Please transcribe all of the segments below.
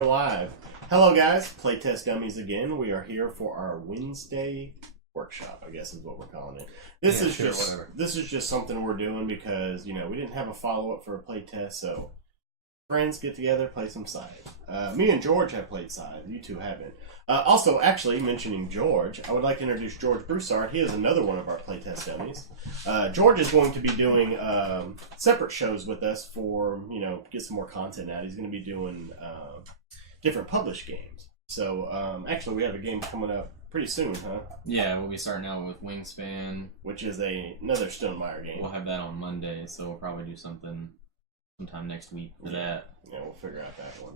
Live. Hello guys, Playtest Dummies again. We are here for our Wednesday workshop, I guess is what we're calling it. This is just something we're doing because, we didn't have a follow-up for a playtest, so friends get together, play some Scythe. Me and George have played Scythe. You two haven't. Also, actually, mentioning George, I would like to introduce George Broussard. He is another one of our Playtest Dummies. George is going to be doing separate shows with us for, get some more content out. He's going to be doing different published games. So, actually, we have a game coming up pretty soon, huh? Yeah, we'll be starting out with Wingspan, which is another Stonemaier game. We'll have that on Monday, so we'll probably do something sometime next week for that. Yeah, we'll figure out that one.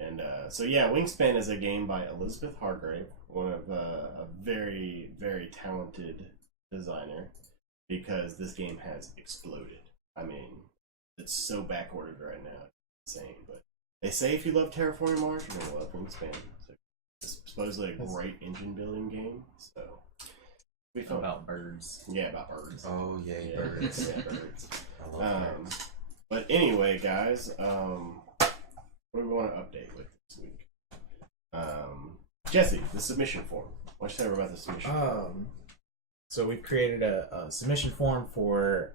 And so Wingspan is a game by Elizabeth Hargrave, one of a very, very talented designer, because this game has exploded. I mean, it's so backordered right now. It's insane, but they say if you love Terraforming Mars, you're going to love Wingspan. So it's supposedly a great engine building game, so we fun. About birds. Yeah, about birds. Oh, yay, birds. Yeah, birds. I love birds. But anyway, guys, what do we want to update with this week? Jesse, the submission form. Why don't you tell me about the submission form? So we've created a submission form for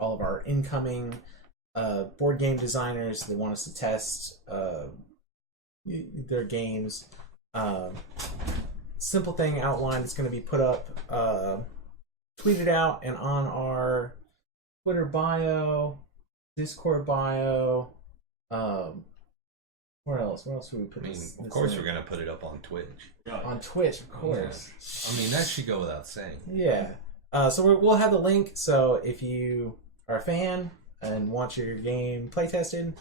all of our incoming board game designers that want us to test their games. Simple thing outlined. It's going to be put up, tweeted out, and on our Twitter bio, Discord bio. Where else? Where else would we put this? Of course, we're gonna put it up on Twitch. On Twitch, of course. Yeah. That should go without saying. Yeah. So we'll have the link. So if you are a fan and want your game play tested,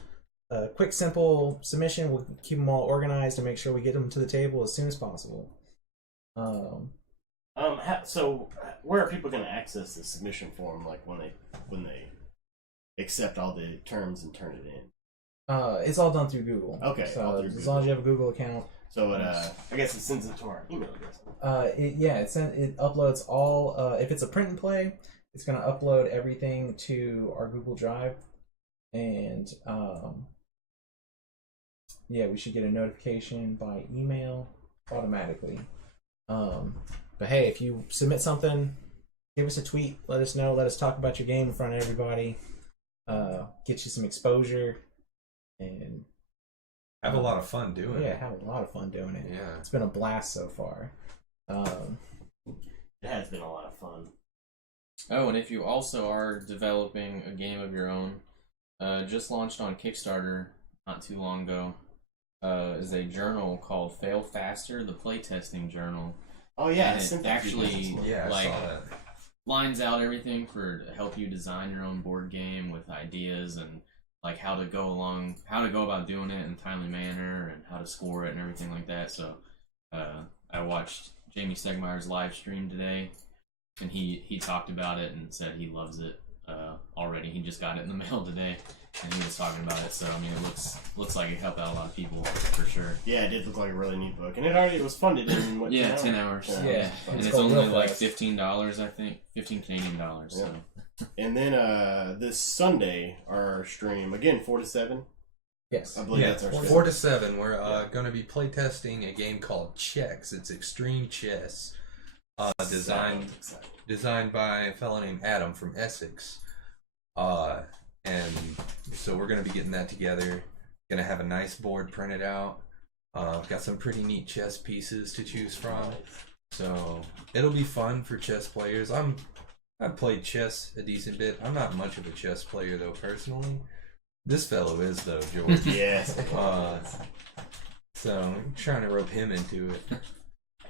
quick, simple submission. We'll keep them all organized and make sure we get them to the table as soon as possible. So where are people going to access the submission form? Like when they accept all the terms and turn it in? It's all done through Google. Okay. So as long as you have a Google account. So it, I guess it sends it to our email address. It uploads all. If it's a print and play, it's going to upload everything to our Google Drive, and we should get a notification by email automatically. But hey, if you submit something, give us a tweet. Let us know. Let us talk about your game in front of everybody. Get you some exposure. And have a lot of fun doing it. Yeah, have a lot of fun doing it. Yeah. It's been a blast so far. It has been a lot of fun. Oh, and if you also are developing a game of your own, just launched on Kickstarter not too long ago, is a journal called Fail Faster, the Playtesting Journal. Oh yeah, and it actually I saw that. lines out everything to help you design your own board game with ideas and like how to go about doing it in a timely manner and how to score it and everything like that. So I watched Jamie Stegmeier's live stream today, and he talked about it and said he loves it already. He just got it in the mail today, and he was talking about it. So I mean, it looks like it helped out a lot of people for sure. Yeah, it did look like a really neat book, and it was funded in what? 10 hours. Yeah, and it's only like $15, I think, $15 Canadian. Yeah. So. And then this Sunday, our stream, again, 4 to 7. Yes. I believe that's our stream. 4 to 7. We're going to be playtesting a game called Checks. It's Extreme Chess. Designed by a fellow named Adam from Essex. And so we're going to be getting that together. Going to have a nice board printed out. Got some pretty neat chess pieces to choose from. So it'll be fun for chess players. I've played chess a decent bit. I'm not much of a chess player, though, personally. This fellow is, though, George. Yes. So I'm trying to rope him into it.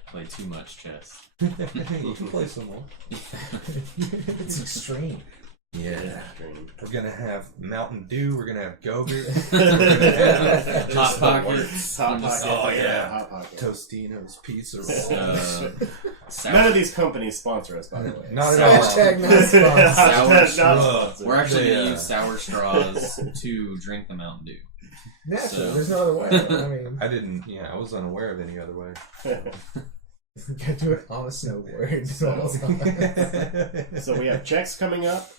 Play too much chess. You can play some more. It's extreme. Yeah. Extreme. We're going to have Mountain Dew. We're going to have Go-Gurt. Hot Pockets. Hot Pockets. Oh, yeah. Hot Pockets. Tostino's Pizza Roll. None of these companies sponsor us, by the way. Not at all. Hashtag not sponsored. Sour straws. We're actually going to use sour straws to drink the Mountain Dew. Naturally, there's no other way. I mean, I was unaware of any other way. you gotta do it on a snowboard. So we have checks coming up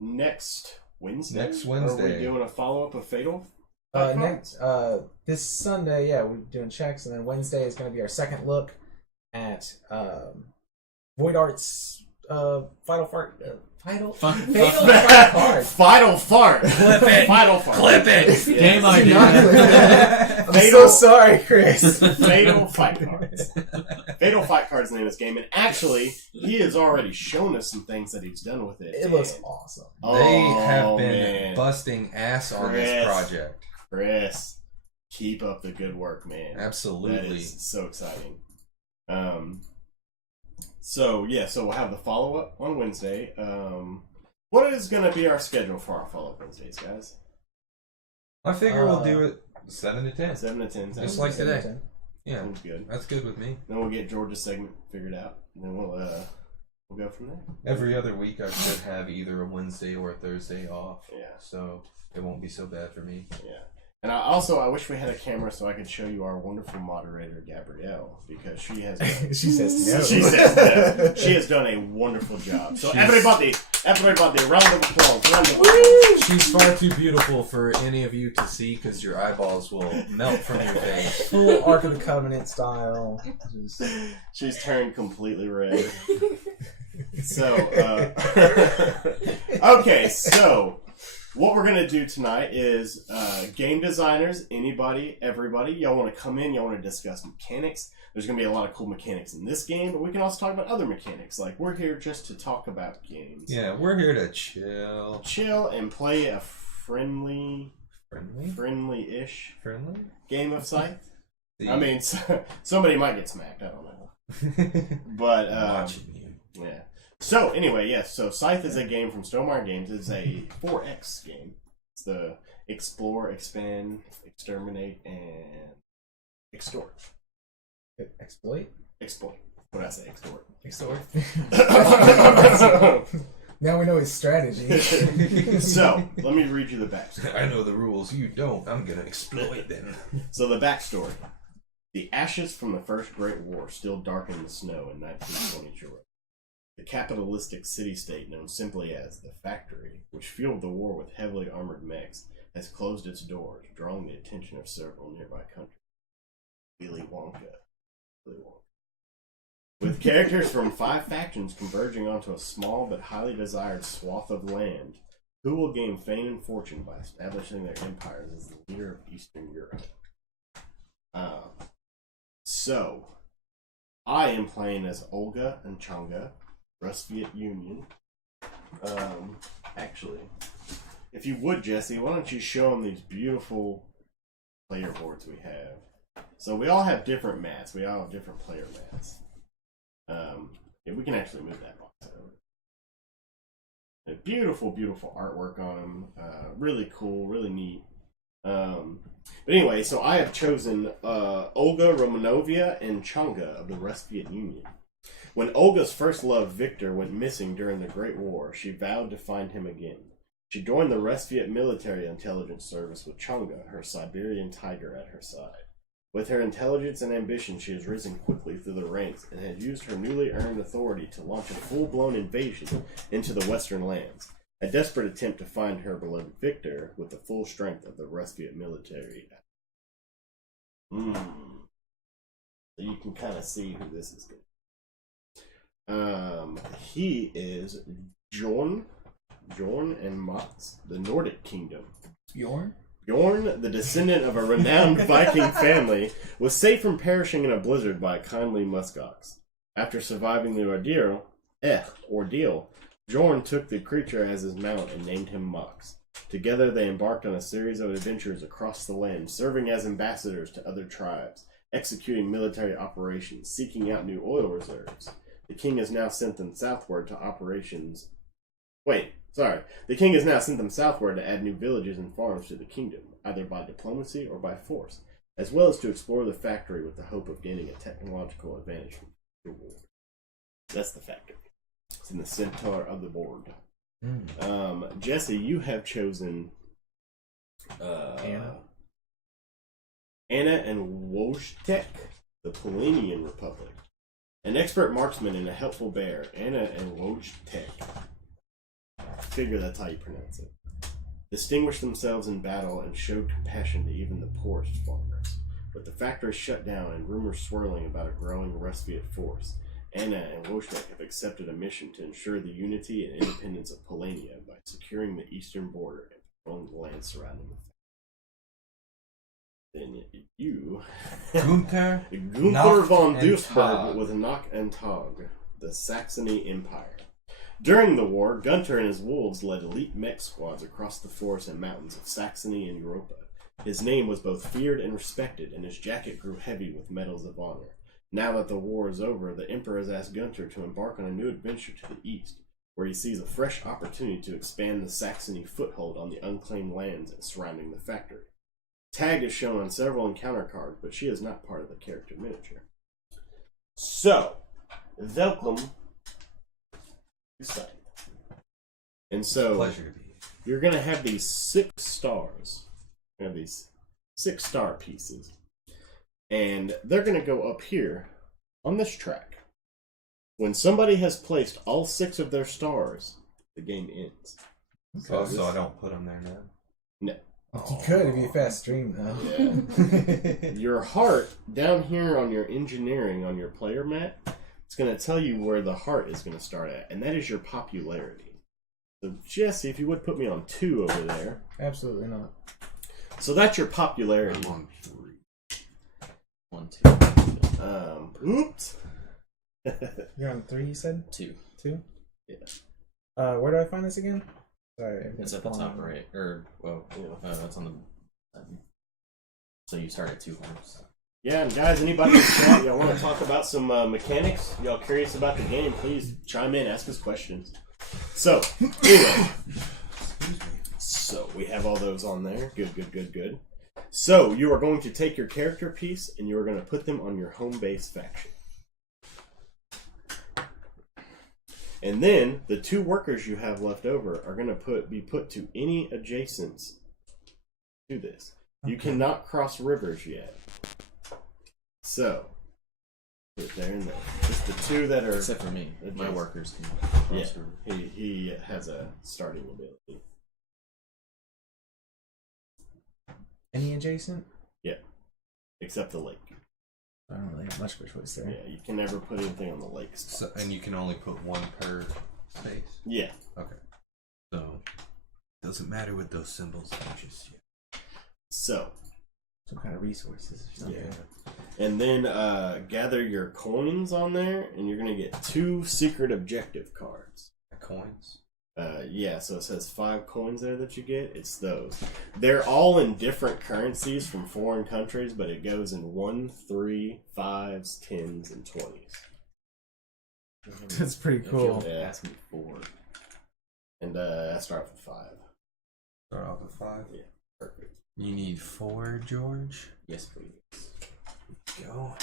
next Wednesday. Next Wednesday. Are we doing a follow-up of Fatal? This Sunday, yeah, we're doing checks, and then Wednesday is going to be our second look at Void Art's Fatal Fart. Fatal Fart card. Final fart. Clip it. Final fart. Clip it. Game idea. I'm so sorry, Chris. Fatal Fight Cards. Fatal Fight Cards name of this game, and actually, he has already shown us some things that he's done with it. It looks awesome. They have been man. busting ass on this project. Chris, keep up the good work, man. Absolutely. That is so exciting. So we'll have the follow-up on Wednesday. What is going to be our schedule for our follow-up Wednesdays, guys? I figure we'll do it 7 to 10. 7 to 10. Just like today. Yeah, Sounds good. That's good with me. Then we'll get George's segment figured out, and then we'll go from there. Every other week I should have either a Wednesday or a Thursday off. Yeah. So it won't be so bad for me. Yeah. And I wish we had a camera so I could show you our wonderful moderator, Gabrielle, because she has... She says no. She says no. She has done a wonderful job. So everybody, round of applause. She's far too beautiful for any of you to see because your eyeballs will melt from your face. Full Ark of the Covenant style. She's turned completely red. So, okay, so... What we're going to do tonight is game designers, anybody, everybody, y'all want to come in, y'all want to discuss mechanics. There's going to be a lot of cool mechanics in this game, but we can also talk about other mechanics. Like, we're here just to talk about games. Yeah, we're here to chill. Chill and play a friendly-ish game of Scythe. I mean, somebody might get smacked, I don't know. But, watching you. Yeah. So, anyway, yes, so Scythe is a game from Stonemaier Games. It's a 4X game. It's the Explore, Expand, Exterminate, and Extort. Exploit? Exploit. What did I say? Extort. Extort. Now we know his strategy. So, let me read you the backstory. I know the rules, you don't. I'm going to exploit them. So, the backstory. The ashes from the First Great War still darken the snow in 1920 Europe. The capitalistic city-state known simply as the Factory, which fueled the war with heavily armored mechs, has closed its doors, drawing the attention of several nearby countries. Willy Wonka. With characters from 5 factions converging onto a small but highly desired swath of land, who will gain fame and fortune by establishing their empires as the leader of Eastern Europe? So, I am playing as Olga and Changa, Soviet Union. Actually, if you would, Jesse, why don't you show them these beautiful player boards we have? So we all have different mats. We all have different player mats. Yeah, we can actually move that box over. A beautiful, beautiful artwork on them. Really cool, really neat. But anyway, so I have chosen Olga Romanovia and Changa of the Soviet Union. When Olga's first love, Victor, went missing during the Great War, she vowed to find him again. She joined the Soviet military intelligence service with Changa, her Siberian tiger, at her side. With her intelligence and ambition, she has risen quickly through the ranks and has used her newly earned authority to launch a full-blown invasion into the Western lands, a desperate attempt to find her beloved Victor with the full strength of the Soviet military. So you can kind of see who this is going to be. He is Bjorn and Mats, the Nordic kingdom. Bjorn, the descendant of a renowned Viking family, was saved from perishing in a blizzard by kindly muskox. After surviving the ordeal, Bjorn took the creature as his mount and named him Mox. Together they embarked on a series of adventures across the land, serving as ambassadors to other tribes, executing military operations, seeking out new oil reserves. The king has now sent them southward to operations... The king has now sent them southward to add new villages and farms to the kingdom, either by diplomacy or by force, as well as to explore the factory with the hope of gaining a technological advantage from the war. That's the factory. It's in the center of the board. Jesse, you have chosen Anna and Wojtek, the Polinian Republic. An expert marksman and a helpful bear, Anna and Wojtek. I figure that's how you pronounce it. distinguished themselves in battle and showed compassion to even the poorest farmers. But the factory shut down and rumors swirling about a growing Rustviet force. Anna and Wojtek have accepted a mission to ensure the unity and independence of Polania by securing the eastern border and patrolling the land surrounding the Then you, Gunther von and Duisburg Tag. with Knock and Tag, the Saxony Empire. During the war, Gunther and his wolves led elite mech squads across the forests and mountains of Saxony and Europa. His name was both feared and respected, and his jacket grew heavy with medals of honor. Now that the war is over, the Emperor has asked Gunther to embark on a new adventure to the east, where he sees a fresh opportunity to expand the Saxony foothold on the unclaimed lands surrounding the factory. Tag is shown on several encounter cards, but she is not part of the character miniature. So, welcome to Scythe. And so, Pleasure to be here. you're going to have these 6 stars. You have these 6 star pieces. And they're going to go up here on this track. When somebody has placed all 6 of their stars, the game ends. So I don't put them there now? No. You could if you fast stream though. Yeah. Your heart, down here on your engineering, on your player mat, it's going to tell you where the heart is going to start at. And that is your popularity. So Jesse, if you would put me on 2 over there. Absolutely not. So that's your popularity. I'm on 3. 1, 2. Oops. You're on 3, you said? 2. 2? Yeah. Where do I find this again? Sorry. It's at the top right. Or, well, Yeah. it's on the... So you start at 2 hearts. Yeah, and guys, anybody in the chat, y'all want to talk about some mechanics? Y'all curious about the game, please chime in, ask us questions. So, anyway. So, we have all those on there. Good. So, you are going to take your character piece, and you are going to put them on your home base faction. And then, the 2 workers you have left over are going to be put to any adjacents to this. You cannot cross rivers yet. So, put it there and there. Just the 2 that are... Except for me. My adjacent. workers can Yeah, cross through. he has a starting ability. Any adjacent? Yeah, except the lake. I don't really have much of a choice there. Yeah, you can never put anything on the lake spots. So, and you can only put 1 per space? Yeah. Okay. So, doesn't matter with those symbols just yet. So, Some kind of resources or something. yeah. And then gather your coins on there, and you're going to get 2 secret objective cards. Coins? Yeah, so it says 5 coins there that you get. It's those. They're all in different currencies from foreign countries, but it goes in 1, 3, 5s, 10s, and 20s. That's pretty cool. Yeah. Ask me 4. And I start with 5. Start off with 5? Yeah, perfect. You need 4, George? Yes, please. Go.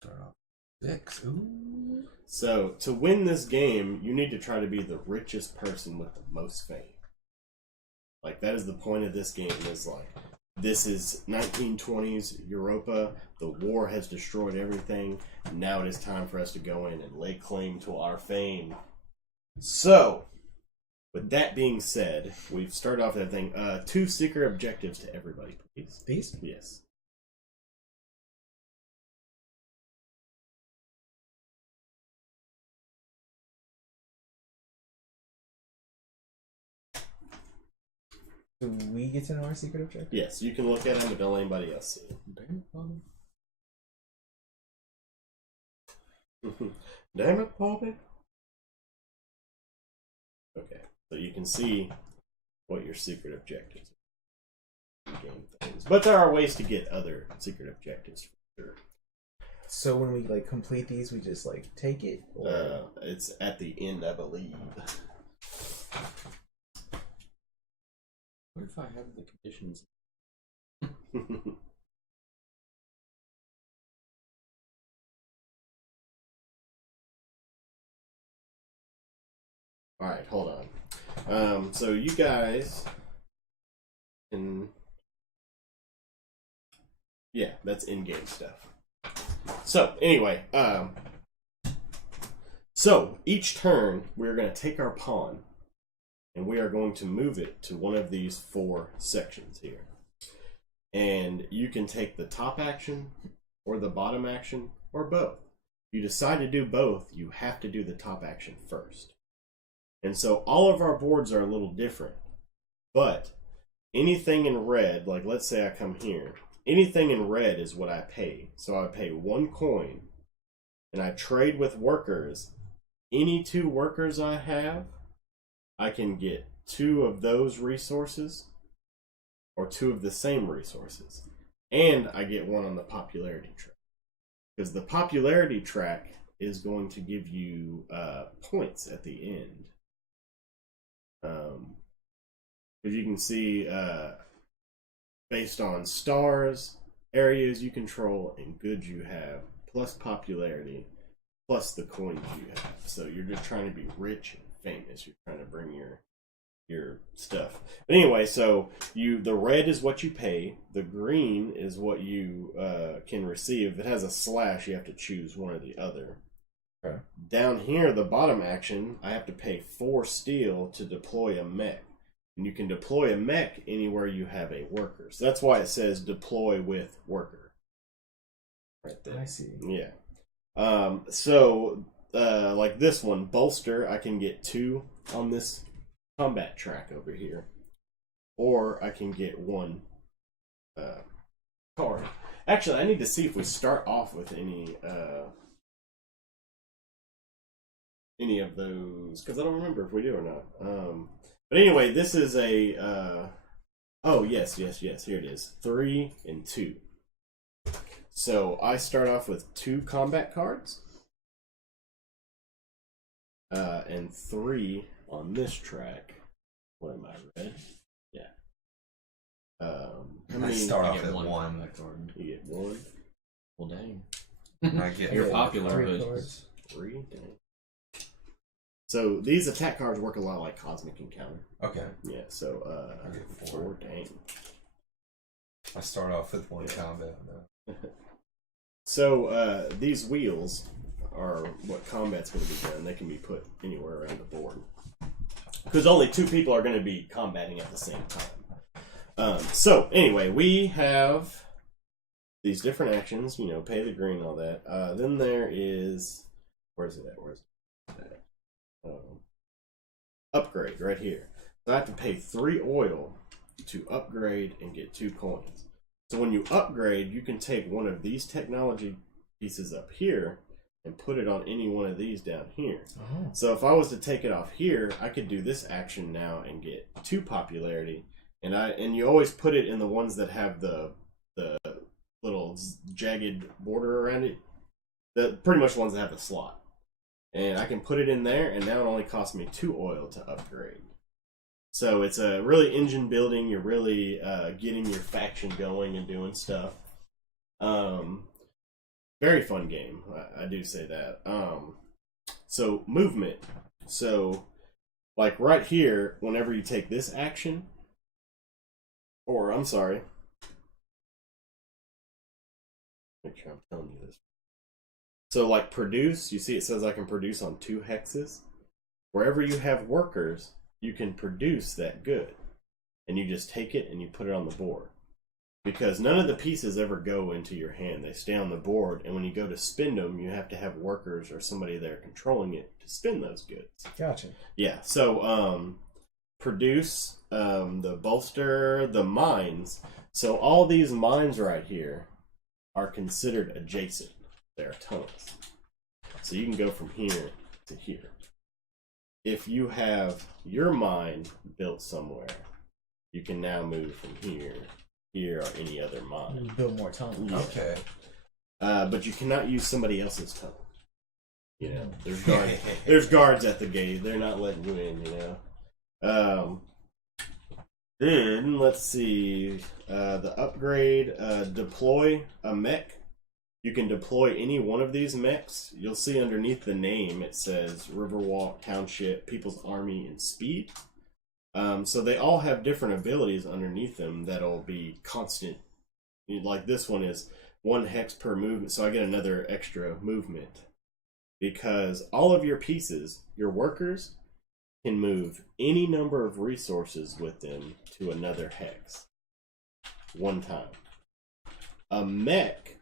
Start off with 6. Ooh. So, to win this game, you need to try to be the richest person with the most fame. Like, that is the point of this game, is like, this is 1920s Europa, the war has destroyed everything, and now it is time for us to go in and lay claim to our fame. So, with that being said, we've started off that thing. 2 secret objectives to everybody, please. These? Yes. Do we get to know our secret objective? Yes, you can look at them, but don't let anybody else see them. Damn it, Poppy. Okay, so you can see what your secret objectives are. Game things. But there are ways to get other secret objectives for sure. So when we like complete these, we just like take it? Or... It's at the end, I believe. What if I have the conditions? Alright, hold on. So you guys can... Yeah, that's in-game stuff. So, anyway, So each turn, we're going to take our pawn, and we are going to move it to one of these 4 sections here. And you can take the top action, or the bottom action, or both. If you decide to do both, you have to do the top action first. And so all of our boards are a little different. But anything in red, like let's say I come here, anything in red is what I pay. So I pay 1 coin, and I trade with workers. Any 2 workers I have, I can get 2 of those resources, or 2 of the same resources. And I get 1 on the popularity track. Because the popularity track is going to give you points at the end. As you can see, based on stars, areas you control, and goods you have, plus popularity, plus the coins you have. So you're just trying to be rich and famous. You're trying to bring your stuff. But anyway, so the red is what you pay. The green is what you can receive. If it has a slash, you have to choose one or the other. Okay. Down here, the bottom action, I have to pay 4 steel to deploy a mech. And you can deploy a mech anywhere you have a worker. So that's why it says deploy with worker. Right there. I see. Yeah. So like this one, bolster, I can get 2 on this combat track over here. Or I can get 1 card. Actually, I need to see if we start off with any of those, because I don't remember if we do or not. But anyway, this is a oh yes, here it is, 3 and 2. So I start off with 2 combat cards, and 3 on this track. What am I, red? Yeah. How many? I start You off get at 1 1. combat card. You get 1. Well, dang. I get You're 4. popular, 3 but cards. 3. Dang. So these attack cards work a lot like Cosmic Encounter. Okay. Yeah. So I get 4. 4. Dang. I start off with 1 combat. So these wheels are what combat's going to be done. They can be put anywhere around the board because only 2 people are going to be combating at the same time. So anyway, we have these different actions. You know, pay the green, all that. Then there is, where's it at? Upgrade right here. So I have to pay 3 oil to upgrade and get 2 coins. So when you upgrade, you can take one of these technology pieces up here and put it on any one of these down here. Oh. So if I was to take it off here, I could do this action now and get 2 popularity. And you always put it in the ones that have the little jagged border around it. The pretty much ones that have the slot. And I can put it in there, and now it only costs me 2 oil to upgrade. So it's a really engine building. You're really getting your faction going and doing stuff. Very fun game. I do say that. So movement. So like right here, whenever you take this action, or I'm sorry, make sure I'm telling you this. So like produce, you see it says I can produce on 2 hexes. Wherever you have workers, you can produce that good. And you just take it and you put it on the board. Because none of the pieces ever go into your hand. They stay on the board, and when you go to spend them, you have to have workers or somebody there controlling it to spend those goods. Gotcha. Yeah, so produce, the bolster, the mines. So all these mines right here are considered adjacent. They're tunnels. So you can go from here to here. If you have your mine built somewhere, you can now move from here or any other mine. You build more tunnels. Yeah. Okay. But you cannot use somebody else's tunnel. You know, there's guards at the gate. They're not letting you in, you know. Then, let's see. The upgrade, deploy a mech. You can deploy any one of these mechs. You'll see underneath the name it says Riverwalk, Township, People's Army, and Speed. So they all have different abilities underneath them that'll be constant. Like this one is 1 hex per movement, so I get another extra movement. because all of your pieces, your workers, can move any number of resources with them to another hex one time. A mech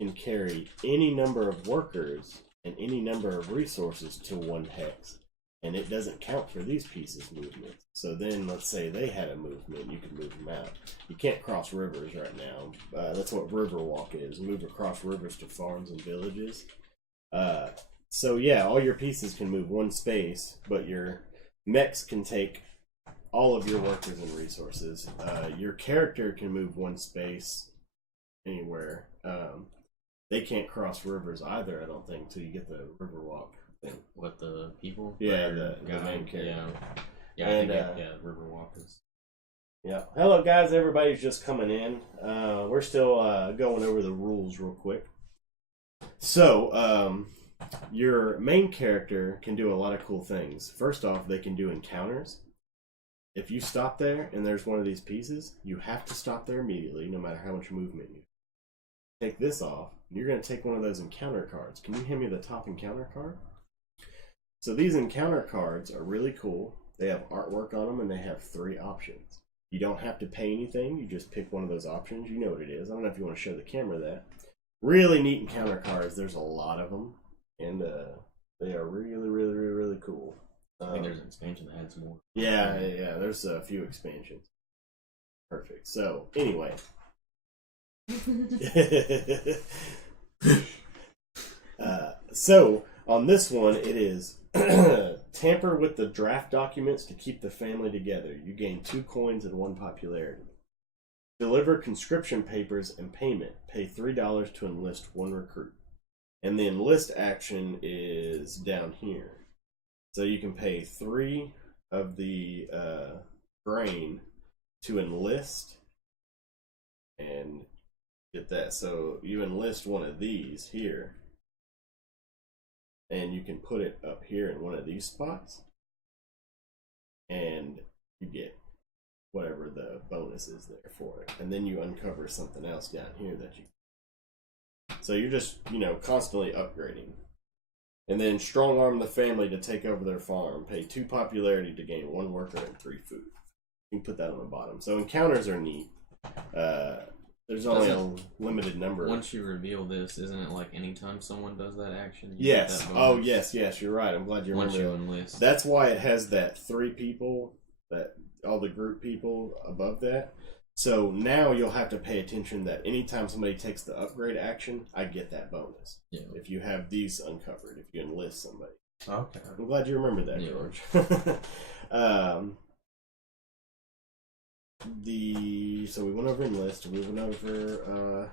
can carry any number of workers and any number of resources to one hex, and it doesn't count for these pieces' movement. So then, let's say they had a movement, you can move them out. You can't cross rivers right now. That's what Riverwalk is. Move across rivers to farms and villages. So yeah, all your pieces can move one space, but your mechs can take all of your workers and resources. Your character can move one space anywhere. They can't cross rivers either, I don't think, until you get the Riverwalk thing. What, the people? Yeah, the main character. Yeah, And, Riverwalk is. Yeah. Hello, guys. Everybody's just coming in. We're still going over the rules real quick. So, your main character can do a lot of cool things. First off, they can do encounters. If you stop there and there's one of these pieces, you have to stop there immediately, no matter how much movement you take this off. You're going to take one of those encounter cards. Can you hand me the top encounter card? So these encounter cards are really cool. They have artwork on them and they have 3 options. You don't have to pay anything. You just pick one of those options. You know what it is. I don't know if you want to show the camera that. Really neat encounter cards. There's a lot of them. And they are really, really, really, really cool. I think there's an expansion that adds more. Yeah, there's a few expansions. Perfect. So, anyway. So, on this one, it is tamper with the draft documents to keep the family together. You gain 2 coins and 1 popularity. Deliver conscription papers and payment. Pay $3 to enlist 1 recruit. And the enlist action is down here. So you can pay 3 of the grain to enlist and get that. So you enlist one of these here. And you can put it up here in one of these spots. And you get whatever the bonus is there for it. And then you uncover something else down here that you... So you're just, constantly upgrading. And then strong arm the family to take over their farm. Pay 2 popularity to gain 1 worker and 3 food. You can put that on the bottom. So encounters are neat. There's only a limited number. Once you reveal this, isn't it like anytime someone does that action? Yes. Oh, yes. You're right. I'm glad you remember. Once you enlist. That's why it has that 3 people, that all the group people above that. So now you'll have to pay attention that anytime somebody takes the upgrade action, I get that bonus. Yeah. If you have these uncovered, if you enlist somebody. Okay. I'm glad you remember that, George. So we went over enlist. We went over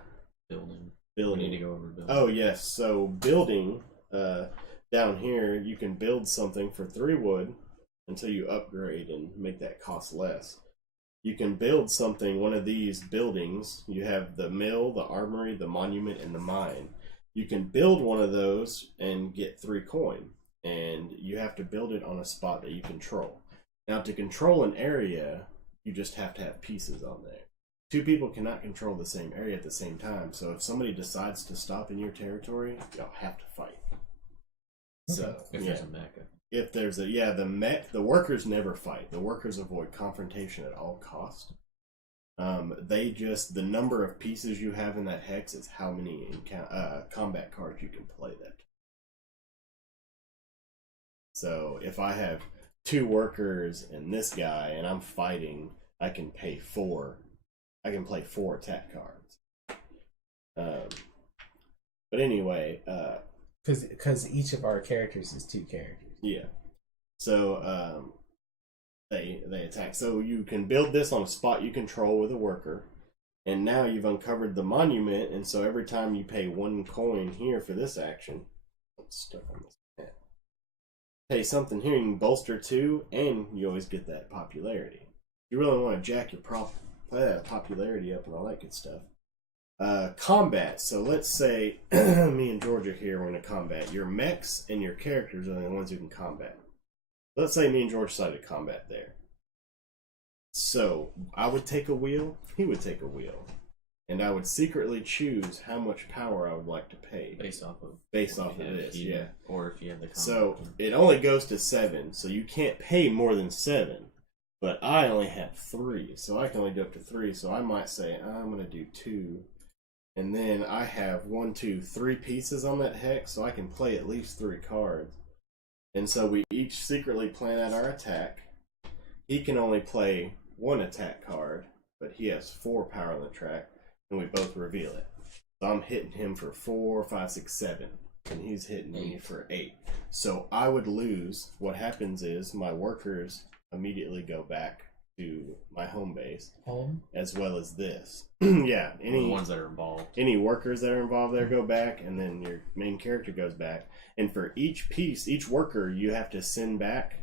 building. Building. We need to go over building. Oh yes. So building. Down here, you can build something for 3 wood until you upgrade and make that cost less. You can build something, one of these buildings. You have the mill, the armory, the monument, and the mine. You can build one of those and get 3 coin. And you have to build it on a spot that you control. Now, to control an area, you just have to have pieces on there. 2 people cannot control the same area at the same time. So if somebody decides to stop in your territory, y'all have to fight. Okay. So there's a mech. If there's the workers never fight. The workers avoid confrontation at all costs. The number of pieces you have in that hex is how many combat cards you can play that. So if I have 2 workers and this guy and I'm fighting, I can pay 4. I can play 4 attack cards. But anyway, because each of our characters is 2 characters. Yeah. So they attack. So you can build this on a spot you control with a worker. And now you've uncovered the monument, and so every time you pay 1 coin here for this action, stuff on this hat. Pay something here, you can bolster 2, and you always get that popularity. You really want to jack your popularity up and all that good stuff. Combat. So let's say me and George are here, we're going to combat. Your mechs and your characters are the ones who can combat. Let's say me and George decided to combat there. So I would take a wheel, he would take a wheel. and I would secretly choose how much power I would like to pay Based off of this, yeah. Or if you have the combat. So it only goes to 7, so you can't pay more than 7. But I only have 3, so I can only do up to 3. So I might say I'm gonna do 2, and then I have 1, 2, 3 pieces on that hex, so I can play at least 3 cards. And so we each secretly plan out our attack. He can only play 1 attack card, but he has 4 power on the track, and we both reveal it. So I'm hitting him for 4, 5, 6, 7, and he's hitting me for 8. So I would lose. What happens is my workers immediately go back to my home base, as well as this. Yeah, the ones that are involved. Any workers that are involved there go back, and then your main character goes back. And for each piece, each worker you have to send back,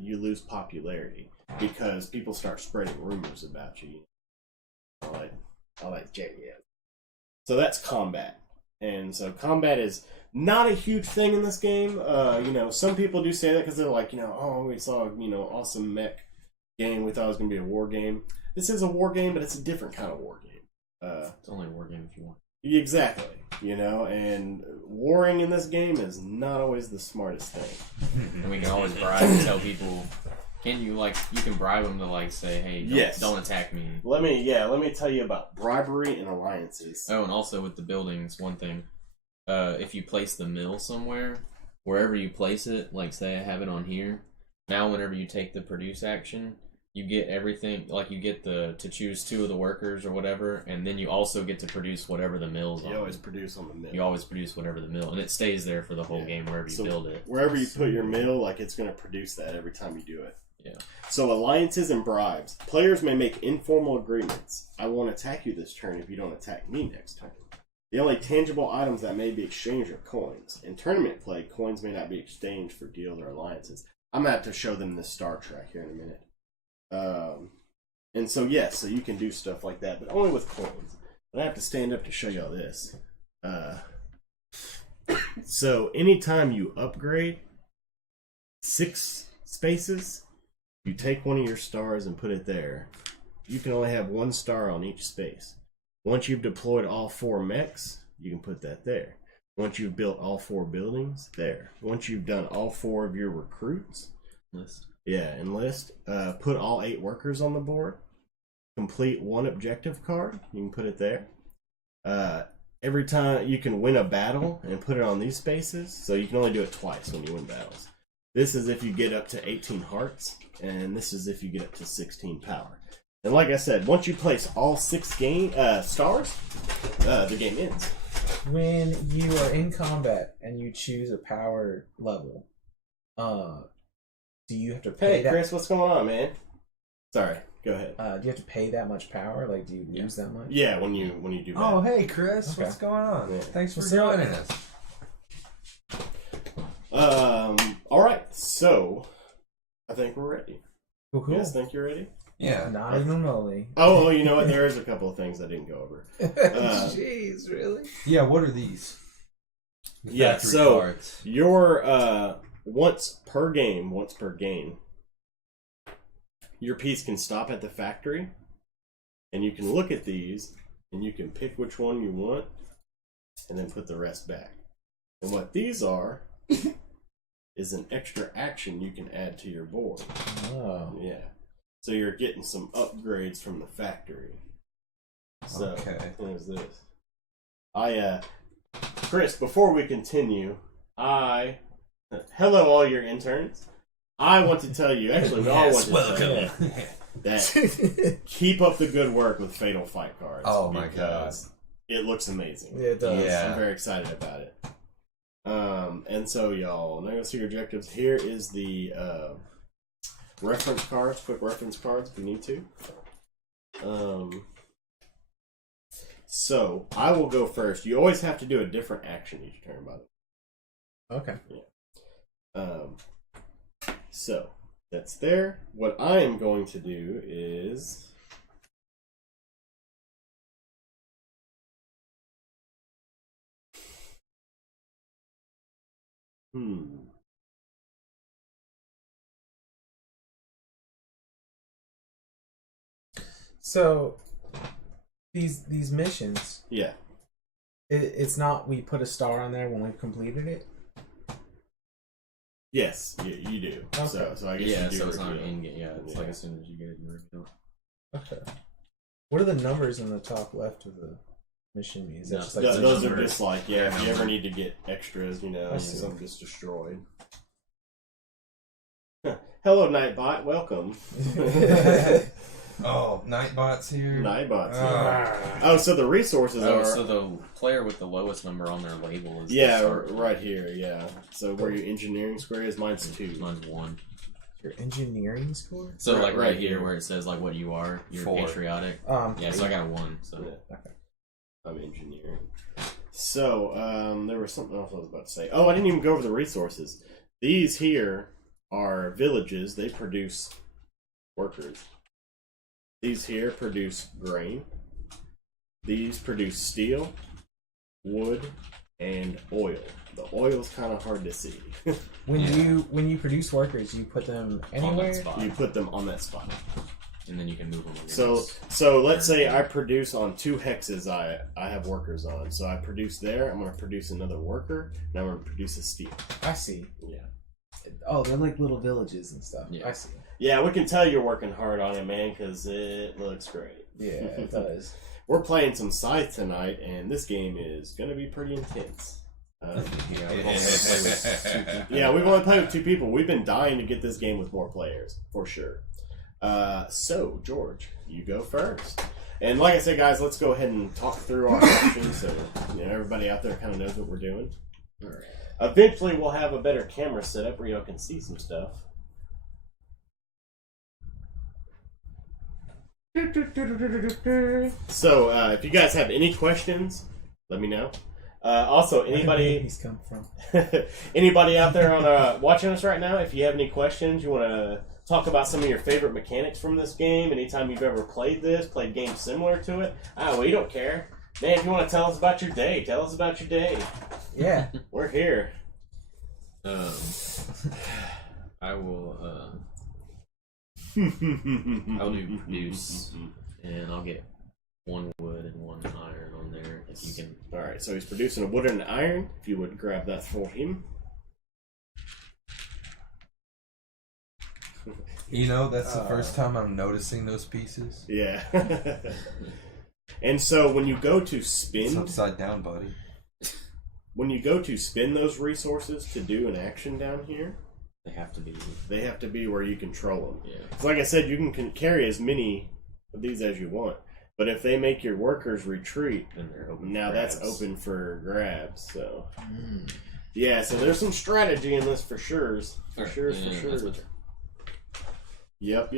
you lose popularity because people start spreading rumors about you. All that JDS. So that's combat. And so combat is not a huge thing in this game. Some people do say that because they're like, oh, we saw, awesome mech game. We thought it was going to be a war game. This is a war game, but it's a different kind of war game. It's only a war game if you want. Exactly. And warring in this game is not always the smartest thing. And we can always bribe and tell people. Can you you can bribe them to say, hey, don't attack me. Let me tell you about bribery and alliances. Oh, and also with the buildings, one thing. If you place the mill somewhere, wherever you place it, like say I have it on here, now whenever you take the produce action, you get everything, you get to choose 2 of the workers or whatever, and then you also get to produce whatever the mill's on. You always produce on the mill. You always produce whatever the mill, and it stays there for the whole game wherever you build it. Wherever you put your mill, it's going to produce that every time you do it. Yeah. So alliances and bribes. Players may make informal agreements. I won't attack you this turn if you don't attack me next turn. The only tangible items that may be exchanged are coins. In tournament play, coins may not be exchanged for deals or alliances. I'm going to have to show them this star track here in a minute. And so, yes, so you can do stuff like that, but only with coins. But I have to stand up to show y'all this. So, anytime you upgrade 6 spaces, you take one of your stars and put it there. You can only have 1 star on each space. Once you've deployed all 4 mechs, you can put that there. Once you've built all 4 buildings, there. Once you've done all 4 of your recruits, enlist. Put all 8 workers on the board. Complete 1 objective card. You can put it there. Every time you can win a battle and put it on these spaces, so you can only do it twice when you win battles. This is if you get up to 18 hearts, and this is if you get up to 16 power. And like I said, once you place all 6 stars, the game ends. When you are in combat and you choose a power level, do you have to pay Hey, Chris, what's going on, man? Sorry, go ahead. Do you have to pay that much power? Do you lose that much? Yeah, when you do Oh, battle. hey, Chris, Okay. what's going on? Yeah. Thanks for What's joining up? us. Alright, so I think we're ready. Cool. You guys think you're ready? Yeah. Not even remotely. Oh, you know what? There is a couple of things I didn't go over. Jeez, really? Yeah, what are these? Yeah, Factory so cards. your once per game, your piece can stop at the factory, and you can look at these, and you can pick which one you want, and then put the rest back. And what these are is an extra action you can add to your board. Oh. Yeah. So you're getting some upgrades from the factory. So Okay. there's this. Chris, before we continue, hello all your interns. I want to tell you, actually, we all want to tell you that keep up the good work with Fatal Fight cards. Oh my because it looks amazing. It does. Yeah. I'm very excited about it. And so y'all, now you'll see your objectives. Here is the reference cards, quick reference cards if you need to. So I will go first. You always have to do a different action each turn, by the way. Okay. So that's there. What I am going to do is So these missions. Yeah. It's not we put a star on there when we've completed it. Yes, you do. Okay. So I guess you do. So it's not reveal. in game. Yeah, it's like as soon as you get it, you reveal it. Okay. What are the numbers in the top left of the mission? Is that just like Those are numbers. just like, if you ever need to get extras, something gets destroyed. Hello, Nightbot. Welcome. Oh, Nightbot's here. Nightbot's here. Oh, so the resources are... So the player with the lowest number on their label is... right here, yeah. So where your engineering square is, mine's 2. Mine's 1. Your engineering score? So Right- right here here. where it says like what you are, you're 4. patriotic. Yeah, so I got a 1. So Yeah. I'm engineering. So, there was something else I was about to say. Oh, I didn't even go over the resources. These here are villages. They produce workers. These here produce grain. These produce steel, wood, and oil. The oil's kind of hard to see. When you produce workers, you put them on anywhere. that spot, You put them on that spot. and then you can move them. So let's say I produce on 2 hexes I have workers on. So I produce there, I'm going to produce another worker, and I'm going to produce a steel. I see. Yeah. Oh, they're like little villages and stuff. Yeah. I see. Yeah, we can tell you're working hard on it, man, because it looks great. Yeah, it does. We're playing some Scythe tonight, and this game is going to be pretty intense. Yeah, We've only played with 2 people. We've been dying to get this game with more players, for sure. So, George, you go first. And like I said, guys, let's go ahead and talk through our options so everybody out there kind of knows what we're doing. All right. Eventually, we'll have a better camera setup where y'all can see some stuff. So, if you guys have any questions, let me know. Also, anybody He's come from. anybody out there on watching us right now, if you have any questions, you want to talk about some of your favorite mechanics from this game, anytime you've ever played games similar to it, we don't care. Man, if you want to tell us about your day, tell us about your day. Yeah. We're here. I will. I'll do produce, and I'll get 1 wood and 1 iron on there. If you can. All right, so he's producing a wood and an iron. If you would grab that for him. That's the first time I'm noticing those pieces. Yeah. And so when you go to It's spin, upside down, buddy. when you go to spin those resources to do an action down here, They have to be. they have to be where you control them. Yeah. So like I said, you can carry as many of these as you want. But if they make your workers retreat, And they're open. now for that's grabs. open for grabs. So yeah, so there's some strategy in this for sure. For sure, Yeah, for that's sure. what- Yep.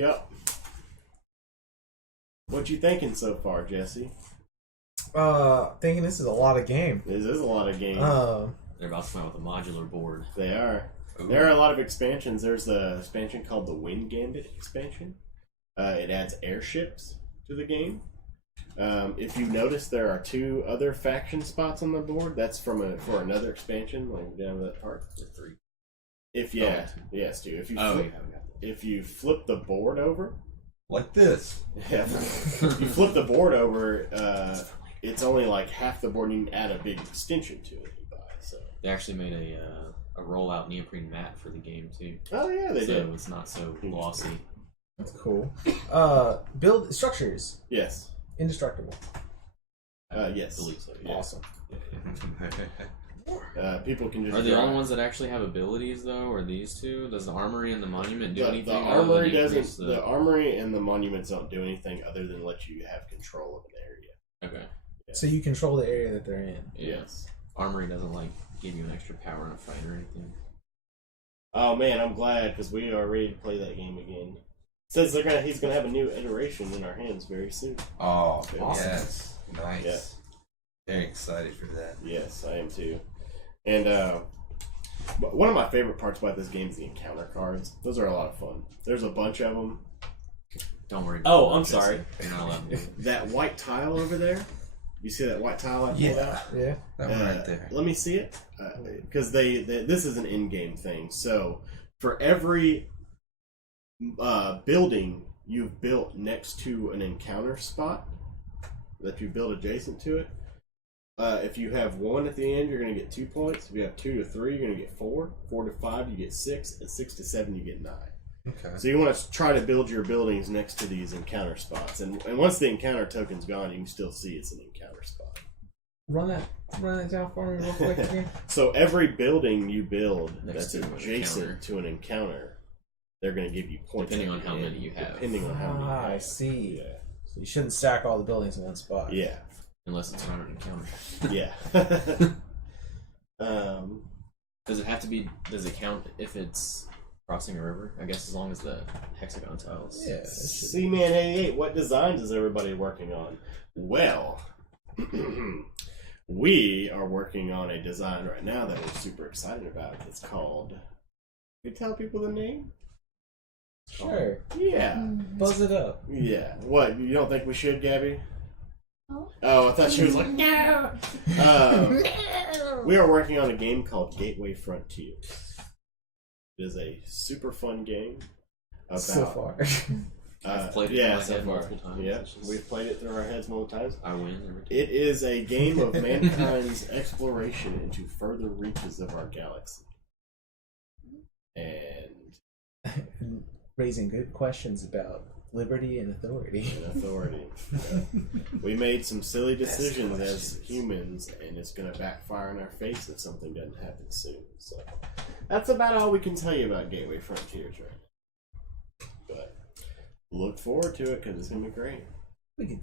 What you thinking so far, Jesse? Thinking this is a lot of game. This is a lot of games. They're about to come out with a modular board. They are. Ooh. There are a lot of expansions. There's the expansion called the Wind Gambit expansion. It adds airships to the game. If you notice, there are 2 other faction spots on the board. That's for another expansion, like down that part. Or 3. Yes, dude. If you flip the board over, Like this. if you flip the board over, it's only like half the board. And you can add a big extension to it. You buy, so. They actually made a rollout neoprene mat for the game too. Oh yeah, they did. It's not so glossy. That's cool. Build structures. Yes. Indestructible. Yes. I believe so. Yeah. Awesome. People can just. Are the drive. only ones that actually have abilities though, or these 2? Does the armory and the monument do anything? The other than armory increase doesn't. The armory and the monuments don't do anything other than let you have control of an area. Okay. So you control the area that they're in. Yeah. Yes. Armory doesn't like give you an extra power in a fight or anything. Oh man, I'm glad because we are ready to play that game again. Says he's gonna have a new iteration in our hands very soon. Oh, Awesome. yes. Nice. Yeah. Very excited for that. Yes, I am too. And one of my favorite parts about this game is the encounter cards. Those are a lot of fun. There's a bunch of them. Don't worry. Oh, about I'm that, sorry. Jesse. You're not allowed to do it. That white tile over there. You see that white tile I pulled out? Yeah. That one right there. Let me see it, because this is an in-game thing. So for every building you've built next to an encounter spot, that you build adjacent to it. If you have 1 at the end, you're going to get 2 points. If you have 2 to 3, you're going to get 4. 4 to 5, you get 6. And 6 to 7, you get 9. Okay. So you want to try to build your buildings next to these encounter spots. And once the encounter token's gone, you can still see it's an encounter spot. Run that down for me real quick again. So every building you build Next that's to an adjacent to an encounter, they're going to give you points. Depending on how many you have. Depending on how many you have. I see. Yeah. So you shouldn't stack all the buildings in one spot. Yeah. Unless it's around an encounter. Yeah. Does it have to be? Does it count if it's crossing a river? I guess as long as the hexagon tiles. Yeah. C-Man 88, what designs is everybody working on? Well, we are working on a design right now that we're super excited about. It's called... Can you tell people the name? Sure. Yeah. Buzz it up. Yeah. What, you don't think we should, Gabby? Oh, I thought she was like, no! We are working on a game called Gateway Frontier. It is a super fun game. About, So far. I've played it yeah, in my so head far. multiple times. Yeah, It's just- we've played it through our heads multiple times. I win every time. It is a game of mankind's exploration into further reaches of our galaxy. And Raising good questions about liberty and authority. We made some silly decisions as humans, and it's going to backfire in our face if something doesn't happen soon. So that's about all we can tell you about Gateway Frontiers right now. But look forward to it because it's going to be great.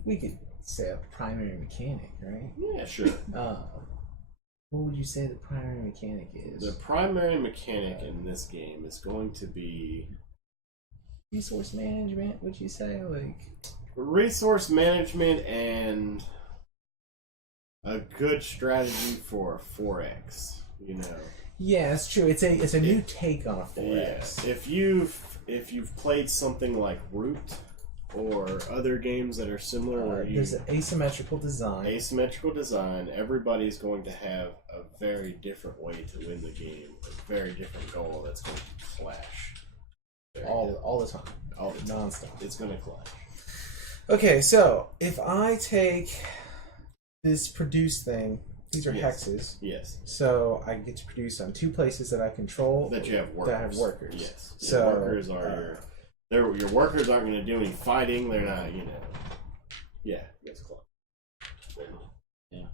We could say a primary mechanic, right? Yeah, sure. What would you say the primary mechanic is? The primary mechanic in this game is going to be Resource management, would you say? Like resource management and a good strategy for a 4X, you know. yeah, that's true. It's a new take on a 4X. Yes. If you've played something like Root or other games that are similar where there's an asymmetrical design. Asymmetrical design, everybody's going to have a very different way to win the game, a very different goal that's going to clash. All the time. All the time. Nonstop. It's going to clash. Okay, so if I take this produce thing, these are Yes. hexes. Yes. So I get to produce on 2 places that I control. That you have workers. That have workers. Yes. Your So workers are your workers aren't going to do any fighting. They're not, you know. Yeah, it's close. Yeah.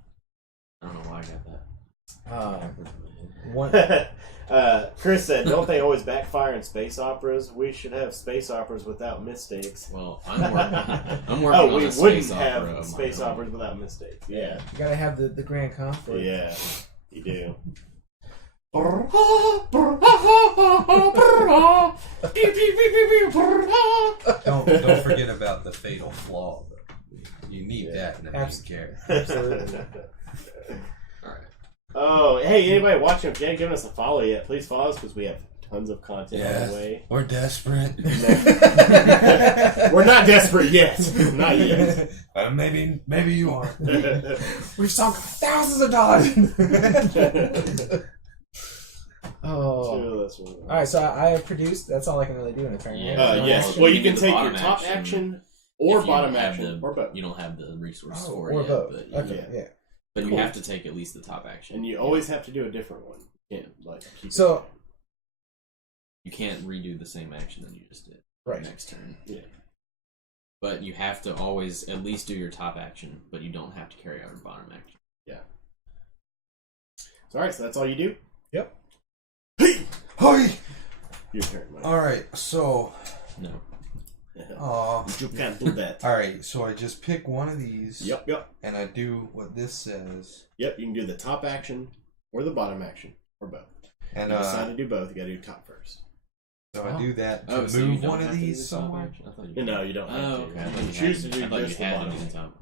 I don't know why I got that. One. Chris said, "Don't they always backfire in space operas? We should have space operas without mistakes." Well, I'm working on we a space wouldn't opera have of my space own. operas without mistakes. Yeah, You gotta have the grand conflict. yeah, you do. Don't forget about the fatal flaw. Though. You need that in a main character. Absolutely. Alright. Oh, hey, anybody watching? If you haven't given us a follow yet, please follow us because we have tons of content on the way. We're desperate. We're not desperate yet. Not yet. Maybe you are. We've sunk thousands of dollars. Oh. All right, so I have produced. That's all I can really do in a turn. Yeah. right? Yes. You Well, you can can do the take your bottom top action action or If you bottom don't have action the- or both. You don't have the resources Oh, for or it both. yet, Okay, yeah. but Cool. you have to take at least the top action. And you always have to do a different one. Yeah, like keep So- it. You can't redo the same action that you just did. Right. Next turn. Yeah. But you have to always at least do your top action, but you don't have to carry out your bottom action. All right, so that's all you do. Yep. Hi. Your turn, Mike. All right, so No. You can't do that. all right, so I just pick one of these. Yep. And I do what this says. Yep, you can do the top action or the bottom action or both. And You decide to do both. You got to do top first. so I do that to so you move don't one of have to do these the top somewhere. action? I thought you No, you don't have Oh, to. okay. I You thought can you choose had- to do I thought just you the had to bottom. do the top.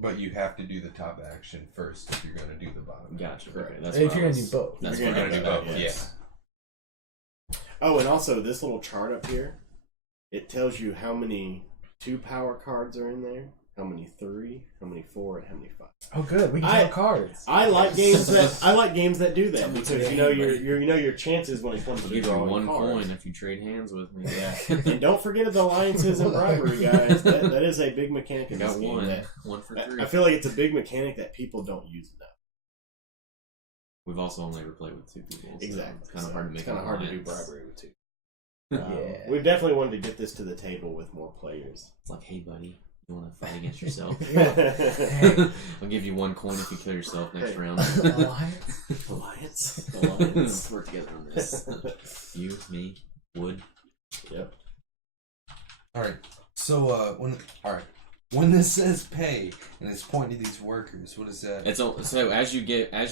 But you have to do the top action first if you're going to do the bottom. Gotcha. Right. Okay, that's If what you're I gonna was- do both. That's You're what gonna I do was- both, yes. Oh, and also this little chart up here, it tells you how many 2 power cards are in there, how many 3, how many 4, and how many 5. Oh, good. We can draw cards. I like games that do that because your chances when it comes I'll to give you drawing one cards. coin if you trade hands with me. Yeah, and don't forget of the alliances and bribery, guys. That is a big mechanic in I this got game. one for 3. I feel like it's a big mechanic that people don't use enough. We've also only ever played with 2 people. So Exactly. It's kind of hard to make. It's kind of hard to do alliance. bribery with 2. Yeah. We've definitely wanted to get this to the table with more players. It's like, hey, buddy, you want to fight against yourself? Alliance. I'll give you 1 coin if you kill yourself next round. Alliance? Alliance. Work together on this. You, me, Wood. Yep. All right. So when this says pay and it's pointing to these workers, what is that? So as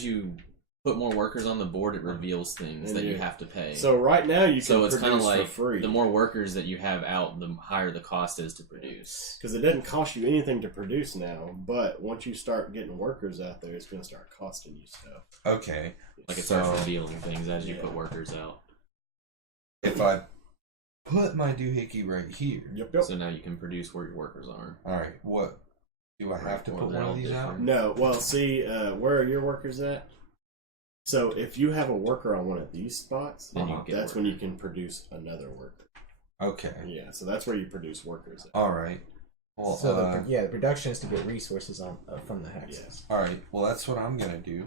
you put more workers on the board, it reveals things that you have to pay. So right now you can So it's kind of produce like for free. the more workers that you have out, the higher the cost is to produce. Because it doesn't cost you anything to produce now, but once you start getting workers out there, it's going to start costing you stuff. Okay. Like it starts revealing things as you put workers out. If I put my doohickey right here. Yep. So now you can produce where your workers are. All right. What do I have to Or put they're one all of these out? different. No, well, see, where are your workers at? So if you have a worker on one of these spots, Then you get that's when you can produce another worker. Okay. Yeah, so that's where you produce workers at. All right. Well, So the production is to get resources on from the hexes. Yes. all right. Well, that's what I'm gonna do,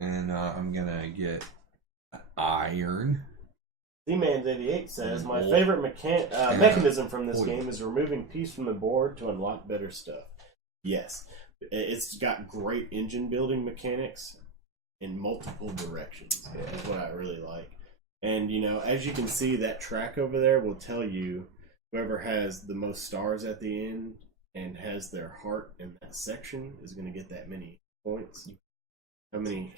and I'm gonna get iron. Z-Man88 says, my Wool. favorite mechanism from this game is removing piece from the board to unlock better stuff. Yes. It's got great engine building mechanics in multiple directions. Is what I really like. And, as you can see, that track over there will tell you whoever has the most stars at the end and has their heart in that section is going to get that many points. How many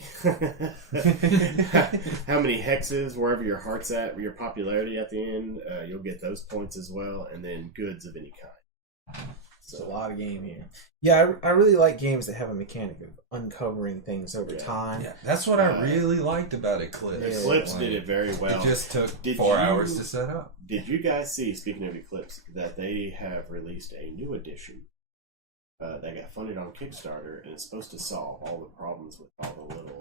hexes, wherever your heart's at, your popularity at the end, you'll get those points as well, and then goods of any kind. There's a lot of game here. Yeah, I really like games that have a mechanic of uncovering things over time. Yeah, that's what I really liked about Eclipse. Eclipse did it very well. It just took 4 hours to set up. Did you guys see, speaking of Eclipse, that they have released a new edition that got funded on Kickstarter, and it's supposed to solve all the problems with all the little...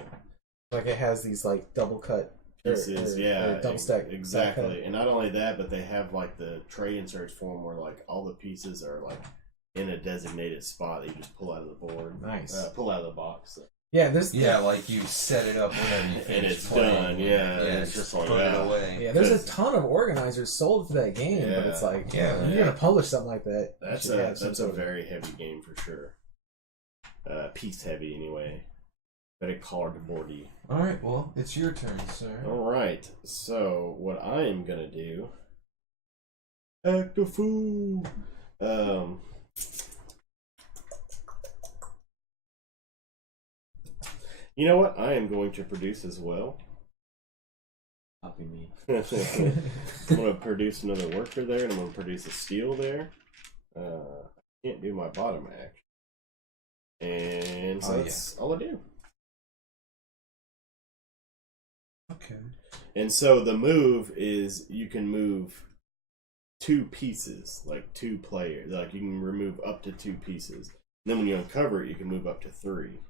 Like it has these like double cut pieces, or double stack. Exactly. And not only that, but they have like the tray inserts form where like all the pieces are like in a designated spot that you just pull out of the board. Nice. Pull out of the box. Yeah, like you set it up whenever you finish And it's playing. done, yeah. It's just put like, it away. Yeah, there's a ton of organizers sold for that game, but it's like, you're gonna publish something like that. That's a very heavy game for sure. Piece heavy anyway. Very cardboardy. Alright, well, it's your turn, sir. Alright, so what I am gonna do. Act a fool! You know what? I am going to produce as well. Copy me. I'm going to produce another worker there, and I'm going to produce a steel there. I can't do my bottom action. And so that's all I do. Okay. And so the move is you can move 2 pieces, like 2 players. Like you can remove up to 2 pieces. And then when you uncover it, you can move up to 3.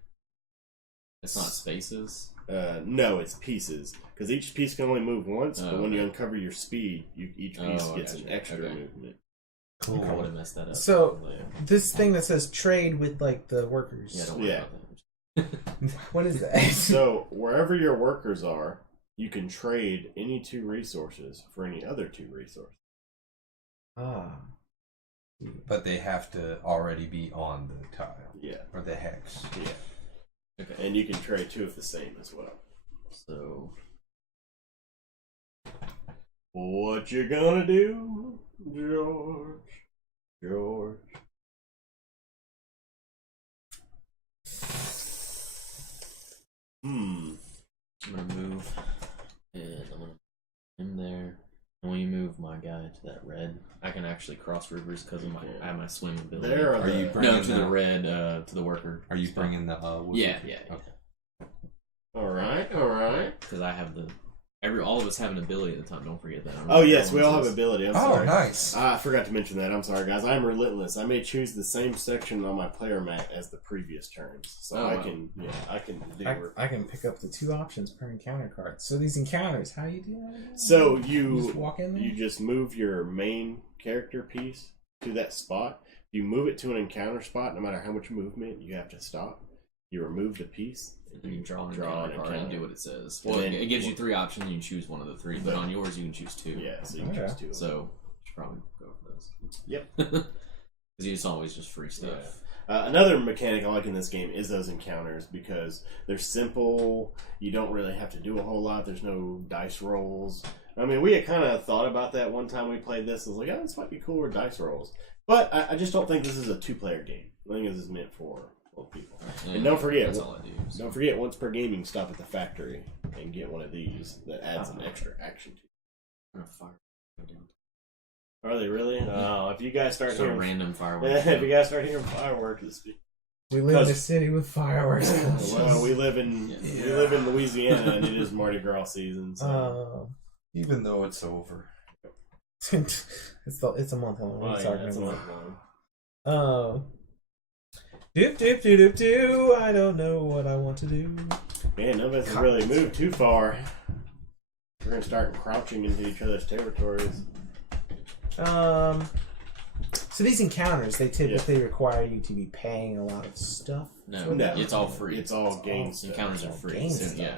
It's not spaces? No, it's pieces. Because each piece can only move once, but when you okay. uncover your speed, each piece gets an extra movement. Cool. I would have messed that up. So this thing that says trade with like the workers. Yeah, don't worry about that. What is that? So wherever your workers are, you can trade any 2 resources for any other 2 resources. Ah. But they have to already be on the tile. Yeah. Or the hex. Yeah. Okay. And you can trade 2 of the same as well. So What you gonna do, George? George. I'm gonna move, and I'm gonna put him there. And when you move my guy to that red, I can actually cross rivers because of I have my swim ability. There Are you no, bringing to the red, to the worker. Are you bringing the wood? Yeah. Okay. All right. Because I have the all of us have an ability at the top. Don't forget that. Oh yes, we all have ability. I'm sorry. Nice. I forgot to mention that. I'm sorry, guys. I'm relentless. I may choose the same section on my player mat as the previous turns, so I can do. I can pick up the 2 options per encounter card. So these encounters, how you do that? So You just walk in there? you just move your main character piece to that spot. You move it to an encounter spot. No matter how much movement you have to stop, you remove the piece. And you draw an an encounter card and encounter. do what it says. And Well, then- it gives you 3 options. You can choose one of the 3, but on yours you can choose 2. Yeah, so you can choose 2. So you should probably go for those. Yep. Because it's always just free stuff. Another mechanic I like in this game is those encounters because they're simple. You don't really have to do a whole lot. There's no dice rolls. I mean, we had kind of thought about that one time we played this. I was like, oh, this might be cool with dice rolls. But I just don't think this is a 2-player game. I think this is meant for both people. And don't forget, That's all I do. So. don't forget, once per gaming, stop at the factory and get one of these that adds an extra action to it. I'm gonna fire. Are they really? Oh, if you guys start Just a hearing random fireworks. if you guys start hearing fireworks, We live in a city with fireworks. well, we live in Louisiana and it is Mardi Gras season. So. Even though it's over. It's a month long. Well, What are you yeah, talking it's a about? month long. Doop doop doop doop doo. I don't know what I want to do. Man, none of us have really moved too far. We're gonna start crouching into each other's territories. So these encounters, they typically require you to be paying a lot of stuff. No, it's all free. It's all game stuff. Encounters are free. game So, stuff. yeah.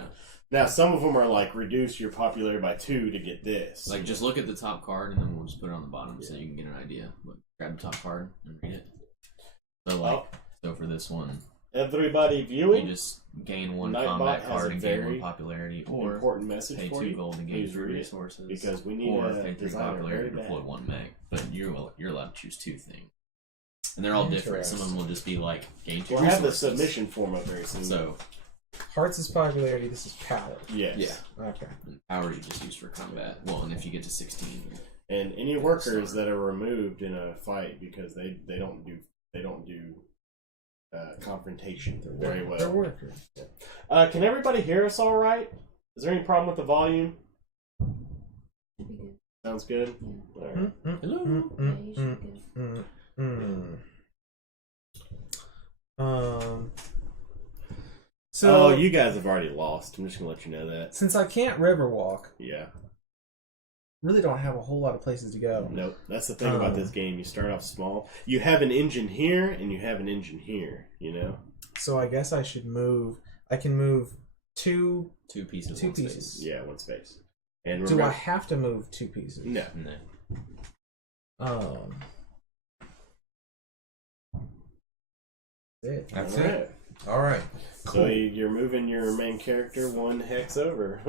Now, some of them are like reduce your popularity by 2 to get this. Like, just look at the top card and then we'll just put it on the bottom so you can get an idea. Look, grab the top card and read it. So, like, so for this one, Everybody you viewing. just gain 1 Nightbot combat has card a and gain 1 very popularity, or Important message pay for 2 you. gold and gain Please 3 read it, resources. because we need or a pay 3 designer popularity very to deploy bad. 1 meg. But you're allowed to choose 2 things. And they're all different. Some of them will just be like gain 2 We'll resources. have the submission form up very soon. So, Hearts is popularity. This is power. yes. yeah. Okay. And power you just use for combat. Well, and if you get to 16, And any workers that are removed in a fight because they don't do confrontation very well. They're workers. Can everybody hear us all right? Is there any problem with the volume? Sounds good. All right. So you guys have already lost. I'm just gonna let you know that. since I can't river walk, Yeah. really don't have a whole lot of places to go. Nope. That's the thing about this game. You start off small. You have an engine here, and you have an engine here. You know. So I guess I should move. I can move 2 2 pieces. Two 1 space. pieces. Yeah, 1 space. And Do I remember, have to move 2 pieces? no. No. It. That's All right. it. All right. So you're moving your main character 1 hex over.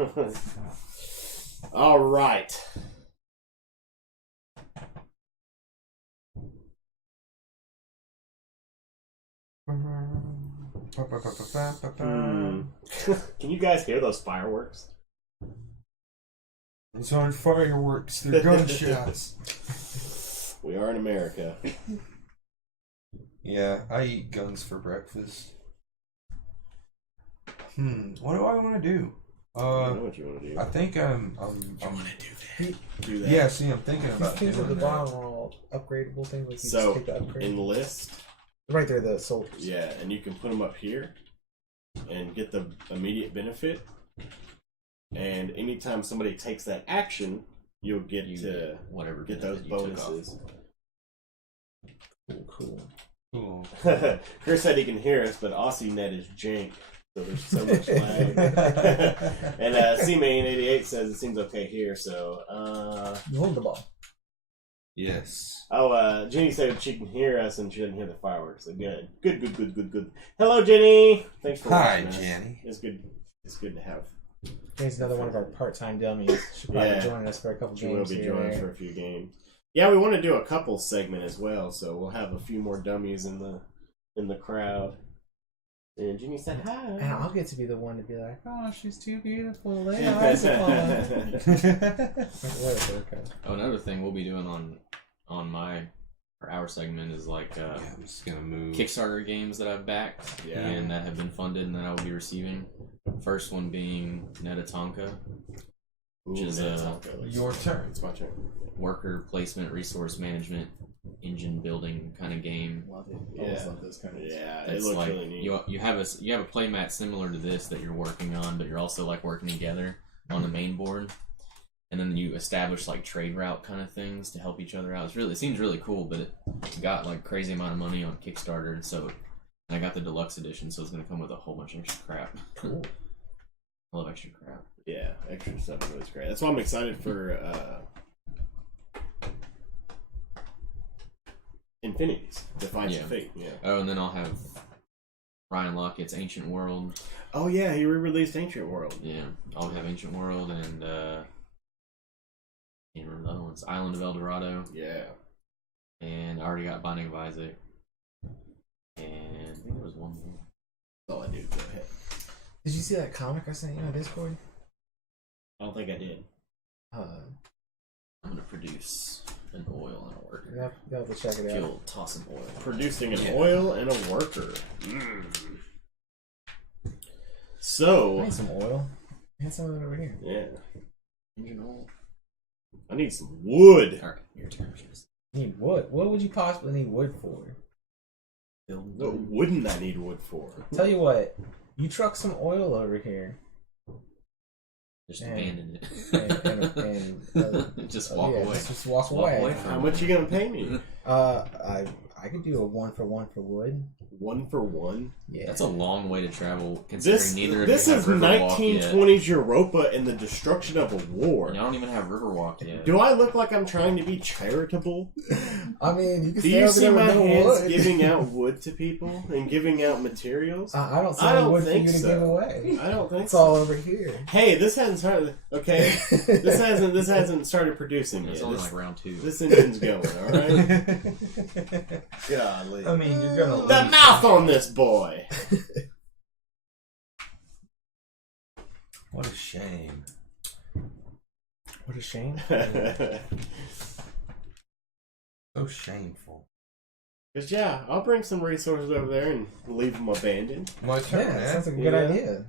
All right. Can you guys hear those fireworks? These aren't fireworks, they're gunshots. We are in America. Yeah, I eat guns for breakfast. What do I want to do? I know what you want to do. I think I'm Do that. yeah, see, I'm thinking These about things at the doing bottom that. are all upgradable things. Like you So, just take the upgrade. enlist. Right there, the soldiers. Yeah, and you can put them up here and get the immediate benefit. And anytime somebody takes that action, you'll get You to get whatever get those benefit you took off. bonuses. Cool. Cool. Chris said he can hear us, but Aussie net is jank, so there's so much lag. And C-Main88 says it seems okay here, so You hold the ball. Yes. Jenny said she can hear us and she doesn't hear the fireworks. So good. Hello, Jenny. Thanks for Hi, watching us. Jenny. It's good to have. He's another one of our part-time dummies. Should probably Yeah. join us for a couple She games. will be here joining and us there. for a few games. Yeah, we want to do a couple segment as well, so we'll have a few more dummies in the crowd. And Jenny said hi. And I'll get to be the one to be like, "Oh, she's too beautiful. Lay eyes upon her." Oh, another thing we'll be doing on our segment is like Yeah, I'm just gonna move. Kickstarter games that I've backed Yeah. and that have been funded and that I will be receiving. First one being Netatonka. which is your turn. It's my turn. worker placement, resource management, engine building kind of game. Love it. Always love those kind of games. Yeah, It's it looks like really neat. you have a play mat similar to this that you're working on, but you're also like working together on the main board, and then you establish like trade route kind of things to help each other out. It seems really cool, but it got like crazy amount of money on Kickstarter, and I got the deluxe edition, so it's gonna come with a whole bunch of extra crap. Cool. I love extra crap. Yeah, extra stuff is always great. That's why I'm excited for Infinities, Defiance of Fate. Yeah. Oh, and then I'll have Ryan Lockett's Ancient World. Oh yeah, he re-released Ancient World. Yeah, I'll have Ancient World and can't remember the other ones. Island of El Dorado. Yeah. And I already got Binding of Isaac. And I think there was one more. That's all I do. Go ahead. Did you see that comic I sent you on Discord? I don't think I did. I'm gonna produce an oil and a worker. You have to check it out. You'll toss some oil. Producing an oil and a worker. So I need some oil. I had some of it over here. yeah, Engine oil. I need some wood. Alright, your turn. You need wood. What would you possibly need wood for? What wouldn't I need wood for? Tell you what, you truck some oil over here. Just And- abandon and Just walk away. Just walk Walk away. away. How much you gonna pay me? I could do a 1-for-1 for wood. 1-for-1. Yeah. That's a long way to travel, considering This neither of this you is have Riverwalk yet. 1920s Europa and the destruction of a war. And I don't even have Riverwalk yet. Do I look like I'm trying to be charitable? I mean, you can Do stay you over see there my with no hands wood. giving out wood to people and giving out materials? I don't see I any don't wood for think you to so. give away. I don't think It's so. all over here. Hey, this hasn't started. Okay, this hasn't started producing It's yet. only This, like round 2. this engine's going. All right. Golly. I mean, you're gonna The lose. mouth on this boy. What a shame. What a shame. So shameful. Cause yeah, I'll bring some resources over there and leave them abandoned. My turn, Yeah, man. sounds like a good Yeah. idea.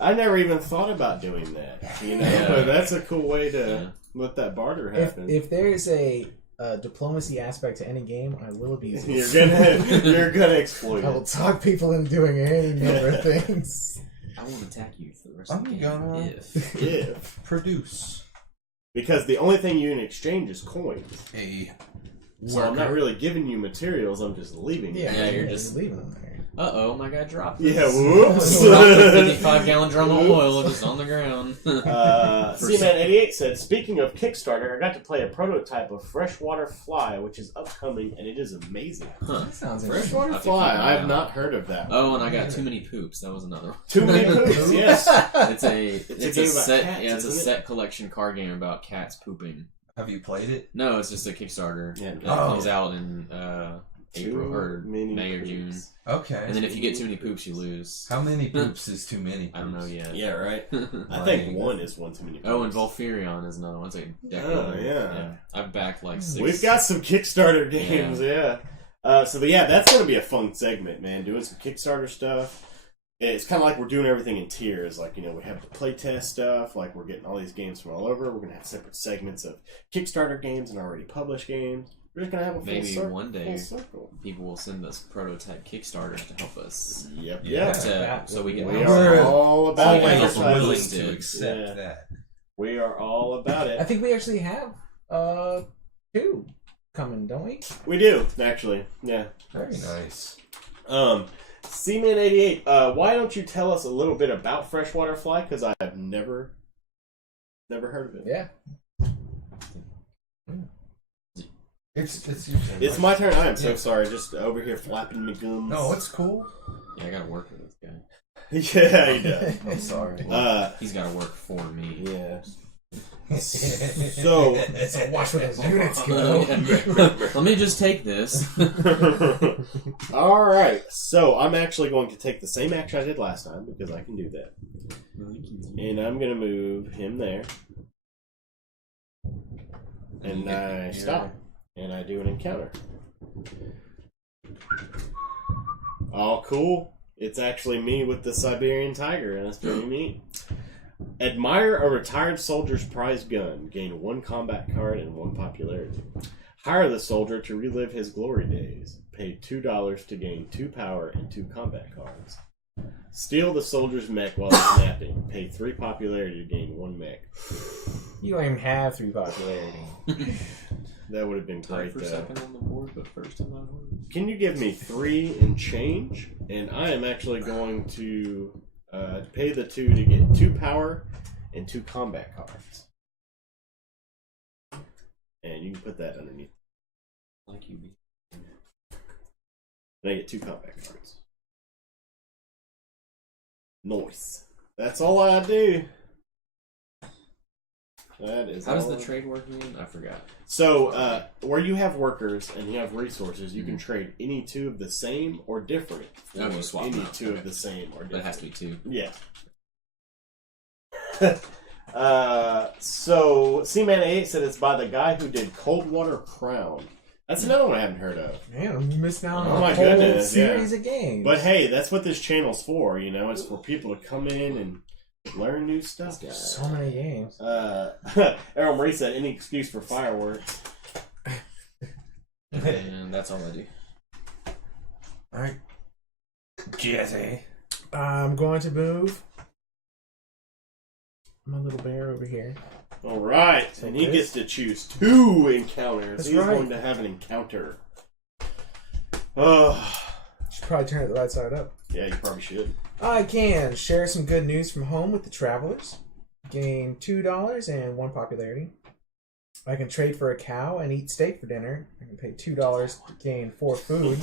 I never even thought about doing that. You know, Yeah. but that's a cool way to Yeah. let that barter If happen. there is a diplomacy aspect to any game, I will abuse it. you're gonna exploit I will it. talk people into doing any number of things. I won't attack you for the rest I'm of the game gonna- if If Produce because the only thing you can exchange is coins. a So I'm not worker. really giving you materials. I'm just leaving. Yeah, Yeah, you're just- leaving them there. my guy dropped Yeah. this. Whoops. Dropped a 55-gallon drum of oil just on the ground. Seaman88 said, speaking of Kickstarter, I got to play a prototype of Freshwater Fly, which is upcoming, and it is amazing. Huh. That sounds interesting. Freshwater I'll have to Fly, keep an eye I have out. not heard of that. Oh, and I got Too Many Poops. That was another one. Too many poops, yes. It's a a game about set. cats, Yeah, it's a isn't it? set collection card game about cats pooping. Have you played it? No, it's just a Kickstarter. Yeah. It Oh. comes out in April or many May or June. poops. Okay. And then if you get too many poops, you lose. How many poops is too many? I don't know yet. Yeah, right. I Like- think one is one too many poops. Oh, and Volferion is another one. It's a deck Oh, builder. yeah. I've backed like 6. We've got some Kickstarter games, yeah. That's going to be a fun segment, man. Doing some Kickstarter stuff. It's kind of like we're doing everything in tiers. Like, we have the playtest stuff. Like, we're getting all these games from all over. We're going to have separate segments of Kickstarter games and already published games. We're just going to have a full Maybe circle. one day Full circle. people will send us prototype Kickstarters to help us. Yep. Yeah. So we can We help are them. all about Always advertising. willing Advertising. to accept Yeah. that. We are all about I it. think we actually have 2 coming, don't we? We do, actually. Yeah. Very nice. Seaman88, why don't you tell us a little bit about Freshwater Fly? Because I have never heard of it. Yeah. It's your turn. It's my turn. I am so Yeah. sorry. Just over here flapping my gums. No, it's cool. Yeah, I gotta work for this guy. yeah, he does. I'm sorry. He's gotta work for me. Yeah. So watch where those units go. Let me just take this. All right. So I'm actually going to take the same action I did last time because I can do that, and I'm going to move him there, and I stop, and I do an encounter. Oh, cool! It's actually me with the Siberian tiger, and that's pretty neat. Admire a retired soldier's prized gun. Gain 1 combat card and 1 popularity. Hire the soldier to relive his glory days. Pay $2 to gain 2 power and 2 combat cards. Steal the soldier's mech while he's napping. Pay 3 popularity to gain 1 mech. You don't even have 3 popularity. That would have been Tied great, for though. second on the board, but first in my board. Can you give me 3 and change? And I am actually going to pay the 2 to get 2 power and 2 combat cards. And you can put that underneath. Like you be. And I get 2 combat cards. Nice. That's all I do. That is. How does all the trade work again? I forgot. So, where you have workers and you have resources, you can trade any 2 of the same or different for Oh, you swap any them out. 2 Okay. of the same or different. But it has to be 2. Yeah. So C-Man 8 said it's by the guy who did Coldwater Crown. That's another one I haven't heard of. Man, you missed out Oh on my a whole goodness, series yeah. of games. But hey, that's what this channel's for, you know? It's for people to come in and learn new stuff. So many games. Errol Marie said, any excuse for fireworks. And that's all I do. Alright. Jesse. I'm going to move my little bear over here. All right, Take and he this. gets to choose 2 encounters. That's He's right. going to have an encounter. Oh, Should probably turn it the right side up. yeah, you probably should. I can share some good news from home with the travelers. Gain $2 and 1 popularity. I can trade for a cow and eat steak for dinner. I can pay $2 to gain 4 food.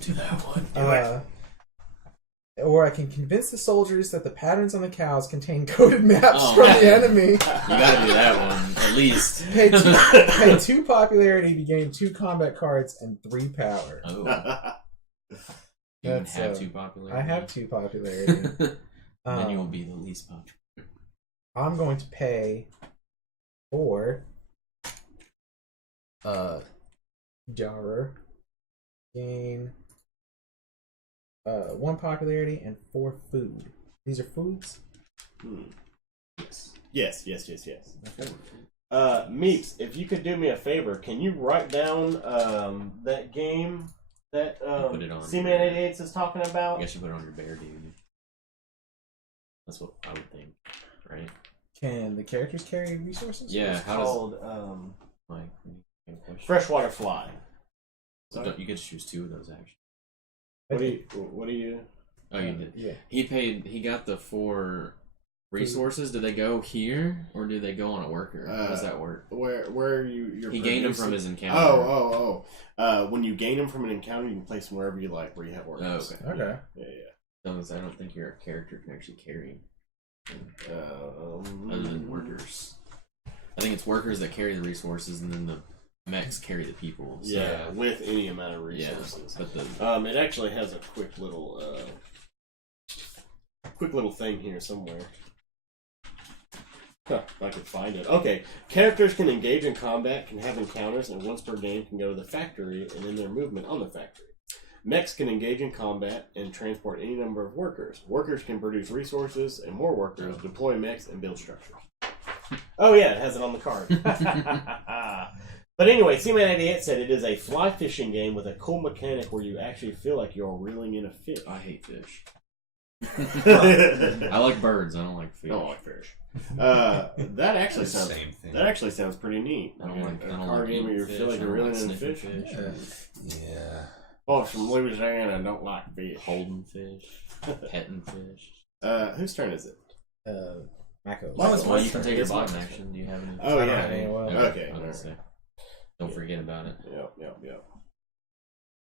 Do that one. Or I can convince the soldiers that the patterns on the cows contain coded maps Oh, from man. the enemy. You gotta do that one, at least. Pay 2 popularity to gain 2 combat cards and 3 power. Oh. You can That's, have 2 popularity. I have 2 popularity. Then you will be the least popular. I'm going to pay for Jarer. Gain 1 popularity and 4 food. These are foods? Yes. Meeps, if you could do me a favor, can you write down that game that Put it on C-Man your- 88 is talking I about? guess you put it on your bear, dude. That's what I would think, right? Can the characters carry resources? Yeah, It's how called Like, you have a question? Freshwater Fly. So you get to choose 2 of those, actually. What do you? Oh, you did. Yeah. He got the 4 resources. Do they go here, or do they go on a worker? How does that work? Where you're He gained them from producing- his encounter. When you gain them from an encounter, you can place them wherever you like, where you have workers. Oh, okay. Okay. Yeah. I don't think your character can actually carry other Other than workers. I think it's workers that carry the resources, and then the mechs carry the people. So, Yeah, with any amount of yeah. resources. But the It actually has a quick little thing here somewhere. Huh, if I could find it. Okay, characters can engage in combat, can have encounters, and once per game can go to the factory and end their movement on the factory. Mechs can engage in combat and transport any number of workers. Workers can produce resources and more workers, deploy mechs, and build structures. Oh yeah, it has it on the card. But anyway, C-Man 88 said it is a fly fishing game with a cool mechanic where you actually feel like you're reeling in a fish. I hate fish. I I like birds. I don't like fish. don't like fish. That actually The sounds same thing. that actually sounds pretty neat. I don't like. A I don't card like game where you eating feel fish. like I you're don't reeling like in a sniffing fish. Yeah. Oh, from Louisiana, I don't like fish. Holding fish, petting fish. Whose turn is it? Mako. Oh, it's Well, my you can turn. take your It's my bottom turn. action. Do you have any? Oh, I don't yeah. have any oil. Okay, I was gonna alright. say. Don't forget about it. Yep.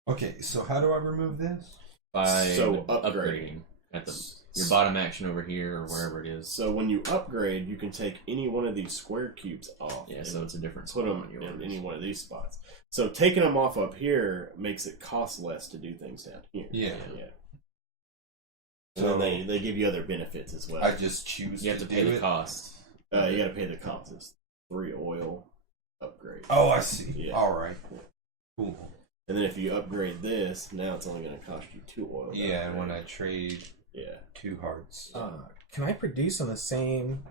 Okay, so how do I remove this? By So, upgrading at your bottom action over here or wherever it is. So when you upgrade, you can take any one of these square cubes off. Yeah, and so it's a different put spot them on in yours. any one of these spots. So taking them off up here makes it cost less to do things down here. Yeah. And So then they give you other benefits as well. I just choose You have to pay do the it? cost. You got to pay the cost. It's 3 oil upgrade. Oh, I see. Yeah. All right. Cool. And then if you upgrade this, now it's only going to cost you 2 oil. to Yeah, and when upgrade. I trade Yeah. 2 hearts. can I produce on the same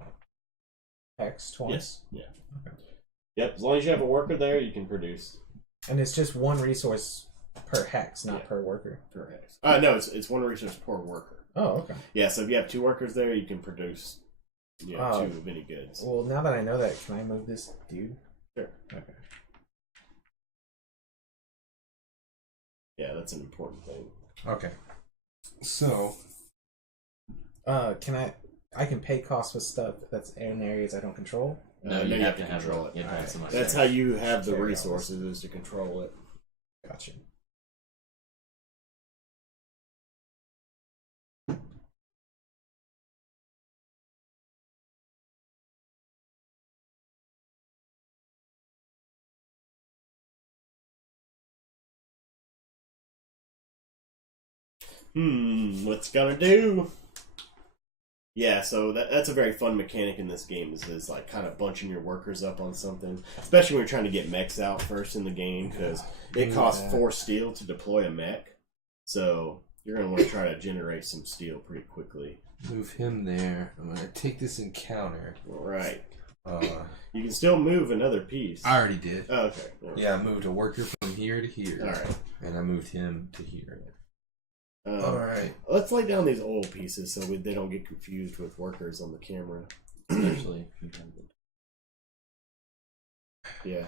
hex twice? Yes. Yeah. Okay. Yep. As long as you have a worker there, you can produce. And it's just one resource per hex, not per worker. Per hex. No, it's one resource per worker. Oh, okay. Yeah. So if you have 2 workers there, you can produce 2 of any goods. Well, now that I know that, can I move this dude? Sure. Okay. Yeah, that's an important thing. Okay. So, Can I can pay costs with stuff that's in areas I don't control? No, you have to control it. You have to have somebody That's there. how you have the Carry resources, is to control it. Gotcha. What's gonna do? Yeah, so that's a very fun mechanic in this game, is like kind of bunching your workers up on something. Especially when you're trying to get mechs out first in the game, because it costs 4 steel to deploy a mech. So you're going to want to try to generate some steel pretty quickly. move him there. I'm going to take this encounter. Right. You can still move another piece. I already did. Oh, okay. Yeah, I moved a worker from here to here. Alright. And I moved him to here. Alright. Let's lay down these oil pieces so they don't get confused with workers on the camera. Especially. Yeah.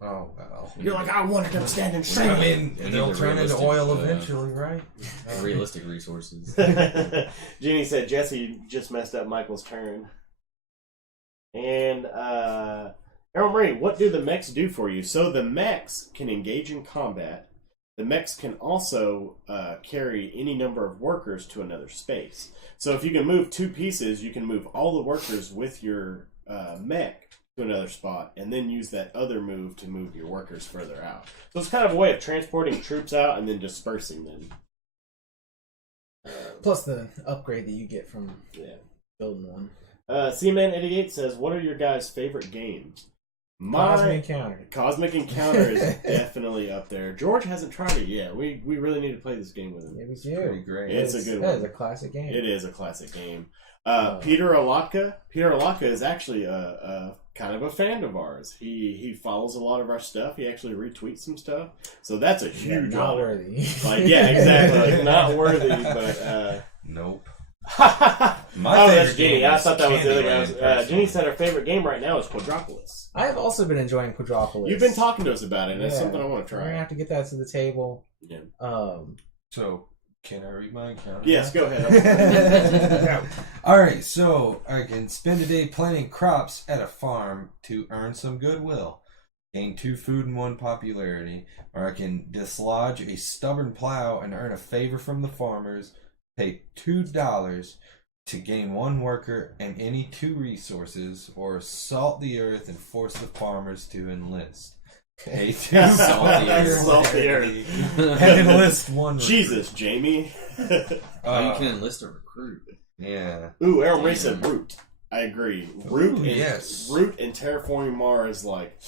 Oh, well. You're like, I wanted them standing straight. I mean, We they'll need the turn into realistic, oil eventually, right? Realistic resources. Jeannie said Jesse just messed up Michael's turn. And Errol Marie, what do the mechs do for you? So the mechs can engage in combat. The mechs can also carry any number of workers to another space. So if you can move 2 pieces, you can move all the workers with your mech to another spot, and then use that other move to move your workers further out. So it's kind of a way of transporting troops out and then dispersing them. Plus the upgrade that you get from building one. Seaman88 says, what are your guys' favorite games? Cosmic Encounter. Cosmic Encounter is definitely up there. George hasn't tried it yet. We really need to play this game with him. It was Pretty great. It's a good one. That is a classic game. It is a classic game. Peter Alaka. Peter Alaka is actually a kind of a fan of ours. He follows a lot of our stuff. He actually retweets some stuff. So that's a huge not honor. worthy. Yeah, exactly. Like, not worthy, but Nope. that's favorite Ginny. game I is thought that was the other Candyland, guy. personally. Ginny said her favorite game right now is Quadropolis. I've also been enjoying Quadropolis. You've been talking to us about it, and it's something I want to We're gonna try. have to get that to the table. Yeah. So, can I read my encounter? Yes, go ahead. Alright, so I can spend a day planting crops at a farm to earn some goodwill. Gain 2 food and 1 popularity. Or I can dislodge a stubborn plow and earn a favor from the farmers. Pay $2 to gain 1 worker and any 2 resources. Or salt the earth and force the farmers to enlist. Pay 2 Salt the earth. Salt the earth. and enlist 1 recruit. Jesus, Jamie. You can enlist a recruit. Yeah. Ooh, Errol Ray said Root. I agree. Root and yes. Root and Terraforming Mars, like,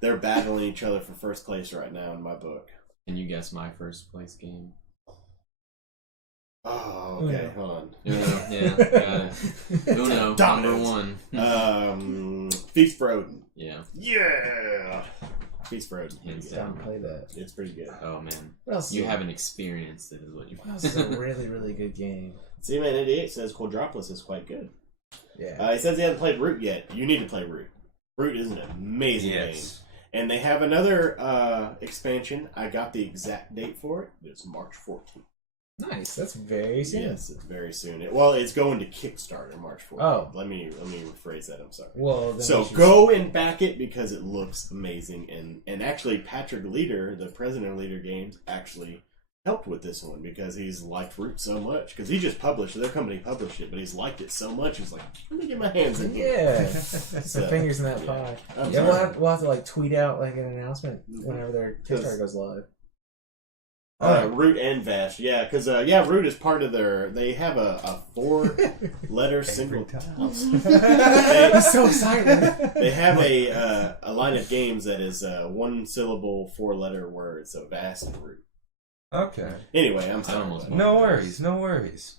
they're battling each other for first place right now in my book. Can you guess my first place game? Oh, okay, hold on. Uno, yeah, got it. Uno, Dominant. #1. Feast for Odin. Yeah. Yeah! Feast for Odin. Hands Down, down. play that. It's pretty good. Oh man, What else? you haven't experienced it, is what you. What else is a really, really good game? Seaman88 says Quadropolis is quite good. Yeah. He says he hasn't played Root yet. You need to play Root. Root is an amazing game. And they have another expansion. I got the exact date for it. It's March 14th. Nice. That's very soon. Yes, it's very soon. It's going to Kickstarter March 14th. Oh. Let me rephrase that. I'm sorry. Well, then So we should- go and back it because it looks amazing. And actually, Patrick Leader, the president of Leader Games, actually helped with this one because he's liked Root so much. Because he just published it. Their company published it, but he's liked it so much. He's like, let me get my hands in it. Yeah. So, Some fingers in that pie. I'm Yeah, sorry. we'll have to like tweet out like an announcement whenever their Kickstarter goes live. Root and Vash, yeah, because Root is part of their. They have a 4-letter single. He's so excited. They have a line of games that is 1-syllable 4-letter words. So Vash and Root. Okay. Anyway, I'm I sorry. almost No worries, no worries.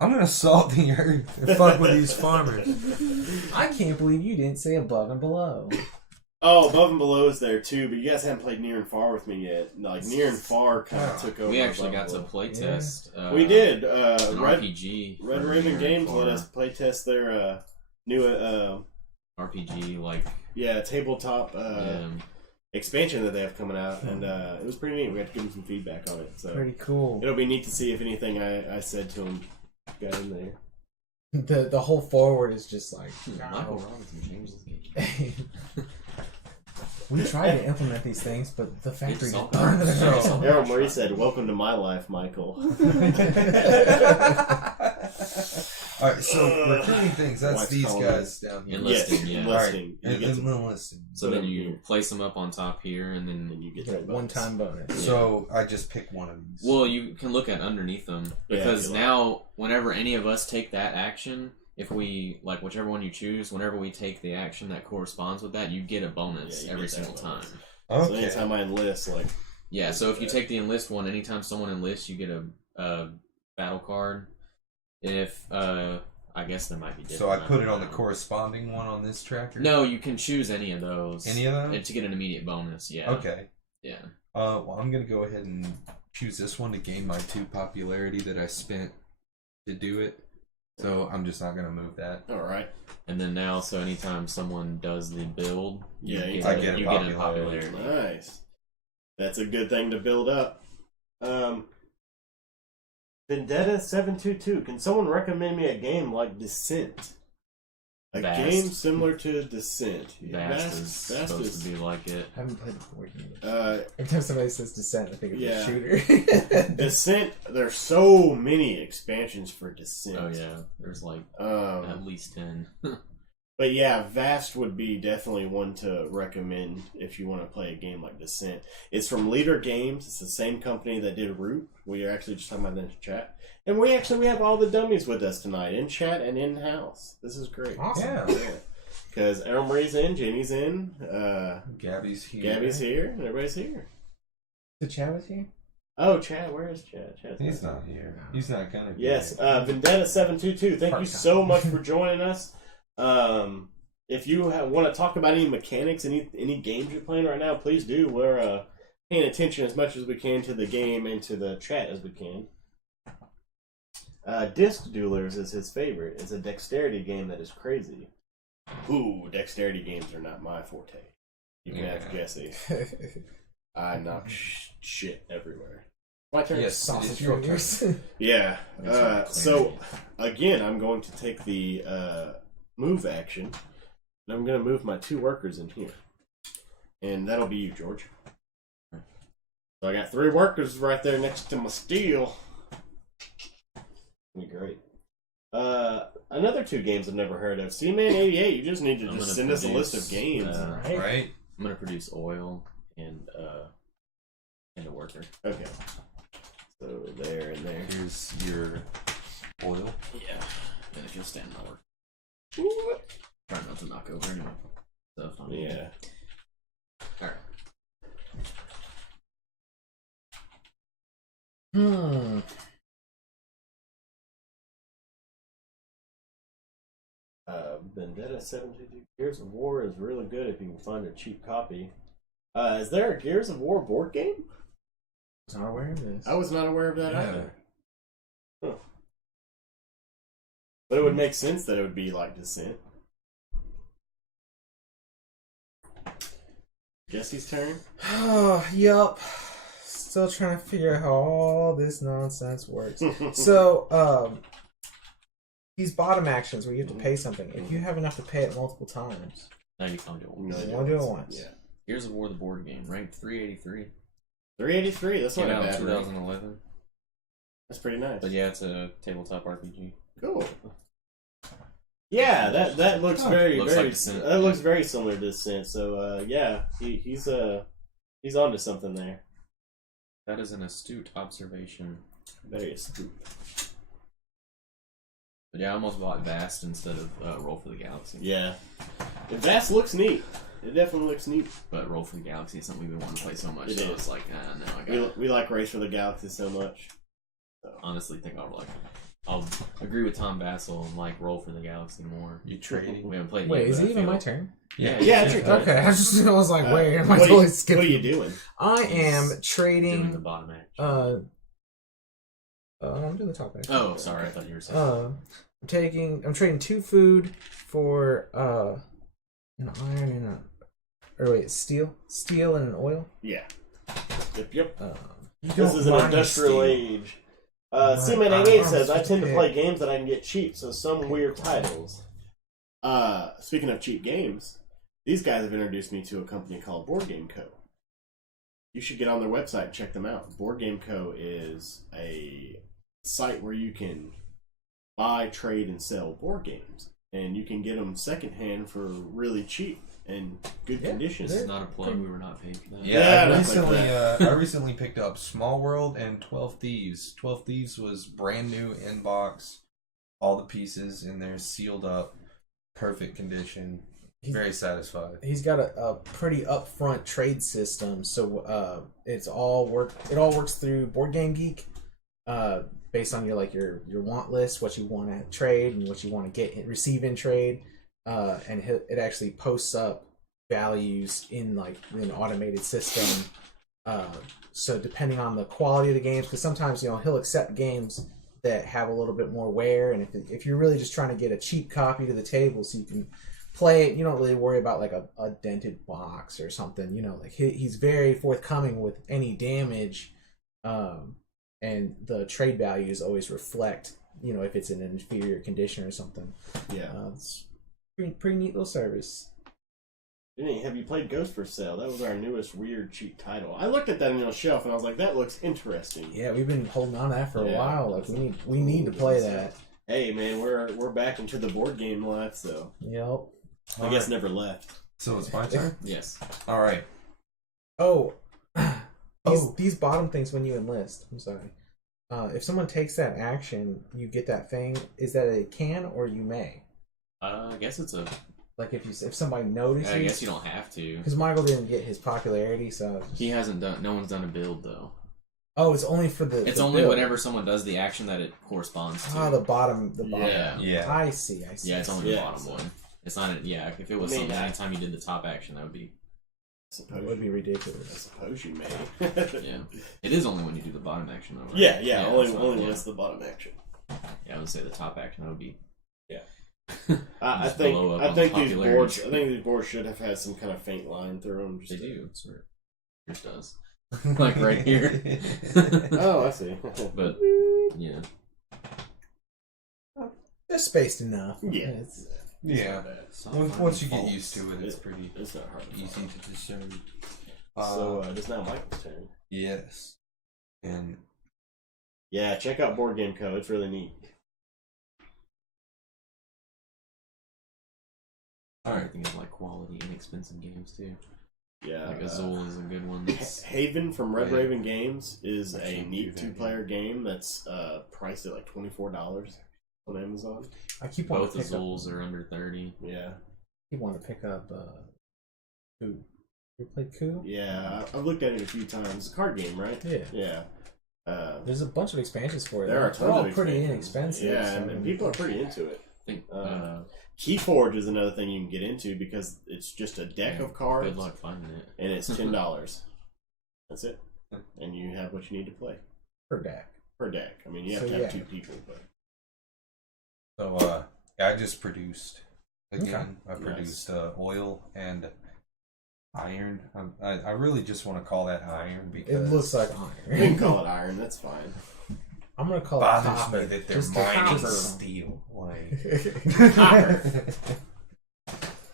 I'm gonna salt the earth and fuck with these farmers. I can't believe you didn't say above and below. Oh, Above and Below is there too, but you guys haven't played Near and Far with me yet. Like Near and Far kind of took over. We actually Above got to and play test. We did. An Red RPG. Red for Raven Near Games and let Far. us play test their new RPG, like tabletop yeah. expansion that they have coming out, and it was pretty neat. We had to give them some feedback on it, so Pretty cool. it'll be neat to see if anything I said to them got in there. The whole forward is just like Michael Robinson changed this game. we tried to implement these things, but the factory It's just all- burned it's them. all- Errol Murray said, "Welcome to my life, Michael." All right, so recruiting things. That's Wife's these calling guys down here. Enlisting, Yes, yeah. enlisting. All right, You get some- enlisting. So then you place them up on top here, and and then you get Get a that bonus. one-time bonus. So I just pick one of these. well, you can look at underneath them because you now whenever any of us take that action, if we like whichever one you choose, whenever we take the action that corresponds with that, you get a bonus Yeah, you every get that single bonus. time. So Okay. anytime I enlist, like Yeah, so if you take the enlist one, anytime someone enlists, you get a battle card. If I guess there might be different. So I put it don't on the know. corresponding one on this tracker? No, you can choose any of those. Any of them? And to get an immediate bonus, yeah. Okay. Yeah. Well, I'm going to go ahead and choose this one to gain my 2 popularity that I spent to do it. So I'm just not going to move that. all right, And then now, so anytime someone does the build, Yeah, you I get, get a you get a popularity. popularity. nice. That's a good thing to build up. Vendetta 722. Can someone recommend me a game like Descent? A Vast. game similar to Descent. Vast is supposed to be like it. I haven't played the board game. Uh, Every time somebody says Descent, I think of Yeah. a shooter. Descent. There's so many expansions for Descent. Oh yeah, there's like at least 10. But yeah, Vast would be definitely one to recommend if you want to play a game like Descent. It's from Leader Games. It's the same company that did Root. We are actually just talking about that in chat. And we have all the dummies with us tonight, in chat and in-house. This is great. Awesome. Yeah. Because Errol Murray's in, Jenny's in, Gabby's here. Gabby's here, and everybody's here. The chat was here? Oh, Chad, where is Chad? Chad's He's not here. He's not going to be Yes, here. Vendetta 722. Thank you Part-time. so much for joining us. If you want to talk about any mechanics, any games you're playing right now, please do. We're paying attention as much as we can to the game and to the chat as we can. Disc Duelers is his favorite. It's a dexterity game that is crazy. Ooh, dexterity games are not my forte. You can have to guess it. I knock shit everywhere. My turn. Yes, it Sausage is your turn. fingers. Yeah. That's right, So again, I'm going to take the move action, and I'm going to move my 2 workers in here, and that'll be you, George. So I got 3 workers right there next to my steel. Be great. Another 2 games I've never heard of. Seaman 88. You just need to I'm just gonna send us a produce, list of games. Right? I'm gonna produce oil and a worker. Okay. So there and there. Here's your oil. Yeah. And if you'll stand my work. Try not to knock over any stuff on you. Yeah. Alright. Vendetta 722 Gears of War is really good if you can find a cheap copy. Is there a Gears of War board game? I was not aware of this. I was not aware of that Yeah. either. Huh. But it would make sense that it would be like Descent. Jesse's turn. Yup. Still trying to figure out how all this nonsense works. So, these bottom actions where you have to pay something, if you have enough to pay it multiple times, Now you can do it once. No, you want to do it once. Yeah. Gears of War, the board game, ranked 383. 383. That's not Came a out in bad rate. 2011. That's pretty nice. But yeah, it's a tabletop RPG. Cool. Yeah, that looks very Looks very like Descent. that looks very similar to Descent. So yeah, he's onto something there. That is an astute observation. Very astute. But yeah, I almost bought Vast instead of Roll for the Galaxy. Yeah, Vast looks neat. It definitely looks neat. But Roll for the Galaxy is something we've been wanting to play so much. It so is. it's like, no, I got We like Race for the Galaxy so much. honestly think I'll like I'll agree with Tom Bassel and like Roll for the Galaxy more. You trading? We haven't played. Wait, yet, is but it I even feel- my turn? Yeah, it's it's your your turn. Okay, I was like, wait, am I what totally are skipping? you doing? I am Doing the trading. bottom action. I'm doing the top action. Oh, sorry, I thought you were saying. I'm trading 2 food for an iron and steel and an oil. Yeah. Yep. This is an industrial age. Stonemaier says, I tend to play games that I can get cheap, so some weird titles. Speaking of cheap games, these guys have introduced me to a company called Board Game Co. You should get on their website and check them out. Board Game Co. is a site where you can buy, trade, and sell board games. And you can get them secondhand for really cheap and good conditions. This is not a plug. We were not paid for that. Yeah, Yeah, I recently picked up Small World and 12 Thieves. 12 Thieves was brand new in box, all the pieces in there sealed up, perfect condition. Very satisfied. He's got a pretty upfront trade system, so it all works through Board Game Geek, based on your want list, what you want to trade and what you want to receive in trade, and it actually posts up values in an automated system. So depending on the quality of the games, because sometimes he'll accept games that have a little bit more wear, and if you're really just trying to get a cheap copy to the table so you can play it, you don't really worry about a dented box or something. He's very forthcoming with any damage, and the trade values always reflect if it's in an inferior condition or something. Yeah. It's pretty neat little service. Have you played Ghost for Sale? That was our newest weird cheap title. I looked at that on your shelf and I was like, that looks interesting. Yeah, we've been holding on to that for a Yeah. while. We need to play that. Hey man, we're back into the board game life, so Yep. I guess never left. So it's my turn? Yes. All right. Oh, these bottom things when you enlist. I'm sorry. If someone takes that action, you get that thing. Is that a can or you may? I guess it's a. If somebody notices. I guess you don't have to. Because Michael didn't get his popularity, so He hasn't done. No one's done a build though. oh, it's only for the. It's the only build. whenever someone does the action that it corresponds to. Ah, the bottom. Yeah. Yeah. I see. Yeah, it's only the Yeah, bottom so- one. It's not. If it was something, anytime you did the top action, that would be. It would be I ridiculous. suppose you may. Yeah. It is only when you do the bottom action though. Right? Yeah, only so, when yeah. it's the bottom action. Yeah, I would say the top action that would be. I Just think blow up I on think the these popularity boards scale. I think these boards should have had some kind of faint line through them. They do. It's where yours does. Like right here. Oh, I see. But yeah. They're spaced enough. Yeah. It's- Yeah. Once you get used to it, it's pretty It's not hard. To easy find. to discern. So it's now Michael's turn. Yes. And Yeah, check out Board Game Co. It's really neat. Everything is like quality, inexpensive games too. Yeah, Like Azul is a good one. That's Haven from Red Right. Raven Games is I a can't neat do that 2-player game that's priced at like $24 on Amazon. I keep wanting both to pick up. Azuls are under 30. Yeah, Keep wanting to pick up. Coup. You played Coup? yeah. I've looked at it a few times. It's a card game, right? Yeah. Yeah. There's a bunch of expansions for it. There are They're tons all of pretty expansions. inexpensive. Yeah, so, and people are pretty into it. I think Keyforge is another thing you can get into because it's just a deck of cards, good luck finding it. and it's $10. That's it, and you have what you need to play per deck. per deck. I mean, you have So, to have yeah. 2 people, but so I just produced again. Okay. I produced oil and iron. I really just want to call that iron because It looks like you can iron. call it iron. That's fine. I'm gonna call it bothers copper. me that they're Just mining copper. steel. Like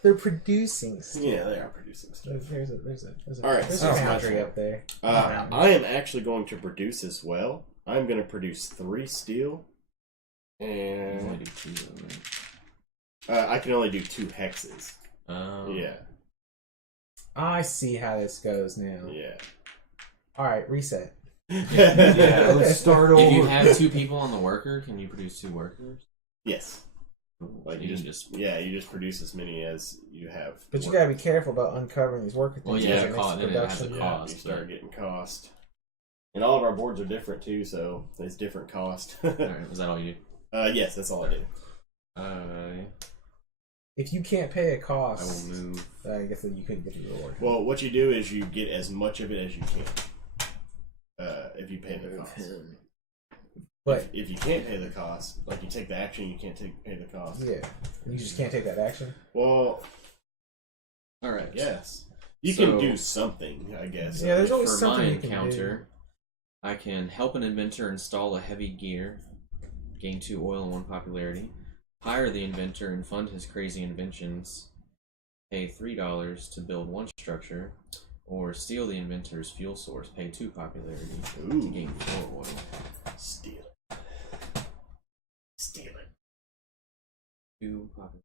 They're producing steel. Yeah, they are producing stuff. There's a All right, there's so a it's my foundry turn. up there. I am actually going to produce as well. I'm going to produce 3 steel, You only and do 2 though, right? I can only do 2 hexes. Yeah, I see how this goes now. yeah. All right, reset. yeah, let's start over. If you have 2 people on the worker, can you produce 2 workers? Yes. Like You you can just you just produce as many as you have. But you work. gotta be careful about uncovering these worker things. Well, yeah, because it it makes cost- the then it has production. a Yeah, cost, you start but- getting cost. And all of our boards are different too, so it's different cost. Alright, was that all you do? Yes, that's all I do. If you can't pay a I cost, will move. I guess then you couldn't get the reward. Well, what you do is you get as much of it as you can. If you pay the cost. But if you can't pay the cost, like you take the action, you can't pay the cost. yeah, you just can't take that action. Well, All right. yes, you So- can do something, I guess. Yeah, there's always For my something you can encounter, I can help an inventor install a heavy gear, gain 2 oil and 1 popularity, hire the inventor and fund his crazy inventions, pay $3 to build 1 structure, or steal the inventor's fuel source, pay 2 popularity to Ooh, gain 4 oil. steal it. Steal it. 2 popularity.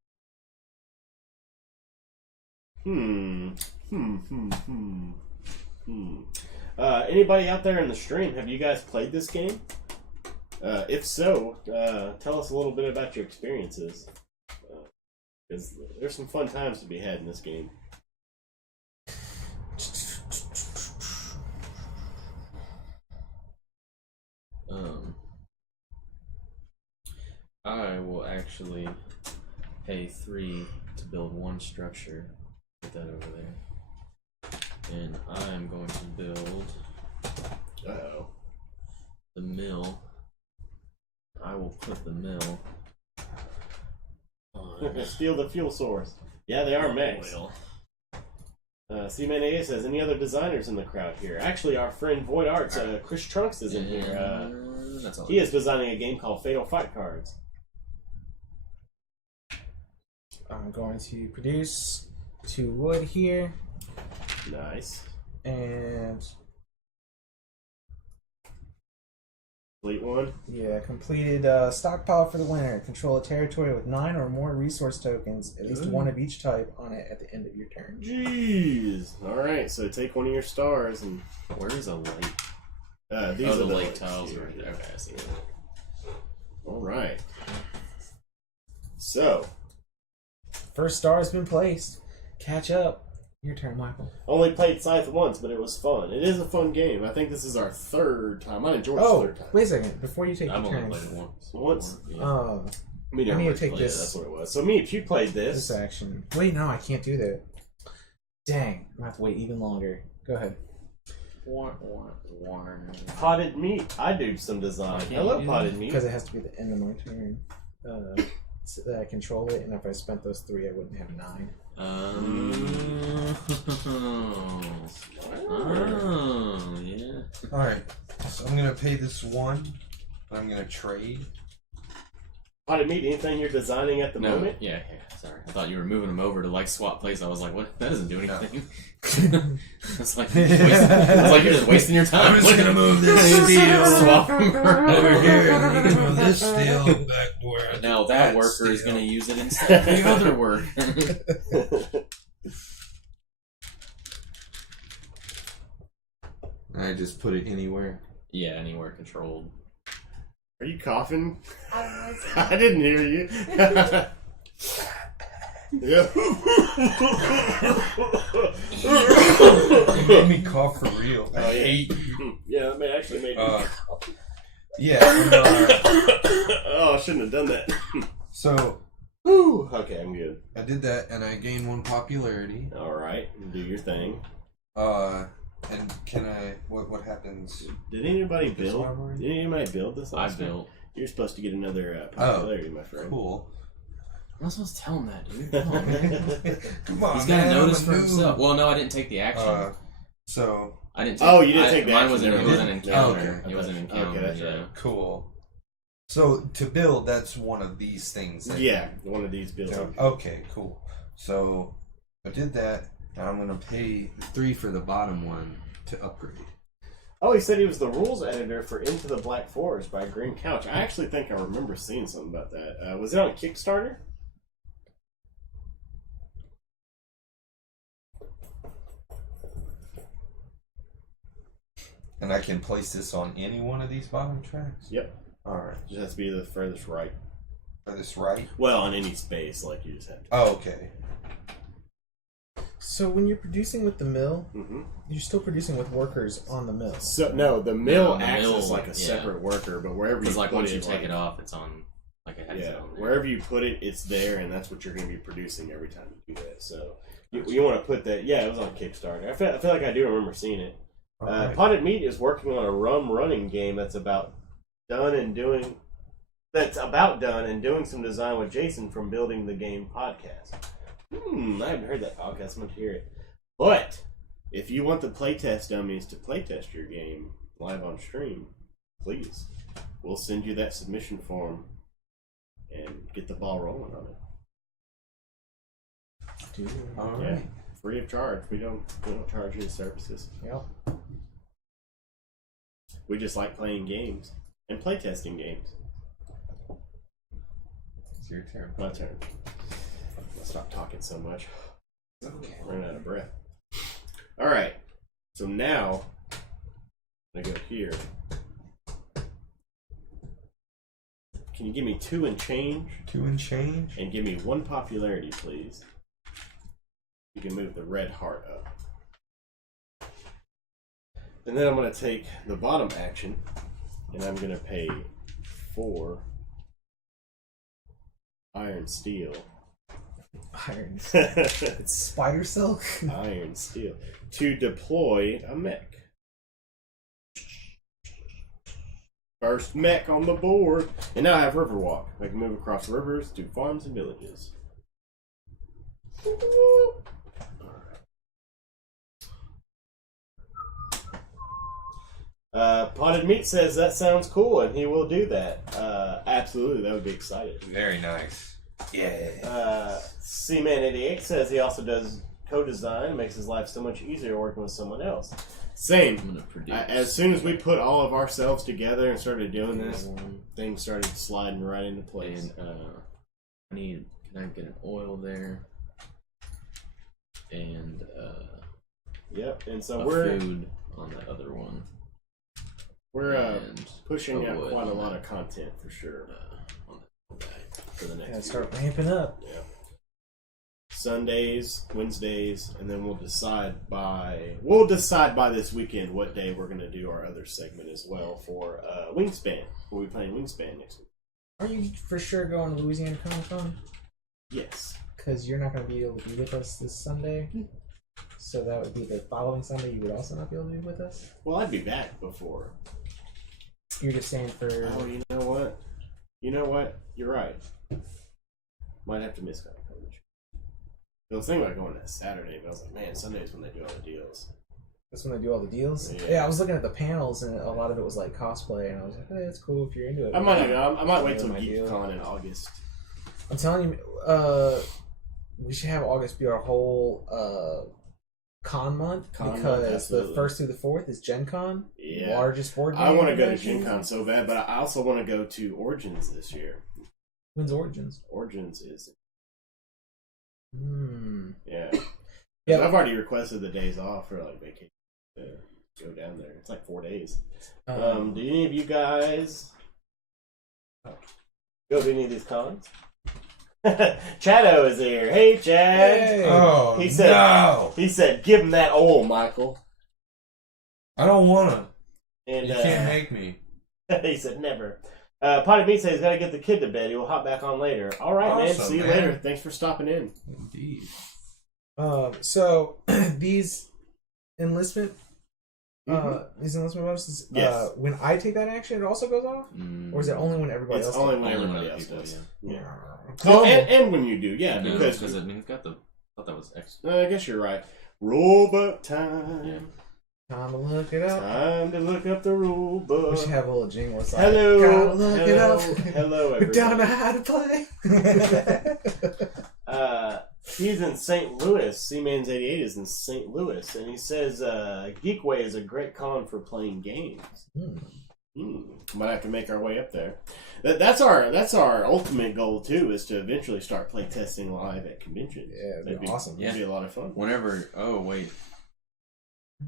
Anybody out there in the stream, have you guys played this game? If so, tell us a little bit about your experiences. Because there's some fun times to be had in this game. I will actually pay 3 to build 1 structure. Put that over there. And I am going to build Uh-oh. the mill. I will put the mill on Steal the fuel source. Yeah, they are mechs. oil. C-Man says, any other designers in the crowd here? Actually, our friend Void Arts, Chris Trunks is in here. That's all. He is designing a game called Fatal Fight Cards. I'm going to produce 2 wood here, Nice. and Complete one. yeah, completed stockpile for the winner. Control a territory with 9 or more resource tokens, at least 1 of each type, on it at the end of your turn. Jeez. Alright, so take one of your stars and... Where is a lake? these Oh, are the lake lakes tiles here. right there. Okay, I see. Alright. So, First star has been placed. Catch up. Your turn, Michael. only played Scythe once, but it was fun. It is a fun game. I think this is our 3rd time. I enjoyed Oh, the 3rd time. wait a second. Before you take I've your only turn, played it once. Once? Yeah. Medium I need to Rich take played it, this- That's what it was. So, Meep, you played this this. action. Wait, no, I can't do that. Dang. I'm going to have to wait even longer. Go ahead. Potted meat. I do some design. Can't I love you? potted meat. Because it has to be the end of my turn. So that I control it, and if I spent those 3, I wouldn't have 9. Oh, yeah. Alright, so I'm gonna pay this 1. I'm gonna trade. Potted meat, anything you're designing at the No, moment? yeah. Sorry, I thought you were moving them over to like swap plays. I was like, what? That doesn't do anything. It's like you're just wasting your time. I'm just gonna move this steel Swap them over here, and I'm gonna move this steel back to where I Now took that worker is steel. going to use it instead of the other work. I just put it anywhere. Yeah, anywhere controlled. Are you coughing? I I didn't hear you. Yeah. You made me cough for real. I Oh, yeah. hate you. Yeah, that actually made me. Yeah. Oh, I shouldn't have done that. So Whew. Okay, I'm good. I did that, and I gained 1 popularity. All right, do your thing. And can I? What happens? Did anybody This build? library? Did anybody build this? I last time? built. You're supposed to get another popularity, my friend. Cool. I'm not supposed to tell him that, dude. Come on, man. Come on, He's got to man, notice I'm a for noob. himself. Well, no, I didn't take the action. So I didn't. Take, Oh, you didn't take the mine action, wasn't. never It was an mind. encounter. Okay. It was an Okay, encounter. that's yeah. right. cool. So to build, that's one of these things. That Yeah, one of these builds. Okay, cool. So I did that. Now I'm gonna pay 3 for the bottom one to upgrade. Oh, he said he was the rules editor for Into the Black Forest by Green Couch. I actually think I remember seeing something about that. Was it on Kickstarter? And I can place this on any one of these bottom tracks? Yep. Alright. Just has to be the furthest right. For this right? Well, on any space, like you just have to. Oh, okay. So when you're producing with the mill, Mm-hmm. you're still producing with workers on the mill. So no, the mill No, the acts mill, as like a yeah. separate worker, but wherever you Because like put once you it, take it off, it's on like a headset. Yeah, wherever you put it, it's there, and that's what you're going to be producing every time you do that. So you want to put that. Yeah, it was on Kickstarter. I feel like I do remember seeing it. Right. Potted Meat is working on a rum running game that's about done and doing some design with Jason from Building the Game podcast. I haven't heard that podcast. I'm going to hear it. But if you want the Playtest Dummies to playtest your game live on stream, please, we'll send you that submission form and get the ball rolling on it. All Yeah, right. free of charge. We don't charge any services. Yep. We just like playing games and playtesting games. It's your turn. My turn. Let's stop talking so much. Okay. Running out of breath. All right. So now I'm gonna go here. Can you give me 2 and change? 2 and change. And give me 1 popularity, please. You can move the red heart up. And then I'm going to take the bottom action, and I'm going to pay 4 iron steel. Iron. It's spider silk. Iron steel. To deploy a mech. First mech on the board. And now I have Riverwalk. I can move across rivers to farms and villages. Potted Meat says that sounds cool, and he will do that. Absolutely, that would be exciting. Very nice. Yeah. C-Man88 says he also does co-design, makes his life so much easier working with someone else. Same. I'm gonna produce. As soon as we put all of ourselves together and started doing this, things started sliding right into place. And can I get an oil there? And Yep, and so a we're food on the other one. We're And pushing out wood quite a on lot that. of content for sure On the back. for the next Gotta few start weeks. ramping up. Yeah. Sundays, Wednesdays, and then we'll decide by this weekend what day we're going to do our other segment as well for Wingspan. We'll be playing Wingspan next week. Are you for sure going to Louisiana Comic-Con? Yes. Because you're not going to be able to be with us this Sunday. So that would be the following Sunday. You would also not be able to be with us. Well, I'd be back before. You're just staying for. Oh, you know what? You're right. Might have to miss Comic Con. I was thinking about going that Saturday, but I was like, man, Sunday's when they do all the deals. That's when they do all the deals. Yeah. Yeah, I was looking at the panels, and a lot of it was like cosplay, and I was like, hey, that's cool if you're into it. I might not go. I might wait till My deal. GeekCon in August. I'm telling you, we should have August be our whole con month Con month, because absolutely. the 1st through the 4th is Gen Con, Yeah. largest board game. I want to go to convention. Gen Con so bad, but I also want to go to Origins this year. When's Origins? Origins is Yeah. 'Cause Yeah. I've already requested the days off for like vacation to go down there. It's like 4 days. Do any of you guys go to any of these cons? Chado is here. Hey, Chad. Hey. Oh, He said- no! He said, "Give him that oil, Michael." I don't want to. And You can't make me. he said, "Never." Potty Meat says he's got to get the kid to bed. He will hop back on later. All right, man. Awesome, See you man. later. Thanks for stopping in. Indeed. So these enlistment bonuses. Yes. When I take that action, it also goes off, or is it only when everybody It's else? only does? when Only when everybody other else people, does. yeah. Yeah. Cool. And when you do, yeah, No, because because it's got the. I thought that was extra. I guess you're right. Rule book time. Yeah. Time to look it up. Time to look up the rule book. We should have a little jingle. It's like, Hello, gotta look it hello, up. hello, We don't know everybody. how to play. He's in St. Louis. C-Man's88 is in St. Louis, and he says Geekway is a great con for playing games. Might have to make our way up there. That's our ultimate goal too, is to eventually start play testing live at conventions. Yeah, it'd be awesome. It'd be a lot of fun.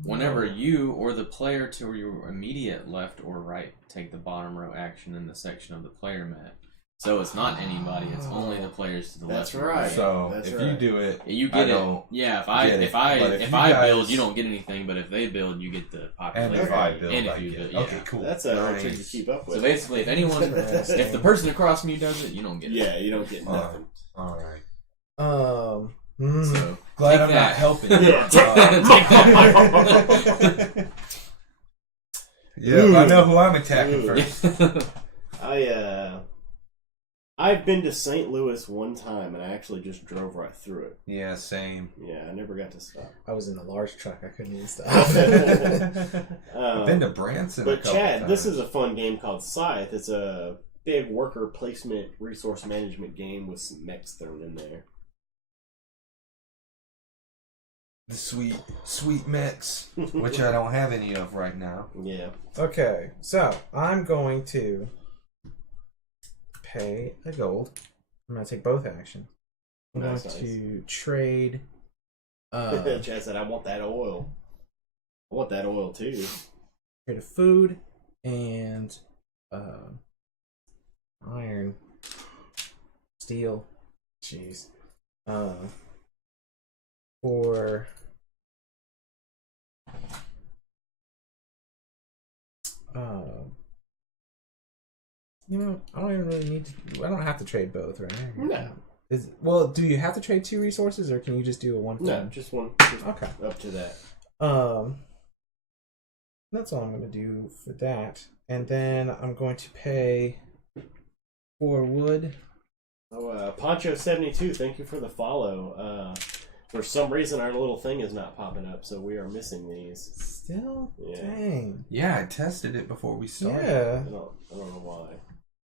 Whenever you or the player to your immediate left or right take the bottom row action in the section of the player map, So it's not anybody. It's only the players to the That's left. right. So That's if right. you do it, You get I it. don't Yeah, get it. if But I you build, guys- you don't get anything. But if they build, you get the And popularity. if I build, And if I you get build, it. yeah. Okay, cool. That's a hard trick to keep up with. So basically, if anyone, if the person across from you does it, you don't get it. Yeah, you don't get nothing. All right. So Glad take I'm that. not helping. Yeah. Take that. Yeah, I know who I'm attacking Ooh. first. I've been to St. Louis one time, and I actually just drove right through it. Yeah, same. Yeah, I never got to stop. I was in a large truck. I couldn't even stop. I've been to Branson. But a couple Chad, times. this is a fun game called Scythe. It's a big worker placement, resource management game with some mechs thrown in there. the sweet mechs, which I don't have any of right now. Yeah. Okay, so I'm going to pay a gold. I'm going to take both actions. I'm Nice, going to trade. Chad said, I want that oil. I want that oil too. Trade a food and iron, steel. Jeez. For you know, I don't even really need to. I don't have to trade both, right? No. Well, do you have to trade 2 resources, or can you just do a one? No, just one. Just Okay. up to that. That's all I'm going to do for that, and then I'm going to pay for wood. Oh, Poncho72, thank you for the follow. For some reason, our little thing is not popping up, so we are missing these. Still, Yeah. dang. Yeah, I tested it before we started. Yeah. I don't know why.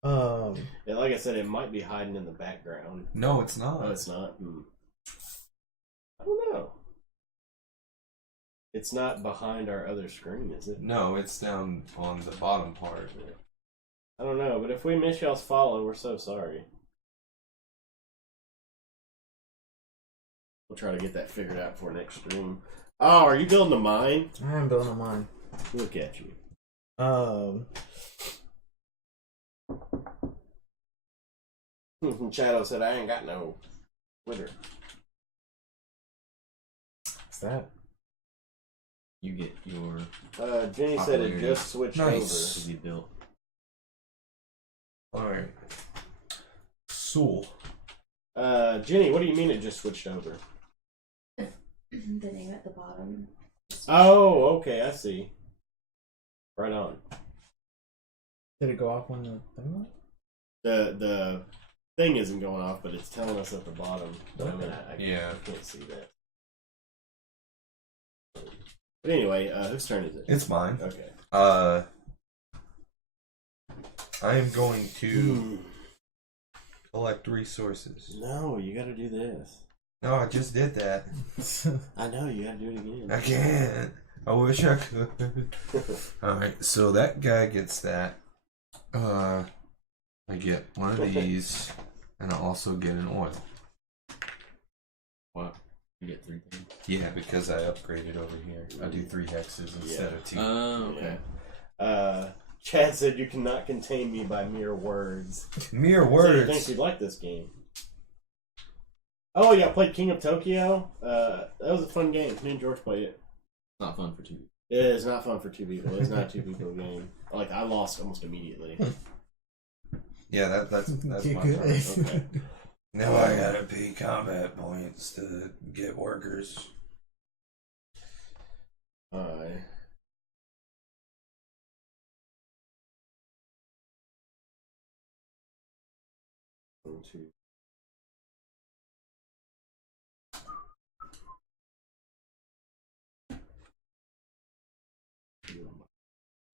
Um. Yeah, like I said, it might be hiding in the background. No, it's not. Oh, it's not. I don't know. It's not behind our other screen, is it? No, it's down on the bottom part. I don't know, but if we miss y'all's follow, we're so sorry. We'll try to get that figured out for next stream. Oh, are you building a mine? I'm building on mine. Look at you. Shadow said, I ain't got no Twitter. What's that? You get your Jenny said it just switched Nice. to be built. Alright. Soul. over. Jenny, what do you mean it just switched over? The name at the bottom. Oh, okay, I see. Right on. Did it go off on the thing? The thing isn't going off, but it's telling us at the bottom. But I mean, I can't see that. But anyway, whose turn is it? It's mine. Okay. I am going to collect resources. No, you gotta do this. No, I just did that. I know, you gotta do it again. I can't. I wish I could. Alright, so that guy gets that. I get one of these, and I also get an oil. Wow. You get 3 things. Yeah, because I upgraded over here. I do 3 hexes instead of 2. Oh, okay. Chad said you cannot contain me by mere words. Mere So he words. thinks you'd like this game. Oh, yeah, I played King of Tokyo. That was a fun game. Me and George played it. It's not fun for 2 people. It is not fun for 2 people. It's not a 2 people game. Like, I lost almost immediately. Yeah, that's my You turn. good? Okay. Now I gotta pay combat points to get workers. Alright. One, two.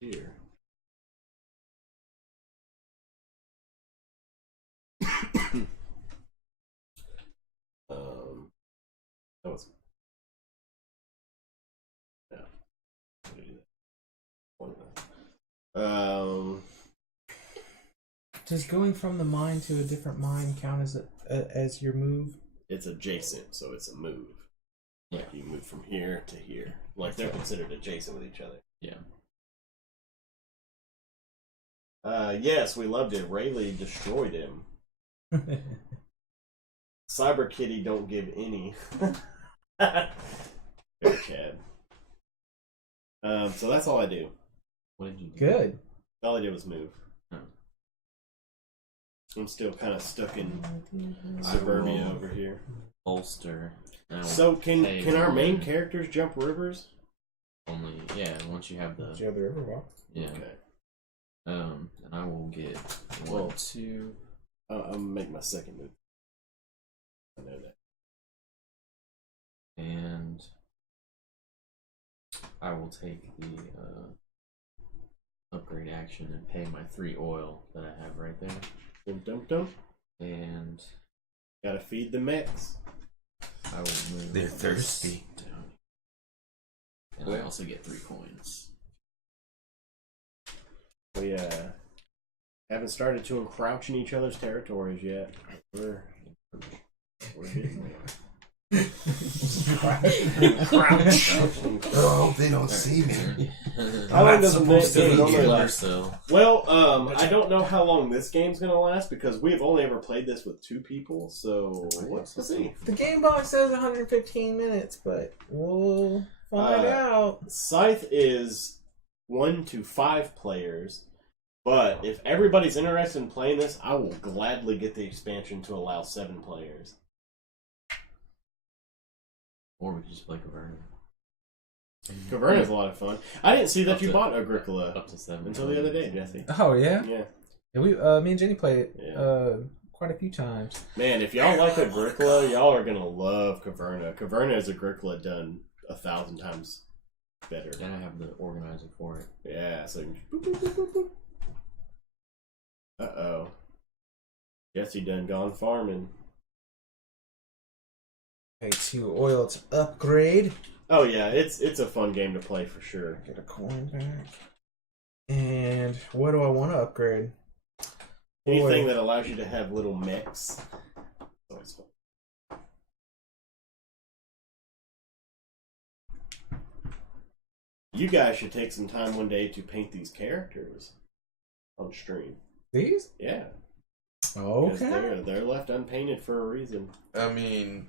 Here. That was. Yeah. Does going from the mine to a different mine count as your move? It's adjacent, so it's a move. Like you move from here to here. Like they're considered adjacent with each other. Yeah. Yes, we loved it. Rayleigh destroyed him. Cyber Kitty don't give any. Very Chad. So that's all I do. What did you do? Good. All I did was move. Oh. I'm still kind of stuck in suburbia over here. Bolster. So can our main characters jump rivers? Only once you have the Do you have the river walk? yeah. Okay. And I will get Well, 1, 2. I'm gonna make my second move. I know that. And I will take the upgrade action and pay my 3 oil that I have right there. Dum dum dum. And Gotta feed the mechs. I will move. They're thirsty. Down. And I also get 3 coins. We haven't started to encroach in each other's territories yet. We're getting there. Oh, they don't see me. How long does this game Be normally killer, last? so Well, I don't know how long this game's gonna last because we've only ever played this with 2 people. So let's see. The game box says 115 minutes, but we'll find out. Scythe is 1 to 5 players, but if everybody's interested in playing this, I will gladly get the expansion to allow 7 players. or we could just play Caverna. Caverna's a lot of fun. I didn't see that Up you to- bought Agricola Up to 7 until the other day, Jesse. Oh yeah, Yeah. yeah. We me and Jenny played it Yeah. quite a few times. Man, if y'all like Agricola, y'all are gonna love Caverna. Caverna is Agricola done 1,000 times better. Then I have the organizer for it. Yeah, so boop, boop, boop, boop, boop. Uh-oh. Jesse done gone farming. Pay 2 oil to upgrade. Oh yeah, it's a fun game to play for sure. Get a coin back. And what do I want to upgrade? Anything Boy. that allows you to have little mechs. Always fun. You guys should take some time one day to paint these characters on stream. These? Yeah. Because Okay. they're left unpainted for a reason. I mean,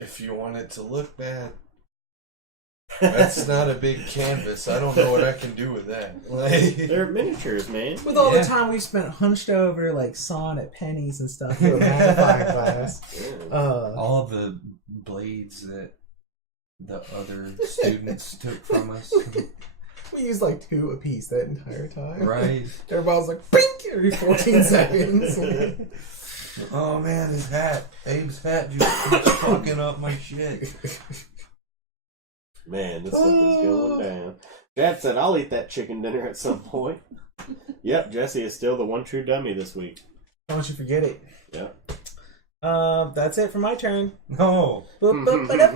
if you want it to look bad, that's not a big canvas. I don't know what I can do with that. Like, They're miniatures, man. With all Yeah. the time we spent hunched over like sawing at pennies and stuff through a magnifying glass. Yeah. all the blades that the other students took from us. We used like 2 apiece that entire time. Right. Everybody was like, pink every 14 seconds. Oh man, his hat. Abe's hat just keeps fucking up my shit. Man, this stuff is going down. Chad said, I'll eat that chicken dinner at some point. Yep, Jesse is still the one true dummy this week. Don't you forget it. Yep. That's it for my turn. No. Boop, boop, ba-da.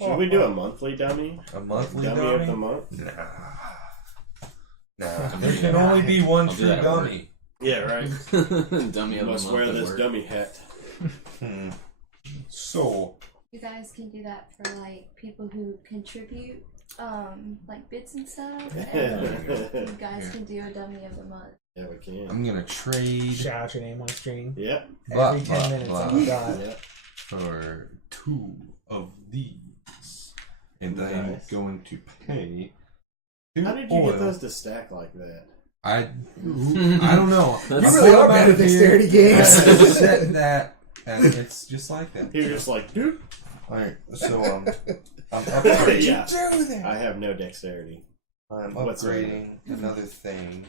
Should we do a monthly dummy? A monthly Dummy dummy? of the month? Nah. There can only be one I'll do true that at work. dummy. Yeah, right. Dummy You of the must month wear at this work. dummy hat. So, You guys can do that for like people who contribute, like bits and stuff. And you guys can do a dummy of the month. Yeah, we can. I'm gonna trade Shout out your name on stream. Yep. Blah, Every 10 blah, minutes. blah. Oh my god. Yep. for 2 of these. And I'm Nice. going to pay 2 How did you oil. get those to stack like that? I don't know. You I really thought are about bad it at dexterity here, games. and I said that, and it's just like that. He was just like, dude. Alright, so I'm upgrading. Yeah. Do that. I have no dexterity. I'm Whatsoever. upgrading another thing,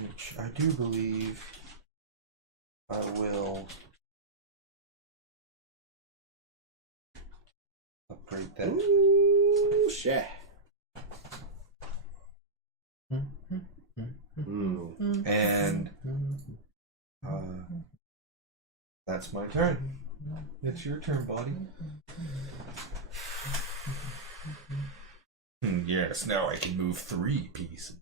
which I do believe I will upgrade that. Ooh, shit. And that's my turn. It's your turn, buddy. Yes, now I can move 3 pieces.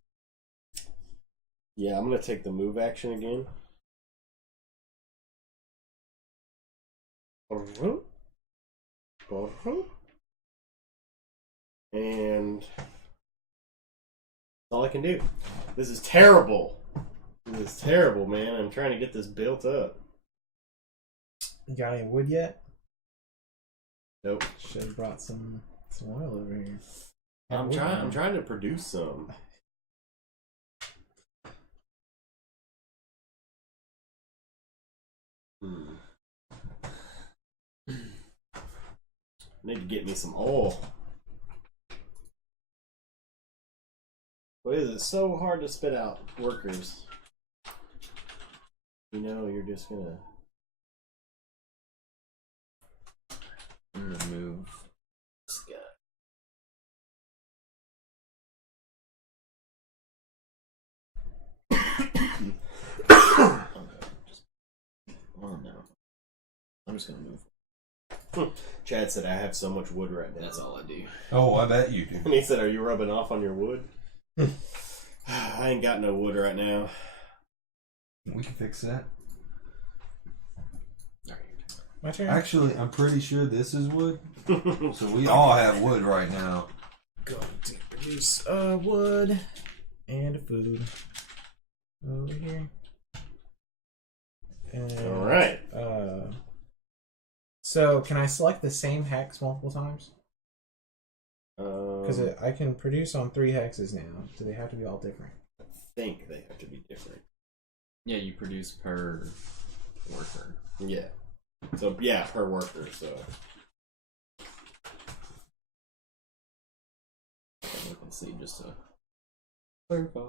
Yeah, I'm gonna take the move action again. And that's all I can do. This is terrible. This is terrible, man. I'm trying to get this built up. You got any wood yet? Nope. Should have brought some oil over here. I'm trying to produce some. Need to get me some oil. Why is it so hard to spit out workers? You know, you're just gonna. I'm gonna move this guy. Oh no. I'm just gonna move. Chad said I have so much wood right now. That's all I do. Oh, I bet you do. And he said, "Are you rubbing off on your wood?" I ain't got no wood right now. We can fix that. My turn. Actually, I'm pretty sure this is wood. So we all have wood right now. Going to produce wood and food over here. And, All right. So can I select the same hex multiple times? Because I can produce on 3 hexes now. Do they have to be all different? I think they have to be different. Yeah, you produce per worker. Yeah. So yeah, per worker. So We can see just to clarify.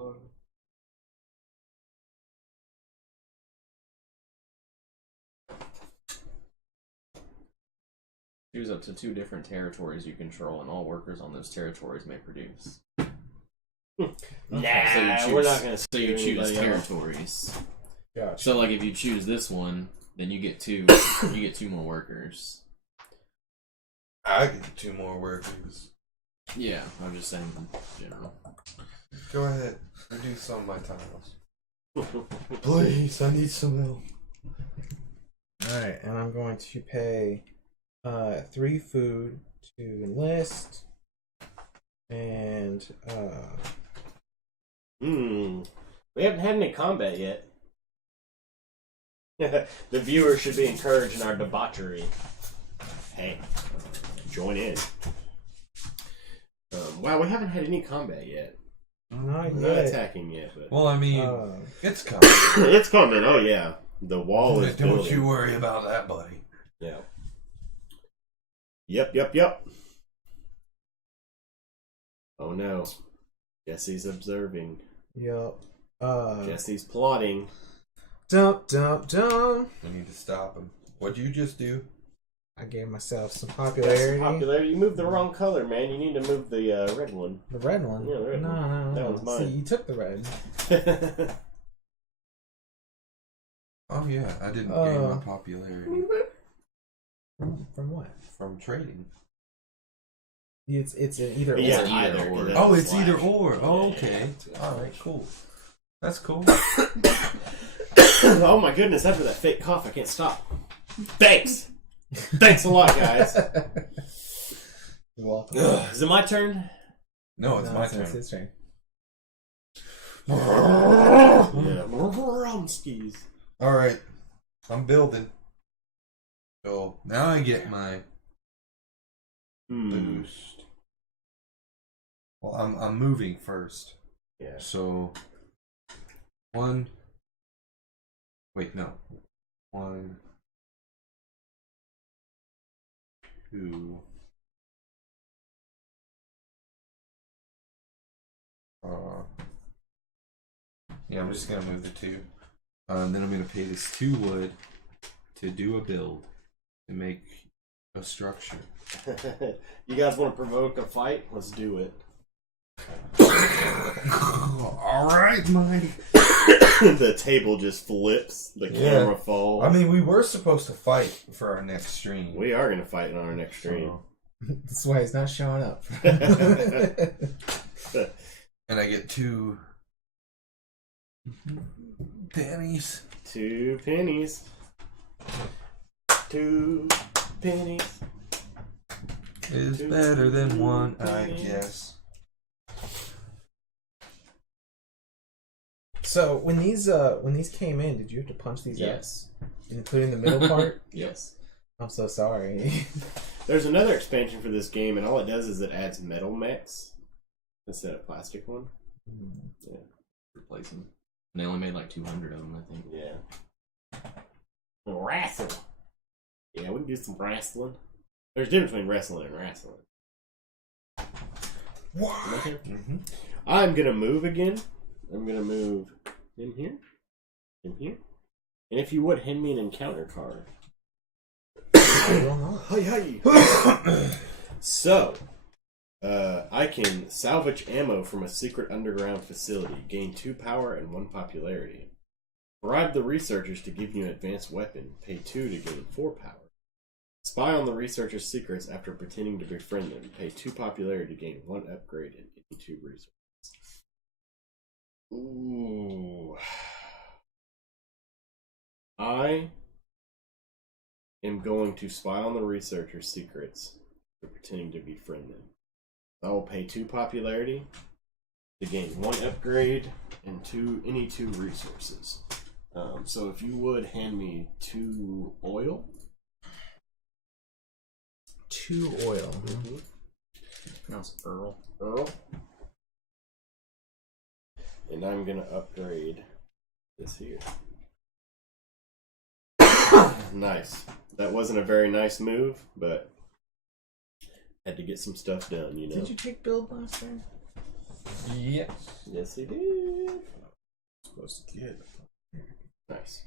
Choose up to 2 different territories you control, and all workers on those territories may produce. nah, So we're not gonna. So you choose territories. Gotcha. So, like, if you choose this one, then you get 2. You get 2 more workers. I get 2 more workers. Yeah, I'm just saying in general. Go ahead, reduce some of my tiles. Please, I need some help. Alright, and I'm going to pay 3 food to enlist, and we haven't had any combat yet. The viewers should be encouraged in our debauchery. Hey, join in. Wow, we haven't had any combat yet. not We're not yet. attacking yet, but Well, I mean, it's coming. it's coming. Oh yeah, the wall is Don't building. you worry about that, buddy. Yeah. Yep. Oh no, Jesse's observing. Yup. Jesse's plotting. Dump. We need to stop him. What'd you just do? I gave myself some That's popularity. popularity. You moved the wrong color, man. You need to move the red one. The red one? Yeah, the red no, one. That no. one's mine. See, you took the red. Oh yeah, I didn't gain my popularity From what? from trading. It's an either Yeah, or. either or. Oh, it's Slash. either or. Oh, okay. All right, cool. That's cool. Oh my goodness! After that fake cough, I can't stop. Thanks. Thanks a lot, guys. You're welcome. Is it my turn? No, it's my It's turn. his turn. Yeah. Skis. All right, I'm building. So now I get my boost. Well, I'm moving first. Yeah. So 1. Wait, no. 1, 2. Yeah, I'm just gonna move the 2. And then I'm gonna pay this 2 wood to do a build to make a structure. You guys want to provoke a fight? Let's do it. All right, Mike. The table just flips. The camera falls. I mean, we were supposed to fight for our next stream. We are going to fight on our next stream. That's why he's not showing up. And I get 2 pennies. 2 pennies. 2 pennies. Is better than 1, I guess. So when these came in, did you have to punch these out? Yes. Including the middle part? Yes. I'm so sorry. There's another expansion for this game, and all it does is it adds metal mechs instead of plastic one. Yeah. Replace them. And they only made like 200 of them, I think. Yeah. Wrestle. Yeah, we can do some wrestling. There's a difference between wrestling and wrestling. What? Mm-hmm. I'm gonna move again. I'm gonna move in here, and if you would hand me an encounter card. I will not. Hi. So, I can salvage ammo from a secret underground facility, gain 2 power and 1 popularity. Bribe the researchers to give you an advanced weapon, pay 2 to gain 4 power. Spy on the researchers' secrets after pretending to befriend them, pay 2 popularity to gain 1 upgrade and gain 2 resources. Ooh. I am going to spy on the researchers' secrets for pretending to befriend them. I will pay 2 popularity to gain 1 upgrade and any 2 resources. So if you would hand me 2 oil. 2 oil. Pronounce Earl. And I'm gonna upgrade this here. Nice. That wasn't a very nice move, but had to get some stuff done, you know. Did you take build last turn? Yes. Yes, he did. Supposed to get. Nice.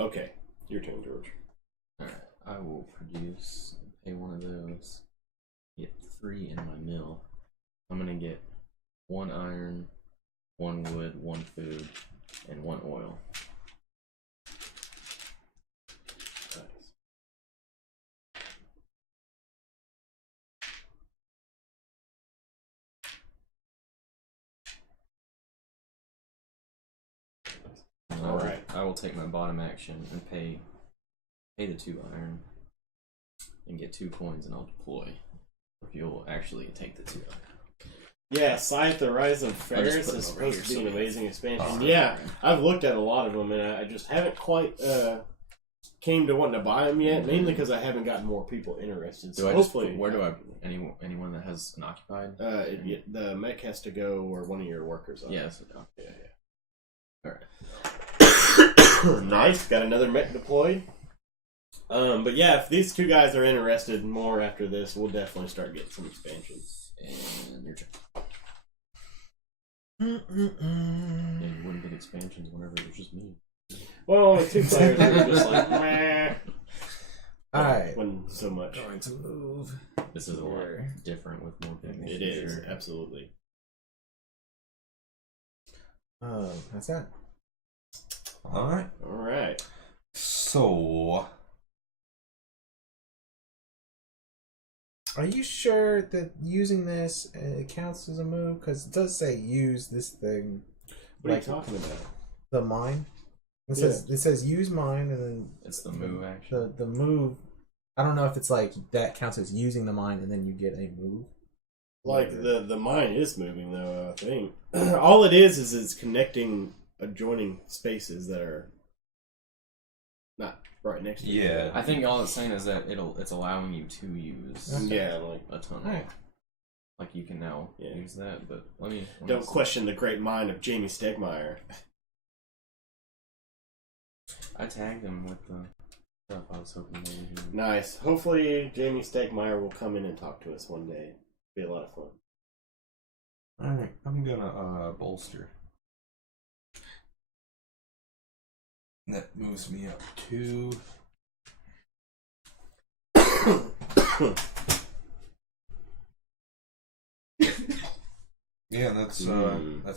Okay, your turn, George. Alright, I will produce, pay one of those, get 3 in my mill. I'm gonna get 1 iron, 1 wood, 1 food, and 1 oil. Nice. Alright. I will take my bottom action and pay the 2 iron and get 2 coins, and I'll deploy. If you'll actually take the 2 iron. Yeah, Scythe, the Rise of I'll just Ferris put it is over supposed here to be so an we have- amazing expansion. Oh, Yeah, okay. I've looked at a lot of them, and I just haven't quite came to wanting to buy them yet, mainly because I haven't gotten more people interested. So Do I just hopefully, where do I anyone that has an occupied? the mech has to go where one of your workers are. Yes. Yeah. Alright. Nice, got another mech deployed. But yeah, if these 2 guys are interested more after this, we'll definitely start getting some expansions. And your turn. Yeah, you wouldn't get expansions whenever it was just me. Well, with 2 players, they're just like, meh. Alright. When so much. Going to move. This is a lot different with more people. It for is, sure. absolutely. That's that. Alright. Alright. So, Are you sure that using this counts as a move? Because it does say use this thing. What are Like- you talking about? The mine. It says use mine, and then It's the move action. the move. I don't know if it's like that counts as using the mine, and then you get a move. Like, the mine is moving, though, I think. All it is it's connecting adjoining spaces that are not right next to each Yeah. other. I think all it's saying is that it's allowing you to use Yeah, like, a tunnel. Alright. Like you can now use that, but let me don't see. question the great mind of Jamie Stegmaier. I tagged him with the stuff I was hoping they would do. Nice. Hopefully, Jamie Stegmaier will come in and talk to us one day. Be a lot of fun. alright, I'm gonna bolster. That moves me up 2. Yeah, that's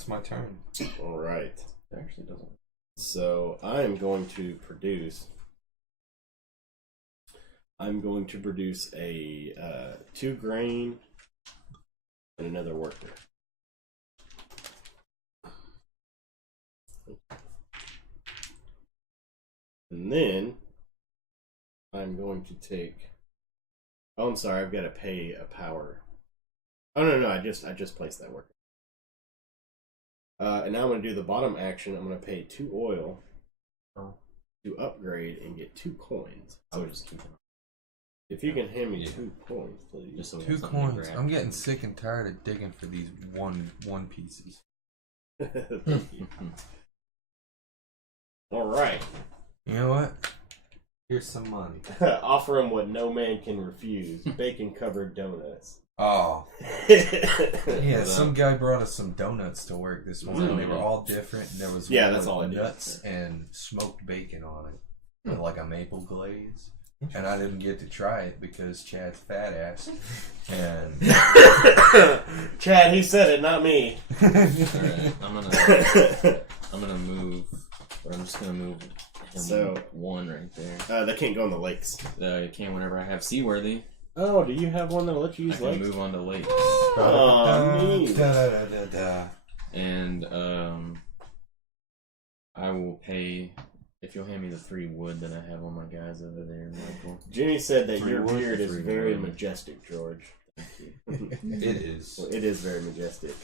my turn. All right. It actually doesn't. So I am going to produce. I'm going to produce a 2 grain and another worker. And then I'm going to take. Oh, I'm sorry. I've got to pay a power. Oh no, I just placed that worker. And now I'm going to do the bottom action. I'm going to pay 2 oil to upgrade and get 2 coins. So just keep it. if you can hand me 2 coins, please. Just so we 2 have something to coins. grab. I'm getting sick and tired of digging for these one pieces. Thank you. All right. You know what? Here's some money. Offer him what no man can refuse: bacon-covered donuts. Oh. Yeah, some guy brought us some donuts to work this morning. They were all different. There was Yeah, one that's with all I did. nuts and smoked bacon on it with like a maple glaze. And I didn't get to try it because Chad's fat ass. And Chad, he said it, not me. Alright, I'm gonna move. Or I'm just gonna move him So- 1 right there. They can't go in the lakes. I can whenever I have seaworthy. Oh, do you have one that'll let you I use can lakes? move on to lakes. Oh, neat. And I will pay if you'll hand me the 3 wood that I have on my guys over there, Michael. Jimmy said that 3 your wood, beard is 3 very wood. majestic, George. It is. Well, it is very majestic.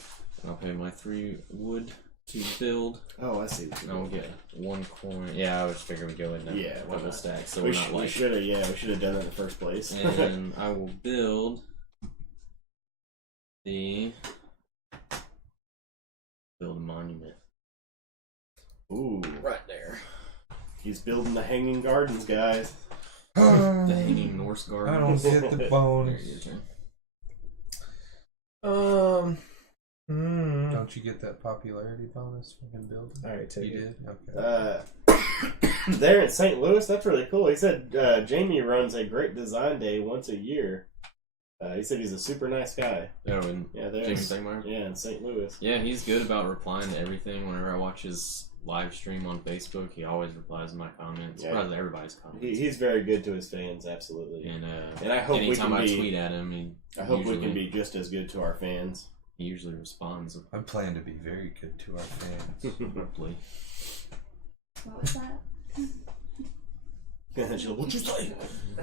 And I'll pay my 3 wood to build. Oh, I see. What And you're I'll doing. get 1 coin. Yeah, I was figuring we'd go in there. Yeah, why double not? stack, so we we're not like. should have. Yeah, we should have done that in the first place. And I will build a monument Ooh, right there. he's building the hanging gardens, guys. The hanging Norse garden. I don't get the There, bonus. your turn. Don't you get that popularity bonus for him building? All right, take You it. did? Okay. There in St. Louis, that's really cool. He said Jamie runs a great design day once a year. He said he's a super nice guy. Oh, and Yeah, there. Jamie Stonemaier? Yeah, in St. Louis. Yeah, he's good about replying to everything. Whenever I watch his live stream on Facebook, he always replies to my comments. Yeah. Replies to everybody's comments. He's very good to his fans, absolutely. And I hope we anytime can I be. tweet at him, I hope we can be just as good to our fans. he usually responds I plan to be very good to our fans. abruptly. What was that? She'll look just like.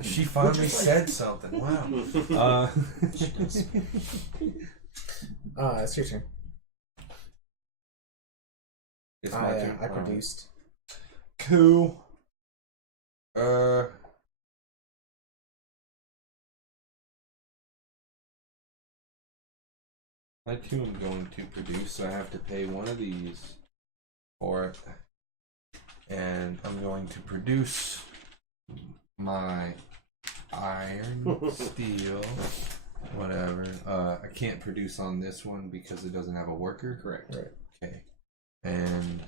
She finally said something. Wow. It's your turn. It's my turn. I produced. Cool. I too am going to produce, so I have to pay one of these for it. And I'm going to produce my iron, steel, whatever. I can't produce on this one because it doesn't have a worker. Correct. Right. Okay. And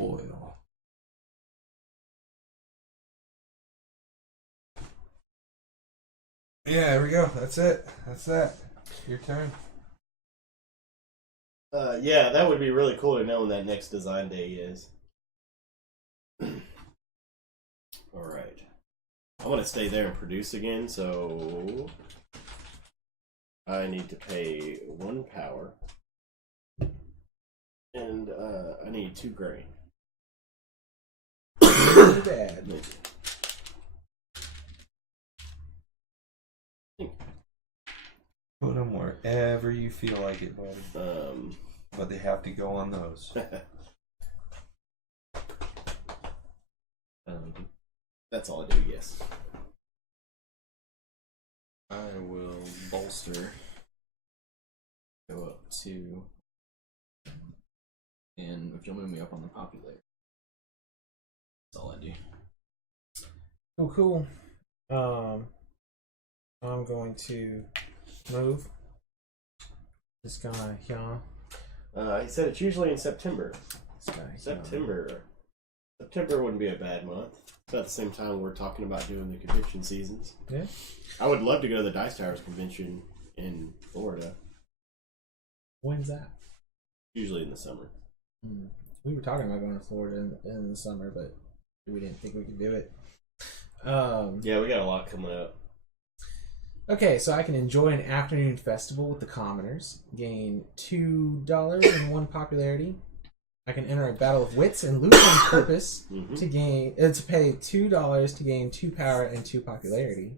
oil. Yeah, there we go. That's it. That's that. Your turn. Yeah, that would be really cool to know when that next design day is. Alright. I want to stay there and produce again, so I need to pay 1 power. And I need 2 grain. Too bad. Put them wherever you feel like it, buddy. But they have to go on those. That's all I do, yes. I will bolster. Go up to. And if you'll move me up on the populator. That's all I do. Cool. I'm going to move this guy here. He said it's usually in September. This guy here. September wouldn't be a bad month. It's about the same time we're talking about doing the convention seasons. Yeah. I would love to go to the Dice Towers convention in Florida. When's that? Usually in the summer. We were talking about going to Florida in the summer, but we didn't think we could do it. Yeah, we got a lot coming up. Okay, so I can enjoy an afternoon festival with the commoners, gain $2 and 1 popularity. I can enter a battle of wits and lose on purpose to gain to pay $2 to gain 2 power and 2 popularity.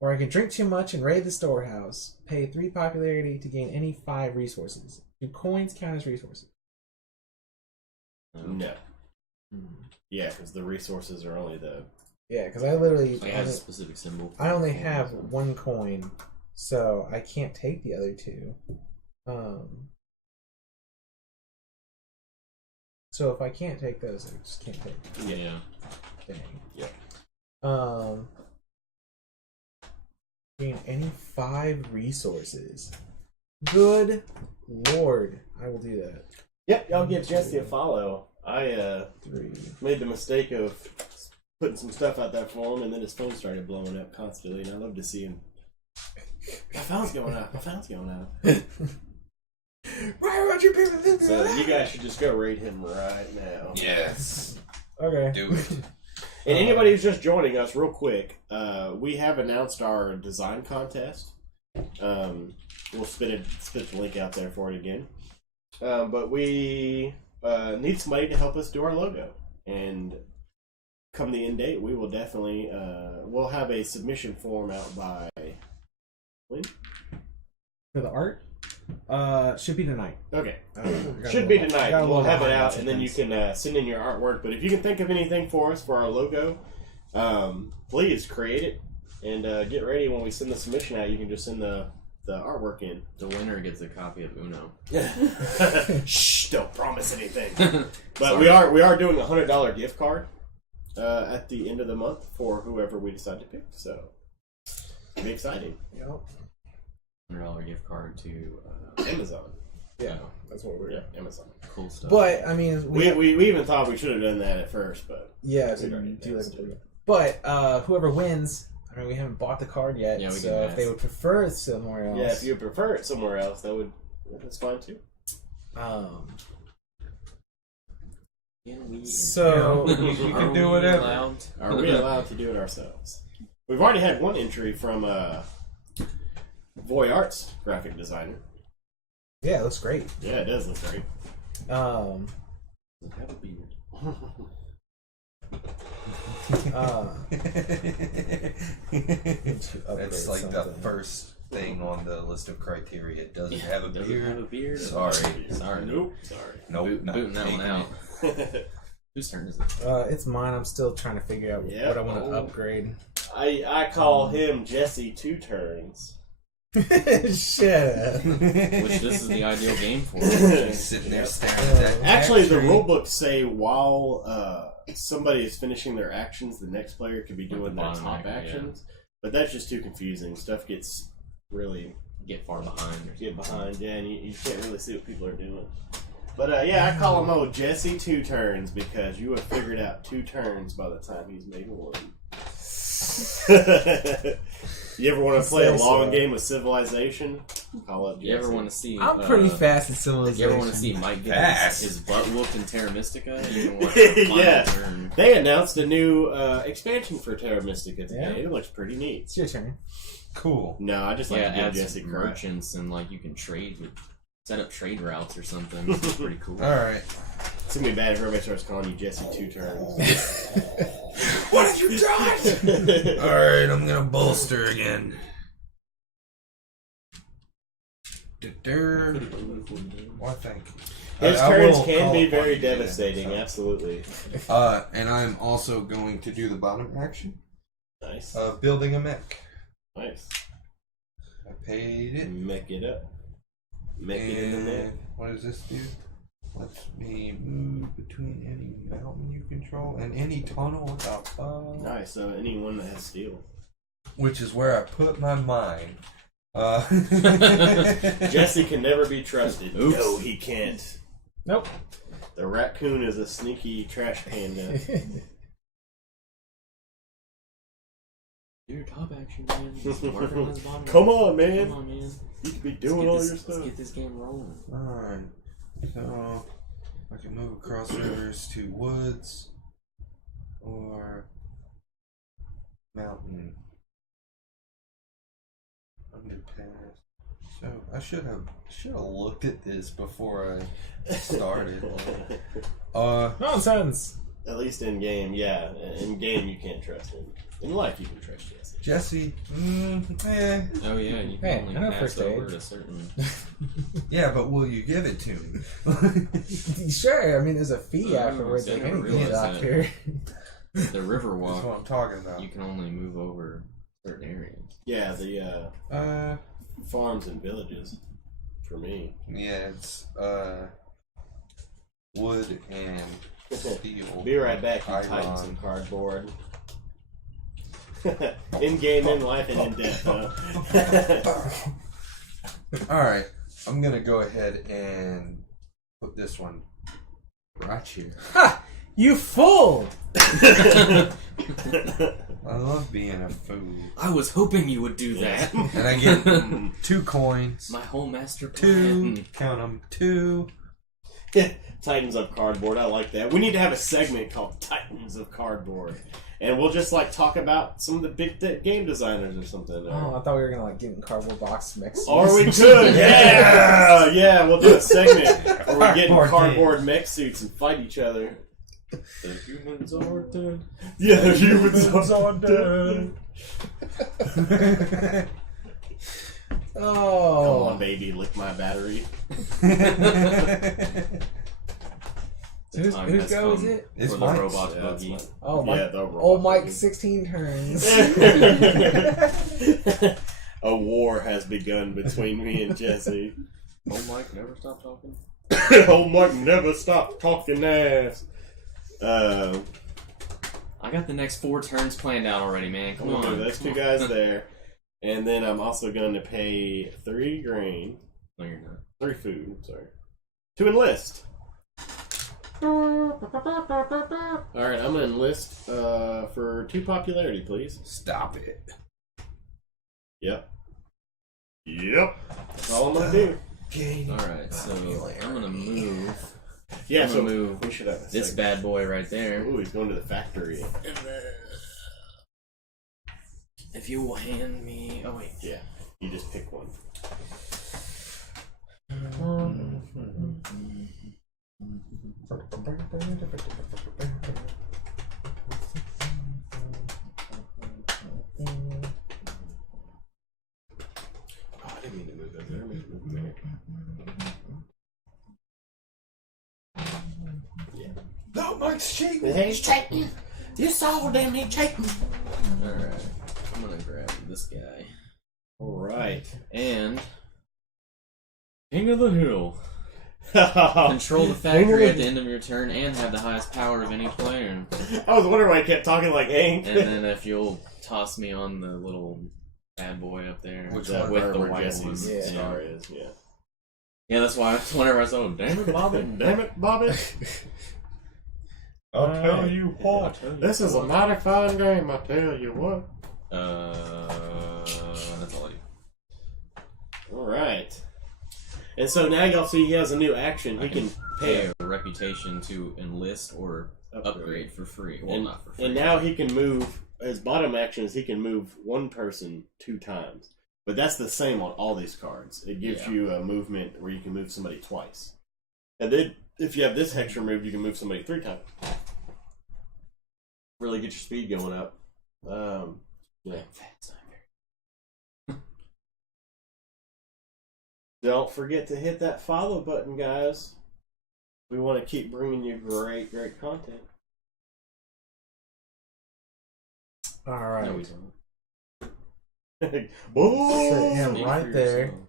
Or I can drink too much and raid the storehouse. Pay 3 popularity to gain any 5 resources. Do coins count as resources? No. Yeah, because the resources are only the... Yeah, because I literally... It has a specific symbol. I only have 1 coin, so I can't take the other 2. So if I can't take those, I just can't take them. Yeah. Dang. Yeah. Gain any 5 resources. Good lord. I will do that. Yep, y'all give Jesse a follow. I 3. made the mistake of putting some stuff out there for him, and then his phone started blowing up constantly, and I love to see him. My phone's going out. My phone's going out. Why would you people do So that? you guys should just go raid him right now. Yes. Okay. Do it. And anybody who's just joining us, real quick, we have announced our design contest. We'll spit the link out there for it again. But we need somebody to help us do our logo. And come the end date, we will definitely we'll have a submission form out by when? For the art? Should be tonight. Okay. Got Should a be little- tonight. got a We'll little have it behind out, on and then you things. can send in your artwork. But if you can think of anything for us for our logo, please create it and get ready. When we send the submission out, you can just send the artwork in. The winner gets a copy of Uno. Shh! Don't promise anything. But Sorry. we are doing a $100 gift card at the end of the month for whoever we decide to pick. So it'll be exciting. Yep. $100 gift card to Amazon. Yeah, that's what we're. Yeah, Amazon. cool stuff. But I mean, We even thought we should have done that at first, but yeah, we already do like announced it. But whoever wins, I mean, we haven't bought the card yet. Yeah, we so can if they ask. would prefer it somewhere else, Yeah, if you prefer it somewhere else, that's fine too. So You can do whatever. Are we allowed to do it ourselves? We've already had one entry from Voy Arts graphic designer. yeah, it looks great. Yeah, it does look great. Have a beard. That's like the first thing on the list of criteria. Doesn't have a Doesn't beard. have a beard. Sorry. Sorry. Nope. Sorry. Nope. not Booting that one taking out. it. Whose turn is it? It's mine. I'm still trying to figure out Yeah. what I want to Oh. upgrade. I call him Jesse Two Turns. Shut up. Which this is the ideal game for. Just sitting there staring at that. Actually, the tree. rule books say while somebody is finishing their actions, the next player could be Like the doing their bottom top action, yeah. actions. But that's just too confusing. Stuff gets really Get far behind. get behind, yeah, and you can't really see what people are doing. But yeah, I call him old Jesse Two Turns because you have figured out 2 turns by the time he's made 1. You ever want to play a long game of Civilization? Call up Jesse. You ever want to see? I'm pretty fast at Civilization. You ever want to see Mike get Fast. his butt whooped in Terra Mystica? You can watch the final Yeah. turn. They announced a new expansion for Terra Mystica today. Yeah? It looks pretty neat. It's your turn. Cool. No, I just like Yeah, to give add Jesse some crap. merchants and like you can trade with, set up trade routes or something. It's pretty cool. All right. It's gonna be bad if everybody starts calling you Jesse Two Turns. What have you done? All right, I'm gonna bolster again. Well, thank you. His I turns will can call be upon very you then, devastating, so. absolutely. And I'm also going to do the bottom action Nice. of building a mech. Nice. I paid it. Mech it up. Mech it in the net. And what does this do? Lets me move between any mountain you control and any tunnel without fog. Nice, so anyone that has steel. Which is where I put my mind. Jesse can never be trusted. Oops. No, he can't. Nope. The raccoon is a sneaky trash panda. Do your top action, man. Just work on his bottom Come action. on, man. Come on, man. You could be Let's doing get all this- your stuff. Let's get this game rolling. Alright. So I can move across rivers to woods or mountain underpass. So I should have looked at this before I started. Nonsense. At least in game, yeah. In game, you can't trust him. In life, you can trust Jesse. Jesse, Oh yeah, you can Hey, only I know pass first over aid. a certain. yeah, but will you give it to me? Sure, I mean, there's a fee Oh, afterwards, see, I like never any realized doctor. The river That's what walk, I'm talking about. you can only move over certain areas. Yeah, the farms and villages. For me. Yeah, it's wood and steel. Be right back, you Iron. titans and cardboard. In game, in life, and in death, huh? Alright, I'm gonna go ahead and put this one right here. Ha! You fool! I love being a fool. I was hoping you would do that. And I get 2 coins. My whole master 2. plan. Count them. 2. Titans of Cardboard, I like that. We need to have a segment called Titans of Cardboard. And we'll just, like, talk about some of the big game designers or something. Oh, I thought we were gonna like get in cardboard box mix. Or we could, yeah! Yeah, we'll do a segment where we get in Cardboard cardboard mech suits and fight each other. The humans are dead. Yeah, the humans are dead. Oh, Come on, baby, lick my battery. The Whose time has go is come it? It's for the Mike's. robot Yeah, buggy. it's Oh, Mike. Yeah, the robot Old Mike, buggy. 16 turns. A war has begun between me and Jesse. Oh, Mike, never stop talking. Old Mike never stopped talking ass. I got the next 4 turns planned out already, man. Come I'm gonna on. do those 2 guys there. And then I'm also going to pay 3 grain. No, you're not. 3 food, sorry. To enlist. Alright, I'm going to enlist for 2 popularity, please. Stop it. Yep. That's all I'm going to do. Alright, so I'm gonna move. Yeah, I'm so gonna move we should have a this segment. bad boy right there. Ooh, he's going to the factory. And then, if you will hand me. Oh, wait. Yeah, you just pick one. Oh, I didn't mean to move that there. I meant to move there. No, Mike's cheating. He's cheating. You saw them, he's cheating. Alright. I'm gonna grab this guy. Alright. And. King of the Hill. Control the factory at the end of your turn and have the highest power of any player. I was wondering why I kept talking like Hank. And then if you'll toss me on the little bad boy up there. Which with one? the Where white Jesse's one. star is, yeah. Yeah, that's why whenever I saw him, damn it, Bobby. Damn it, Bobby. I'll tell you I'll what. tell you This is a what. mighty fine game, I tell you what. That's all I do. Alright. And so now y'all see he has a new action. He can pay a reputation to enlist or upgrade for free. Well, and, not for free. and now he can move, his bottom action is he can move one person 2 times. But that's the same on all these cards. It gives you a movement where you can move somebody twice. And then if you have this extra move, you can move somebody 3 times. Really get your speed going up. Yeah. Don't forget to hit that follow button, guys. We want to keep bringing you great content. Alright. No, we don't. Oh, Sit him Speak right for there. yourself.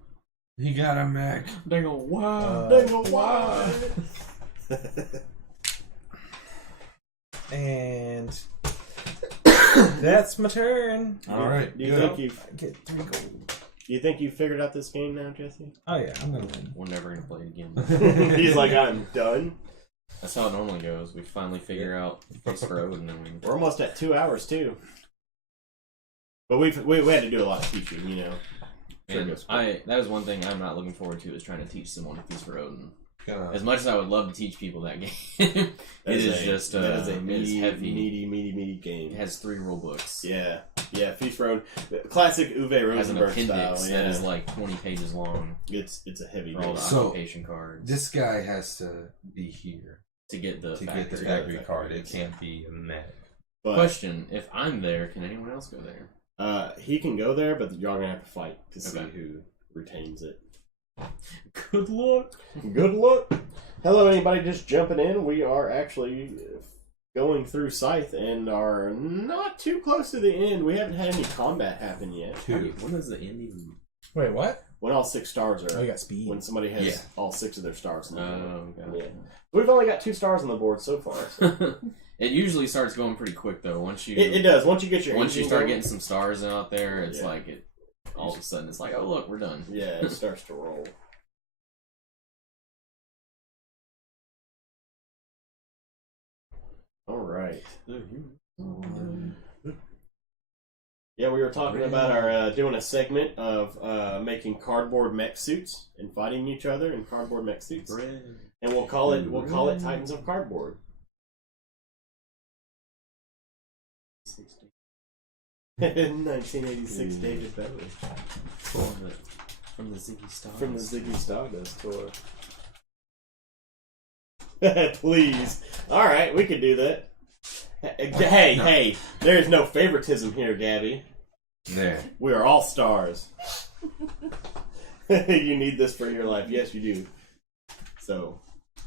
He got a Mac. Dang a wow. dang a why. And that's my turn. All right. Do you good. think you've I get 3 gold. Do you think you figured out this game now, Jesse? Oh yeah, I'm gonna win. We're never gonna play it again. He's like, I'm done. That's how it normally goes. We finally figure out Face for Odin, and we We're almost at 2 hours too. But we had to do a lot of teaching, you know. Sure And goes quick. that is one thing I'm not looking forward to is trying to teach someone Feast for Odin. Gonna- As much as I would love to teach people that game, That it is just that is a it's meaty, heavy. meaty game. It has 3 rule books. Yeah, Feast Road, classic Uwe It has an Rosenberg appendix style. that Yeah, is like 20 pages long it's a heavy for all game. the So, occupation cards This guy has to be here to get the to factory. get the factory card. It can't be a Mac. But, Question: if I'm there, can anyone else go there? he can go there, but you're gonna have to fight to see who retains it. Good luck. Good luck. Hello, anybody just jumping in. We are actually going through Scythe and are not too close to the end. We haven't had any combat happen yet. When does the end even? Wait, what? When all 6 stars are. Oh, you got speed. When somebody has all 6 of their stars on the board. Okay. We've only got 2 stars on the board so far. So. It usually starts going pretty quick though. Once you it does. Once you get your once you start going, getting some stars out there, it's like it. All of a sudden, it's like, oh look, we're done. Yeah, it starts to roll. All right. Yeah, we were talking about our doing a segment of making cardboard mech suits and fighting each other in cardboard mech suits, and we'll call it Titans of Cardboard. 1986 David Bowie From the Ziggy Stardust. from the Ziggy Stardust tour. Please, all right, we could do that. Hey, there's no favoritism here, Gabby. There. We are all stars. You need this for your life. Yes, you do. So,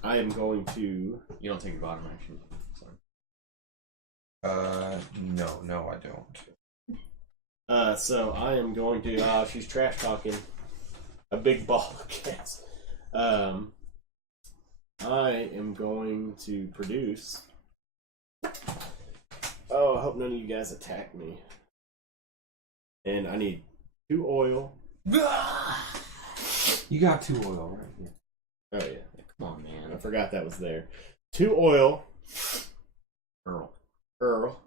I am going to... You don't take your bottom action. Sorry. No, I don't. So I am going to... she's trash talking. A big ball of gas. I am going to produce... Oh, I hope none of you guys attack me. And I need 2 oil. You got 2 oil right here. Oh, yeah. Come on, man. I forgot that was there. 2 oil. Earl.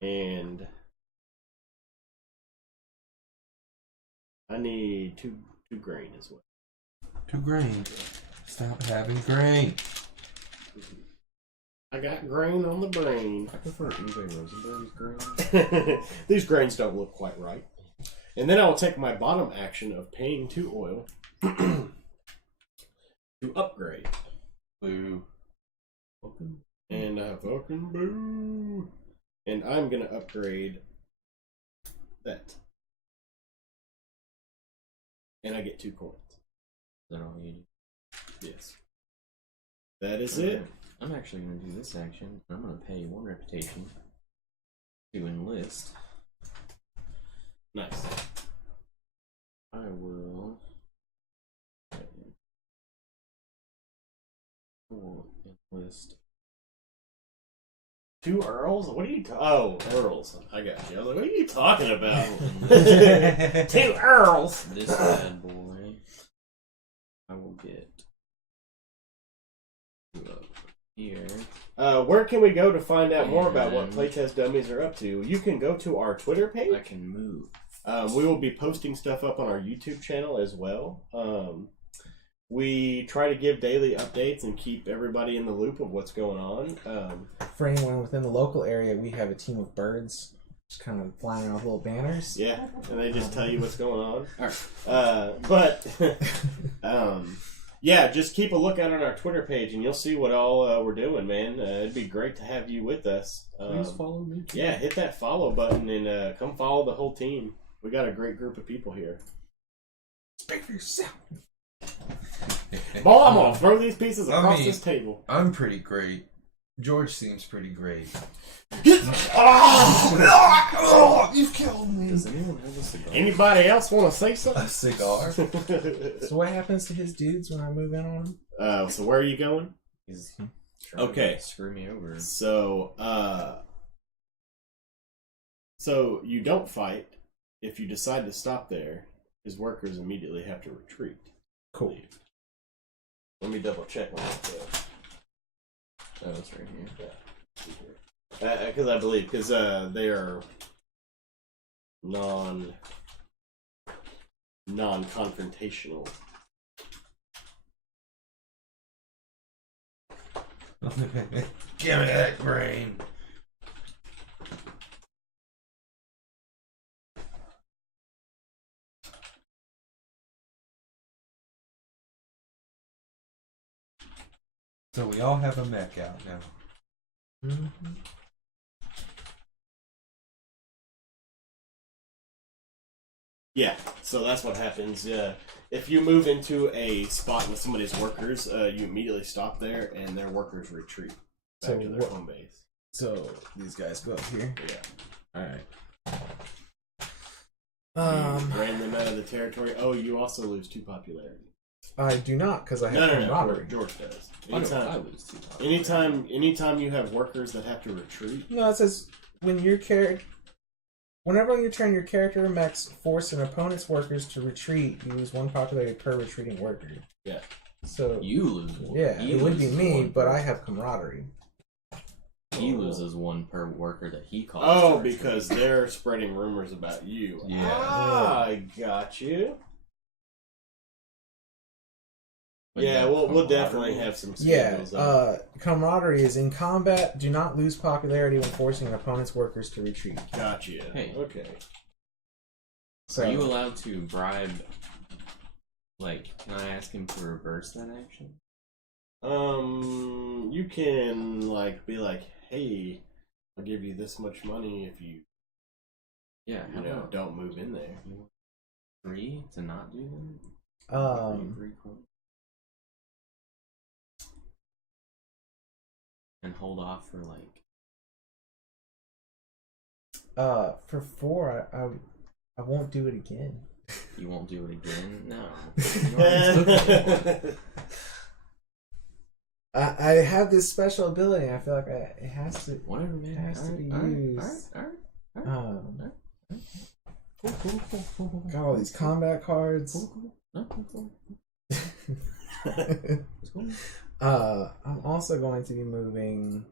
And I need 2 grain as well. 2 grain. Stop having grain. I got grain on the brain. I prefer eBay Rosenberg's grain. These grains don't look quite right. And then I will take my bottom action of paying 2 oil to upgrade. Boo. And fucking boo. And I'm gonna upgrade that. And I get 2 coins. Is that all you do? Yes. That is it. I'm actually going to do this action. I'm going to pay 1 reputation to enlist. Nice. I will enlist 2 earls? What are you earls. I got you. I was like, what are you talking about? 2 earls! this bad boy. I will get 2 up here. Where can we go to find out more about what Playtest Dummies are up to? You can go to our Twitter page. I can move. We will be posting stuff up on our YouTube channel as well. We try to give daily updates and keep everybody in the loop of what's going on. For anyone within the local area, we have a team of birds just kind of flying off little banners. Yeah, and they just tell you what's going on. All right. Yeah, just keep a lookout on our Twitter page, and you'll see what all we're doing, man. It'd be great to have you with us. Please follow me. Yeah, hit that follow button and come follow the whole team. We got a great group of people here. Speak for yourself. Boy, I'm gonna throw these pieces across this table. I'm pretty great. George seems pretty great. Oh, you've killed me. Does anyone have a cigar? Anybody else want to say something? A cigar? So what happens to his dudes when I move in on him? So where are you going? He's trying to screw me over. So, so you don't fight. If you decide to stop there, his workers immediately have to retreat. Cool. Let me double check on that. Oh, it's right here. Because I believe, they are non-confrontational. Give me that grain. So we all have a mech out now. Mm-hmm. Yeah, so that's what happens. If you move into a spot with somebody's workers, you immediately stop there, and their workers retreat back to their home base. So these guys go up here. Yeah. All You right. ran them out of the territory. Oh, you also lose 2 popularity. I do not because I have No. camaraderie. George does. Why do I lose 2? Anytime you have workers that have to retreat. No, it says when your character. Whenever on your turn, your character or mechs force an opponent's workers to retreat, you lose 1 popularity per retreating worker. Yeah. So You lose 1. yeah, He it would be loses me, 1 but per- I have camaraderie. He loses 1 per worker that he calls. Oh, to retreat. because they're spreading rumors about you. Yeah. Ah, I got you. But Yeah, no we'll camaraderie. definitely have some Yeah, schedules. camaraderie is in combat. Do not lose popularity when forcing an opponent's workers to retreat. Got you. Hey. Okay. So Are you allowed to bribe? Like, can I ask him to reverse that action? You can be like, hey, I'll give you this much money if you, Yeah. How about don't move in there. 3 to not do that? 3 coins. And hold off for for 4, I won't do it again. you won't do it again. No. I have this special ability. I feel like it has to. Whatever, man. It has to be used. Alright. Cool. Got all these combat cards. Cool. No, cool. It's cool. I'm also going to be moving.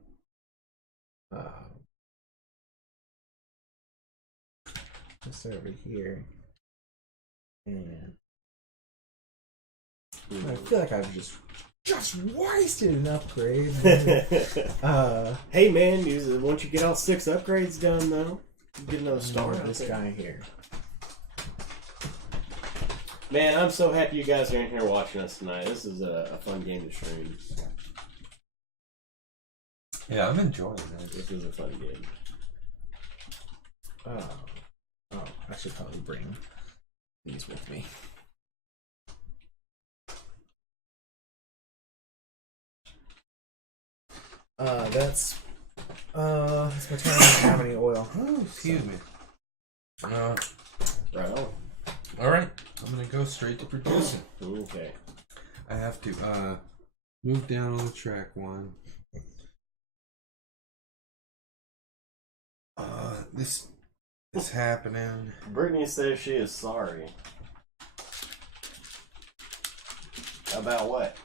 Just over here, and I feel like I've just wasted an upgrade. Hey man, once you get all 6 upgrades done though, you get another star out This there. guy here. Man, I'm so happy you guys are in here watching us tonight. This is a fun game to stream. Yeah, I'm enjoying it. This is a fun game. Oh, I should probably bring these with me. That's my turn. I don't have any oil. Oh, excuse me. Right on. All right, I'm gonna go straight to producing. Okay. I have to move down on the track 1. This happening. Brittany says she is sorry. About what?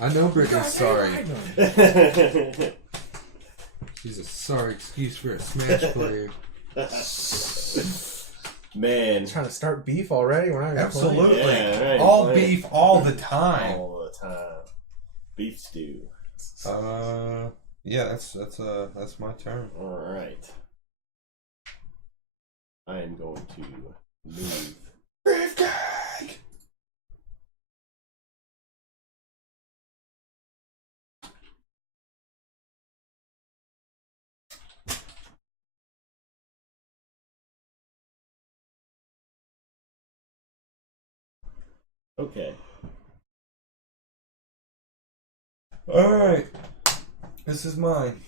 I know Brittany's sorry. I know. She's a sorry excuse for a Smash player. Man. Trying to start beef already? We're not even Absolutely. Yeah, right, All right. beef all the time. All the time. Beef stew. Yeah, that's my turn. Alright. I am going to move. Beefcake! Okay. Alright. This is mine.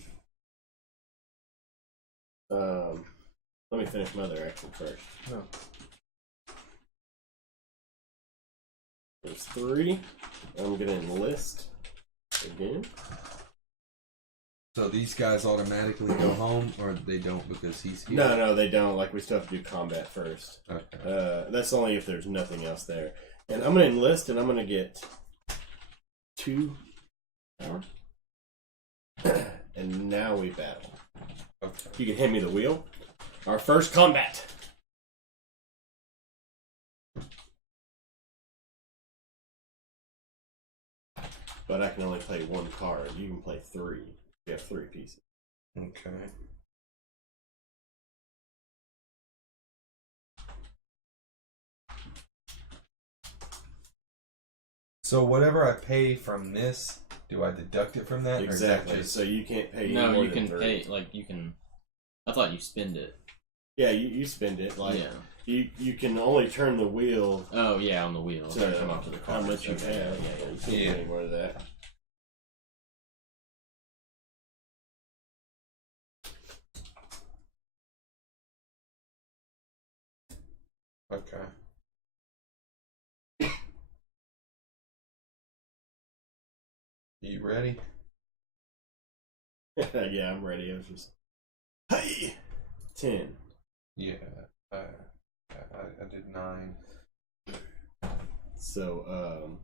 Let me finish my other action first. No. There's 3. I'm gonna enlist again. So these guys automatically go home, or they don't because he's here? No, they don't. We still have to do combat first. Okay. That's only if there's nothing else there. And I'm gonna enlist, and I'm gonna get 2 power. And now we battle. Okay. You can hand me the wheel. Our first combat. But I can only play 1 card. You can play 3. You have 3 pieces. Okay. So whatever I pay from this, do I deduct it from that? Or is that Exactly. just... So you can't pay any No, more you than can 3. pay. You can. I thought you spend it. Yeah, you spend it. Yeah. You can only turn the wheel. Oh yeah, on the wheel. To Turn them up to the how car. much you Okay, have. yeah. You can't do any more of that. Okay. You ready? Yeah, I'm ready. I was just. Hey! 10. Yeah. I did 9. So,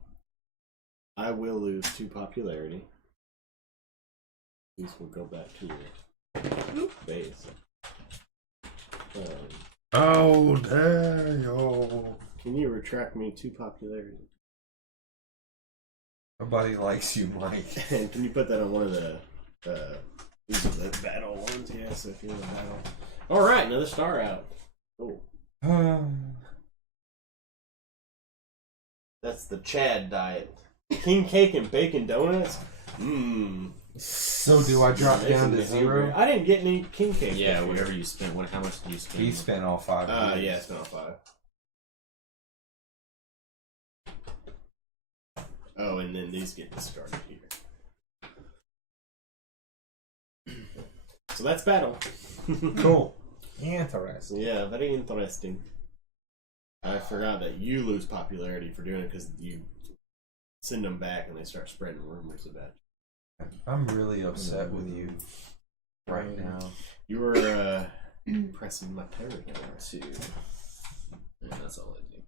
I will lose 2 popularity. These will go back to your base. Oh, damn. Can you retract me 2 popularity? Nobody likes you, Mike. And can you put that on one of the these are the battle ones? Yeah, so if you're in a battle. Alright, another star out. Oh. That's the Chad diet. King cake and bacon donuts? Mmm. So do I drop down to 0? I didn't get any king cake. Yeah, whatever you spent. How much did you spend? He spent all 5. Yeah, I spent all 5. Oh, and then these get discarded here. So that's battle. Cool. Interesting. Yeah, very interesting. I forgot that you lose popularity for doing it because you send them back and they start spreading rumors about you. I'm really upset with you right now. You were pressing my territory. Two. And that's all I do.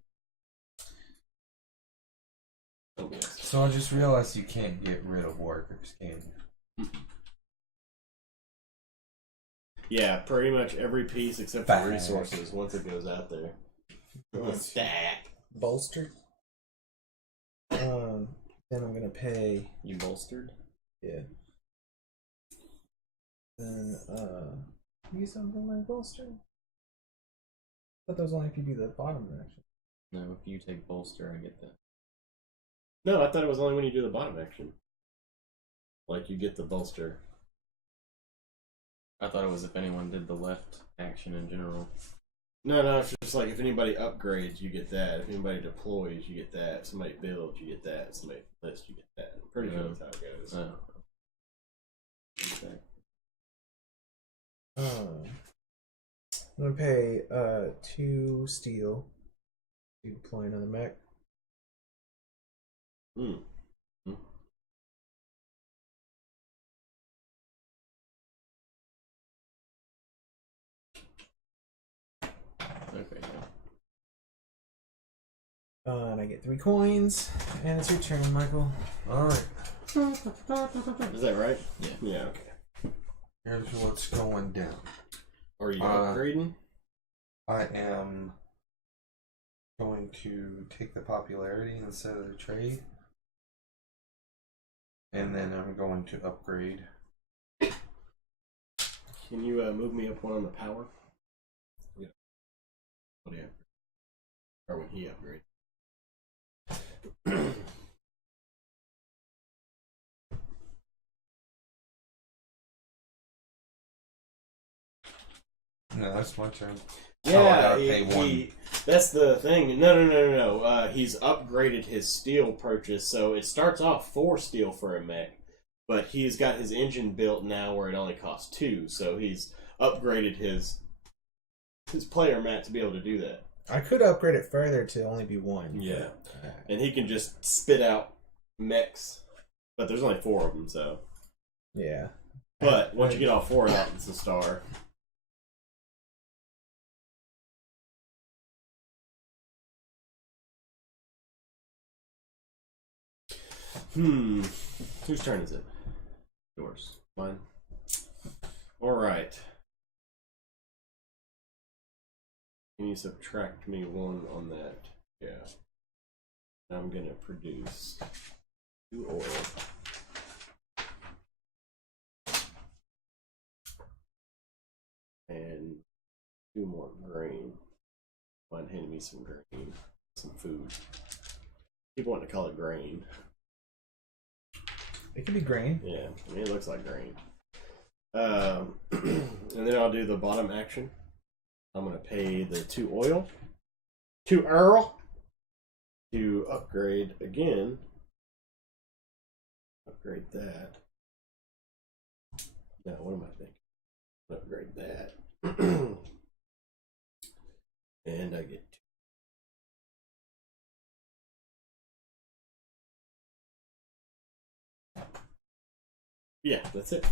Oh, yes. So I just realized you can't get rid of workers, can you? Yeah, pretty much every piece except for resources once it goes out there. Stack. Bolstered. Then I'm gonna pay. You bolstered? Yeah. Then use something like bolster. But those only if you do the bottom action. No, if you take bolster, I get that. No, I thought it was only when you do the bottom action. Like you get the bolster. I thought it was if anyone did the left action in general. No, it's just like if anybody upgrades, you get that. If anybody deploys, you get that. If somebody builds, you get that. If somebody lists, you get that. I'm pretty sure that's how it goes. Oh. Okay. I'm gonna pay 2 steel to deploy another mech. Hmm. Okay. And I get 3 coins, and it's your turn, Michael. Alright. Is that right? Yeah. Yeah, okay. Here's what's going down. Are you upgrading? I am going to take the popularity instead of the trade. And then I'm going to upgrade. Can you move me up one on the power? Yeah. What do you upgrade? Or when he upgrades? No, that's my turn. Yeah, I gotta pay 1. That's the thing. No. He's upgraded his steel purchase, so it starts off 4 steel for a mech, but he's got his engine built now where it only costs 2, so he's upgraded his player mat to be able to do that. I could upgrade it further to only be 1. Yeah, and he can just spit out mechs, but there's only 4 of them, so. Yeah. But once you get all 4 out, it's a star. Whose turn is it? Yours. Mine. Alright. Can you subtract me 1 on that? Yeah. I'm gonna produce 2 oil. And 2 more grain. Mine handed me some grain. Some food. People want to call it grain. It could be grain. Yeah, I mean, it looks like grain. And then I'll do the bottom action. I'm going to pay the 2 oil. to Earl to upgrade again. Upgrade that. No, what am I thinking? Upgrade that. And I get yeah, that's it.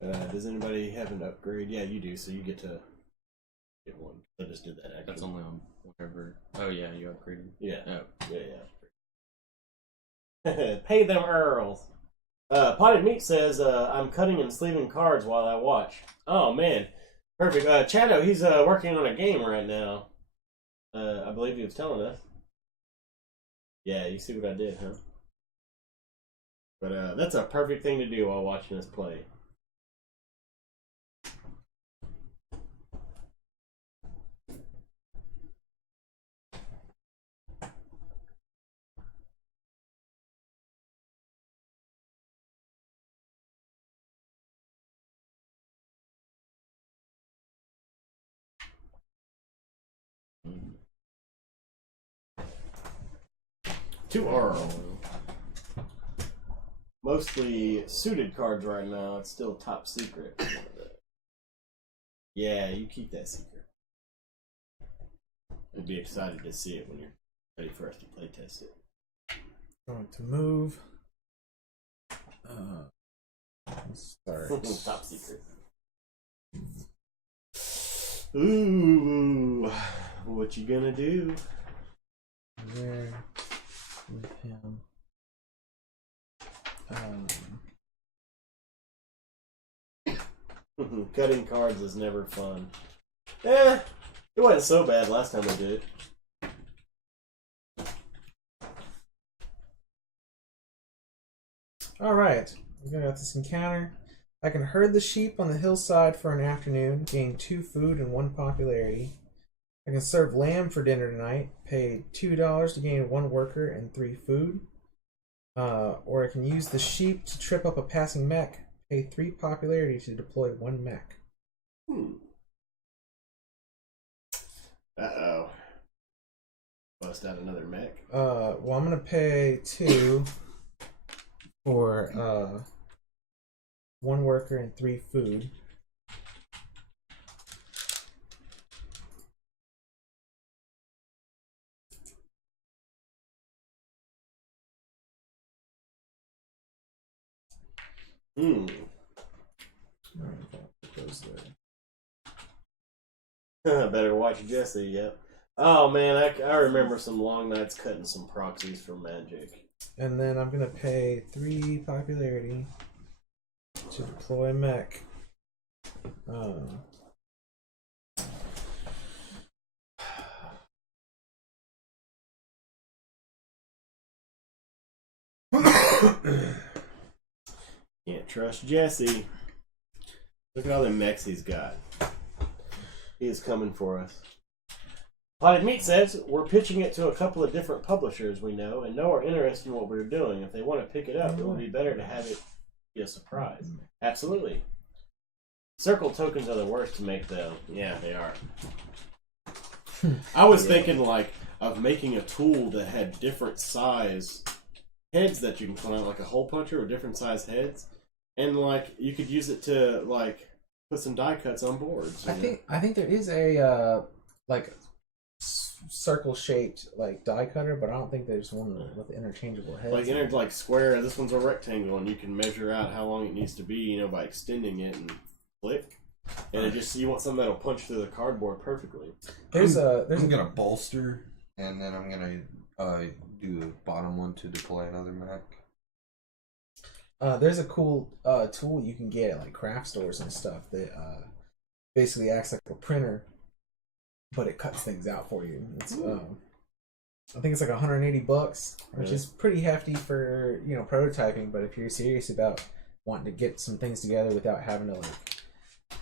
Does anybody have an upgrade? Yeah, you do, so you get to get one. I just did that actually. That's only on whatever. Oh yeah, you upgraded. Yeah. Oh. Yeah. Pay them Earls. Potted Meat says, I'm cutting and sleeving cards while I watch. Oh, man. Perfect. Chado, he's working on a game right now. I believe he was telling us. Yeah, you see what I did, huh? But that's a perfect thing to do while watching us play. To Earl. Mostly suited cards right now. It's still top secret. Yeah, you keep that secret. I'd be excited to see it when you're ready for us to play test it. Going to move. Start. Top secret. Ooh, what you gonna do? There with him. Cutting cards is never fun. It wasn't so bad last time I did it. Alright, we're gonna have this encounter. I can herd the sheep on the hillside for an afternoon, gain 2 food and 1 popularity. I can serve lamb for dinner tonight, pay $2 to gain 1 worker and 3 food. Or I can use the sheep to trip up a passing mech, pay 3 popularity to deploy 1 mech. Uh-oh. Bust out another mech. Well, I'm gonna pay 2 for 1 worker and 3 food. Goes there. Better watch Jesse, yep. Oh man, I remember some long nights cutting some proxies for Magic. And then I'm gonna pay 3 popularity to deploy mech. Can't trust Jesse. Look at all the mechs he's got. He is coming for us. Potted Meat says, we're pitching it to a couple of different publishers we know and know are interested in what we're doing. If they want to pick it up, it would be better to have it be a surprise. Absolutely. Circle tokens are the worst to make, though. Yeah, they are. I was thinking, like, of making a tool that had different size heads that you can put on, like a hole puncher with different size heads. And, like, you could use it to, like, put some die cuts on boards. I think there is a, like, circle-shaped, like, die cutter, but I don't think there's one with interchangeable heads. Like square, this one's a rectangle, and you can measure out how long it needs to be, you know, by extending it and click. And it just, you want something that'll punch through the cardboard perfectly. I'm gonna bolster, and then I'm gonna do the bottom one to deploy another mech. There's a cool tool you can get at like craft stores and stuff that basically acts like a printer, but it cuts things out for you. It's I think it's like $180, which is pretty hefty for, you know, prototyping. But if you're serious about wanting to get some things together without having to like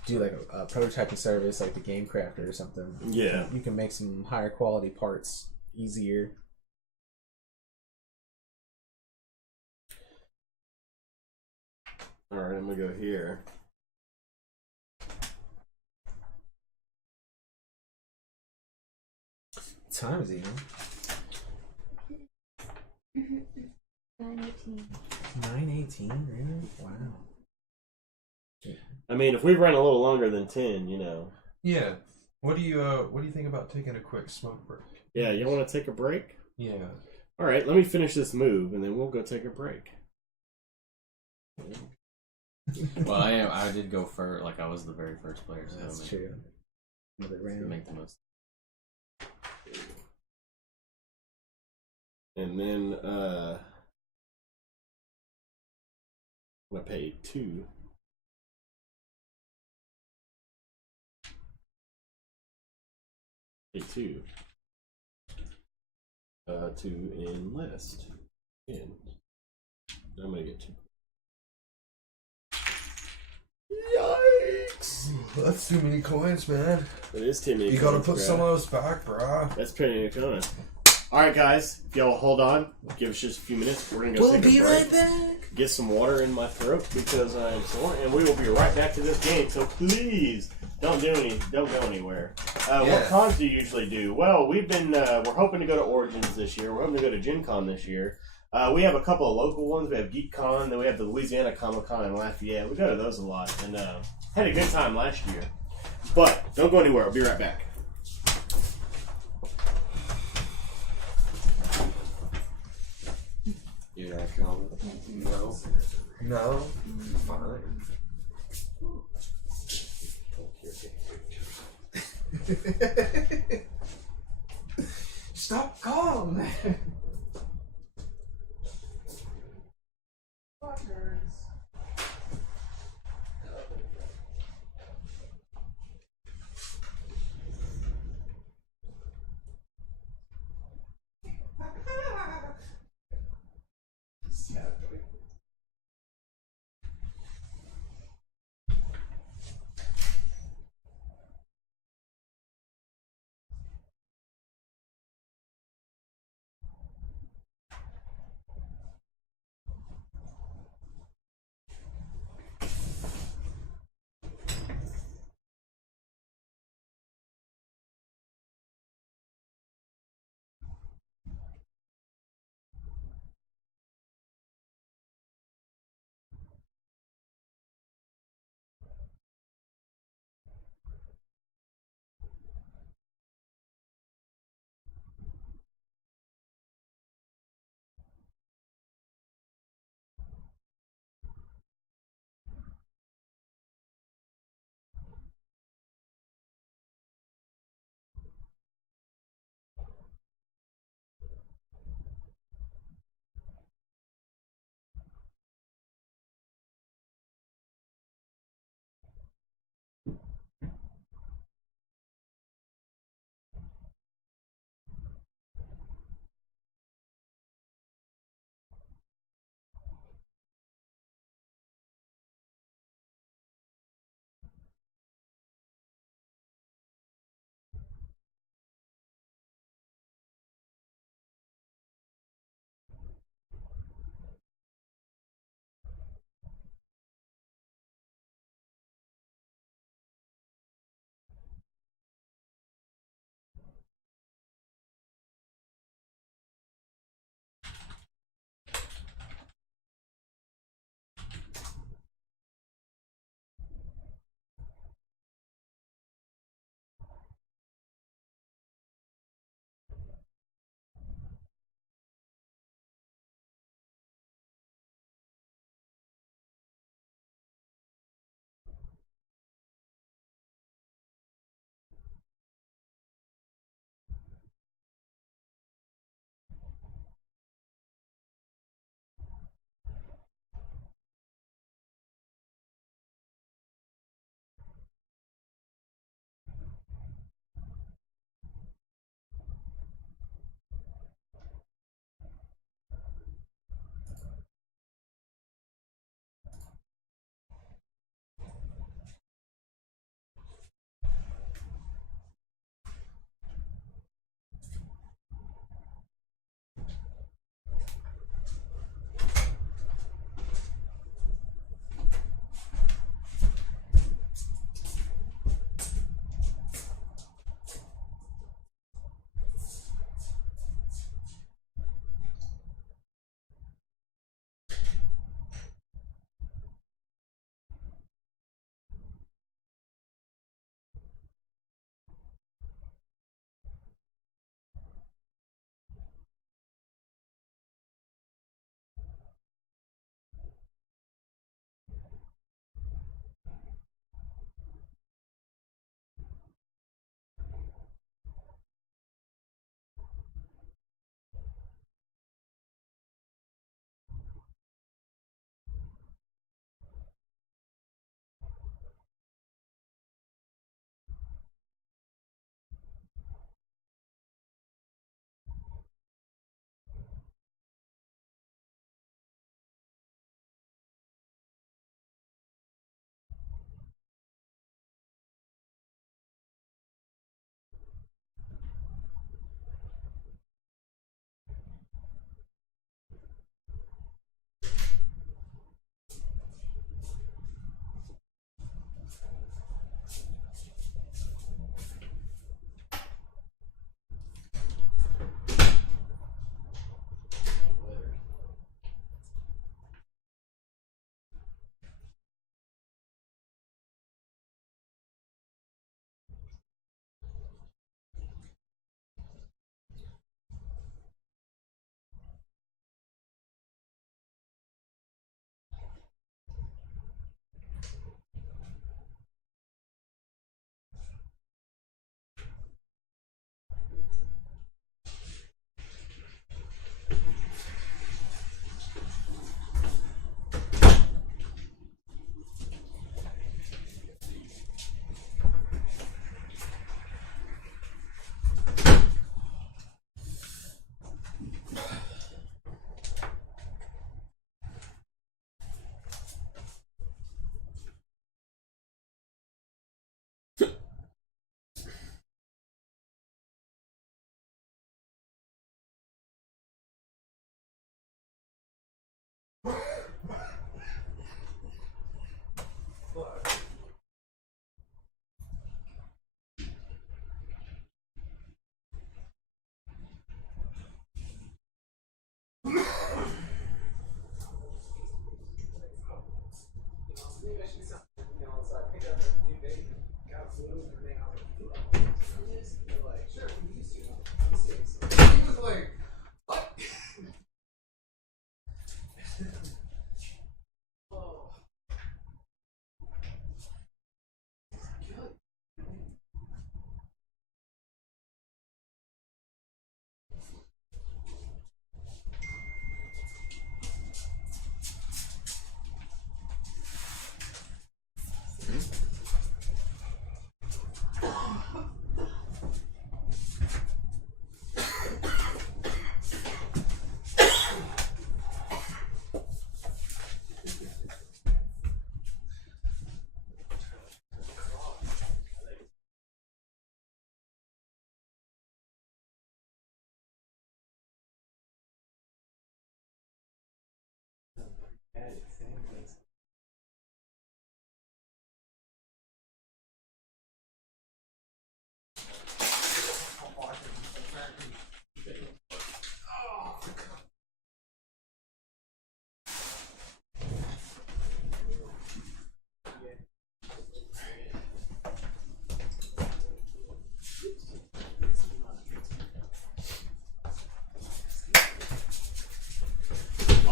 do like a prototyping service like the Game Crafter or something, you can make some higher quality parts easier. All right, I'm gonna go here. time is it? 9:18. 9:18, really? Wow. I mean, if we run a little longer than 10, you know. Yeah. What do you think about taking a quick smoke break? Yeah, you want to take a break? Yeah. All right, let me finish this move, and then we'll go take a break. Well, I did go first. Like, I was the very first player, so That's I mean, true. Another to round. make the most. And then I'm gonna pay 2. Pay 2 to enlist. And I'm gonna get 2. Yikes! That's too many coins, man. It is too many. You gotta coins, put bruh. some of those back, brah. That's pretty cool. All right, guys. If y'all hold on, give us just a few minutes. We're gonna go take a break. back. Get some water in my throat because I'm sore, and we will be right back to this game. So please don't go anywhere. What cons do you usually do? Well, we're hoping to go to Origins this year. We're hoping to go to Gen Con this year. We have a couple of local ones. We have Geek Con, then we have the Louisiana Comic Con in Lafayette. We go to those a lot, and had a good time last year. But don't go anywhere. I'll be right back. You're not coming? No. No? Fine. Stop calling.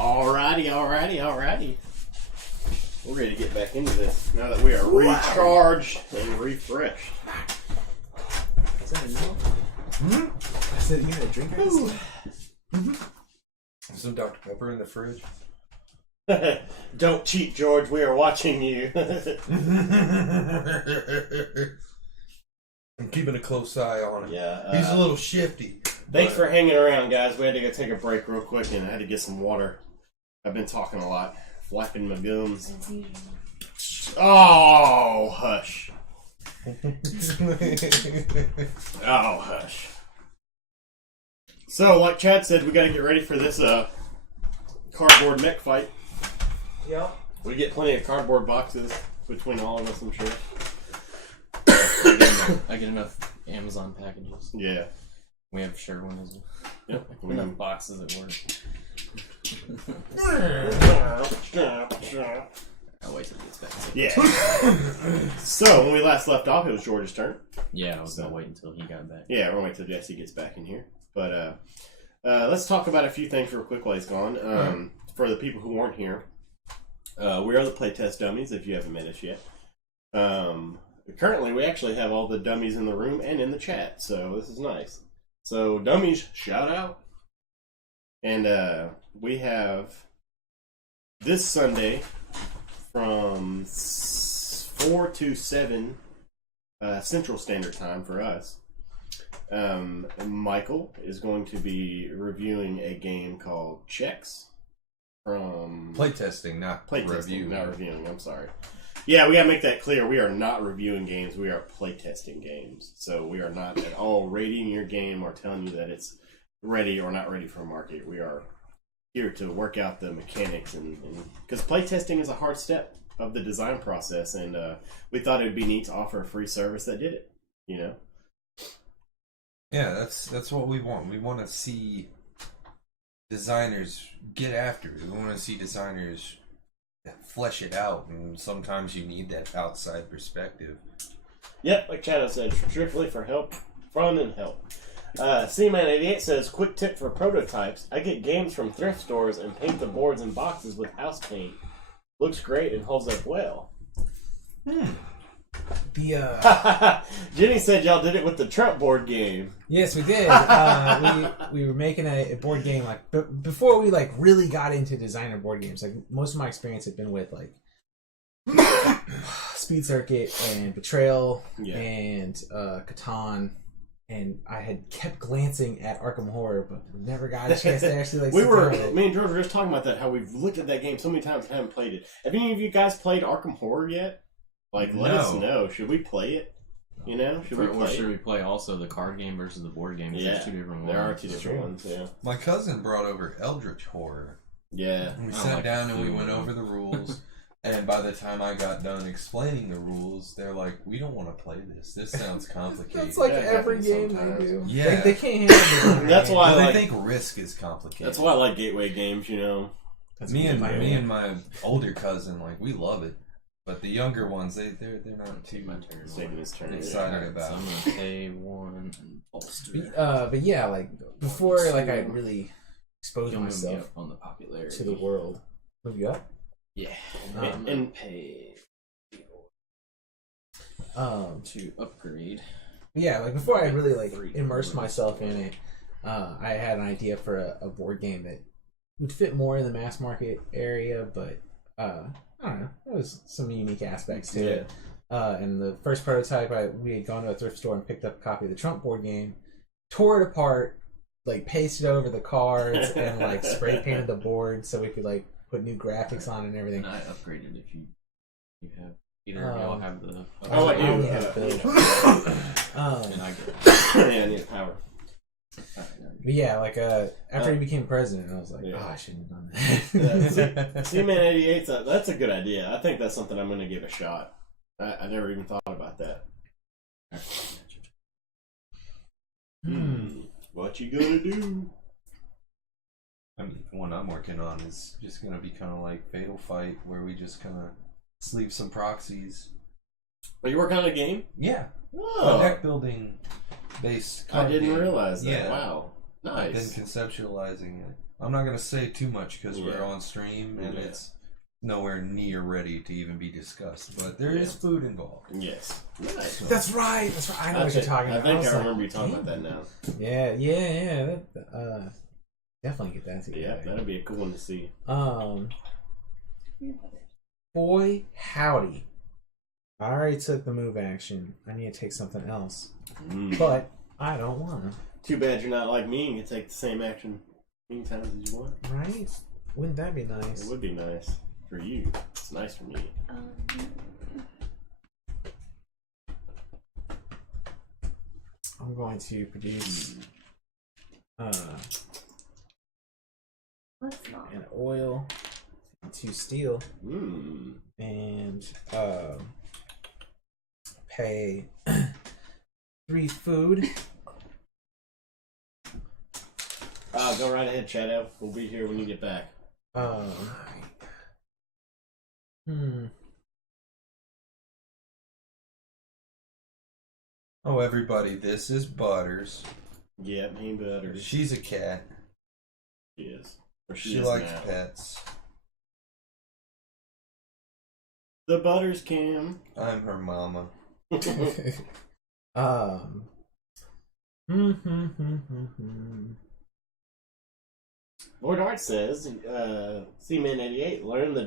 Alrighty. We're ready to get back into this now that we are recharged and refreshed. Is that a no? I said you had a drink. There's some Dr. Pepper in the fridge. Don't cheat, George. We are watching you. I'm keeping a close eye on him. Yeah, He's a little shifty. Thanks for hanging around, guys. We had to go take a break real quick, and I had to get some water. I've been talking a lot, flapping my gums. As usual. Oh, hush. Oh, hush. So, like Chad said, we got to get ready for this cardboard mech fight. Yep. We get plenty of cardboard boxes between all of us, I'm sure. I get enough Amazon packages. Yeah. We have Sherwin as well. Yep. Enough boxes at work. I'll wait till he gets back. Yeah. So, when we last left off, it was George's turn. Yeah, I was gonna wait until he got back. Yeah, we're going to wait till Jesse gets back in here. But let's talk about a few things real quick while he's gone. For the people who weren't here, we are the Playtest Dummies, if you haven't met us yet. Currently, we actually have all the dummies in the room and in the chat, so this is nice. So, dummies, shout out. And we have this Sunday from 4 to 7 Central Standard Time for us. Michael is going to be reviewing a game called Checks from Playtesting, not Playtesting, not reviewing. I'm sorry. Yeah, we gotta make that clear. We are not reviewing games. We are playtesting games. So we are not at all rating your game or telling you that it's ready or not ready for market. We are here to work out the mechanics and because playtesting is a hard step of the design process, and we thought it would be neat to offer a free service that did it. You know. Yeah, that's what we want. We want to see designers get after it. We want to see designers flesh it out, and sometimes you need that outside perspective. Yep, like Chad said, strictly for help, fun and help. C-Man88 says, quick tip for prototypes. I get games from thrift stores and paint the boards and boxes with house paint. Looks great and holds up well. Jenny said y'all did it with the Trump board game. Yes, we did. We were making a board game before we really got into designer board games. Like most of my experience had been with Speed Circuit and Betrayal and Catan, and I had kept glancing at Arkham Horror, but never got a chance to actually me and George were just talking about that. How we've looked at that game so many times and haven't played it. Have any of you guys played Arkham Horror yet? Let us know. Should we play it? You know, should we play also the card game versus the board game? Yeah, there's two different ones. There are two different ones. Yeah. My cousin brought over Eldritch Horror. Yeah. We sat down and we went over the rules. And by the time I got done explaining the rules, they're like, "We don't want to play this. This sounds complicated." That's every game they do. Yeah, they can't handle it. That's why they think Risk is complicated. That's why I like gateway games. You know, me and my older cousin we love it. But the younger ones, they're not too excited about. So I'm gonna pay one and bolster. But yeah, before I really exposed You'll myself move me up on the popularity to the world. Move you up? Yeah. And pay to upgrade. Yeah, before I really immersed myself in it, I had an idea for a board game that would fit more in the mass market area, but I don't know. There was some unique aspects to it. And the first prototype, we had gone to a thrift store and picked up a copy of the Trump board game, tore it apart, pasted over the cards, and spray painted the board so we could put new graphics on it and everything. And I upgraded if you have either of y'all have the. I like you. And I get. Yeah, I need power. But yeah, after he became president, I was like, oh, I shouldn't have done that. C-Man88, that's a good idea. I think that's something I'm going to give a shot. I never even thought about that. What you gonna do? I mean, the one I'm working on is just going to be kind of like Fatal Fight, where we just kind of sleeve some proxies. Are you working on a game? Yeah. Oh. A deck building based card I didn't game. realize that. Yeah. Wow. Nice. I've been conceptualizing it. I'm not gonna say too much because Yeah. we're on stream and Yeah. it's nowhere near ready to even be discussed. But there is food involved. Yes. Nice. That's right. That's right. I know what you're talking I about. think was I like, remember you talking about damn. that now. Yeah. Definitely get that Yeah, together. that'd be a cool one to see. Boy, howdy. I already took the move action. I need to take something else. But I don't want to. Too bad you're not like me and you take the same action many times as you want. Right? Wouldn't that be nice? It would be nice for you. It's nice for me. I'm going to produce Let's not. an oil, 2 steel, and pay 3 food. Go right ahead, Shadow. We'll be here when you get back. Oh, everybody, this is Butters. Yeah, me and Butters. She's a cat. She is. Or She is likes now. pets. The Butters Cam. I'm her mama. Lord Art says, C-Man88, learn the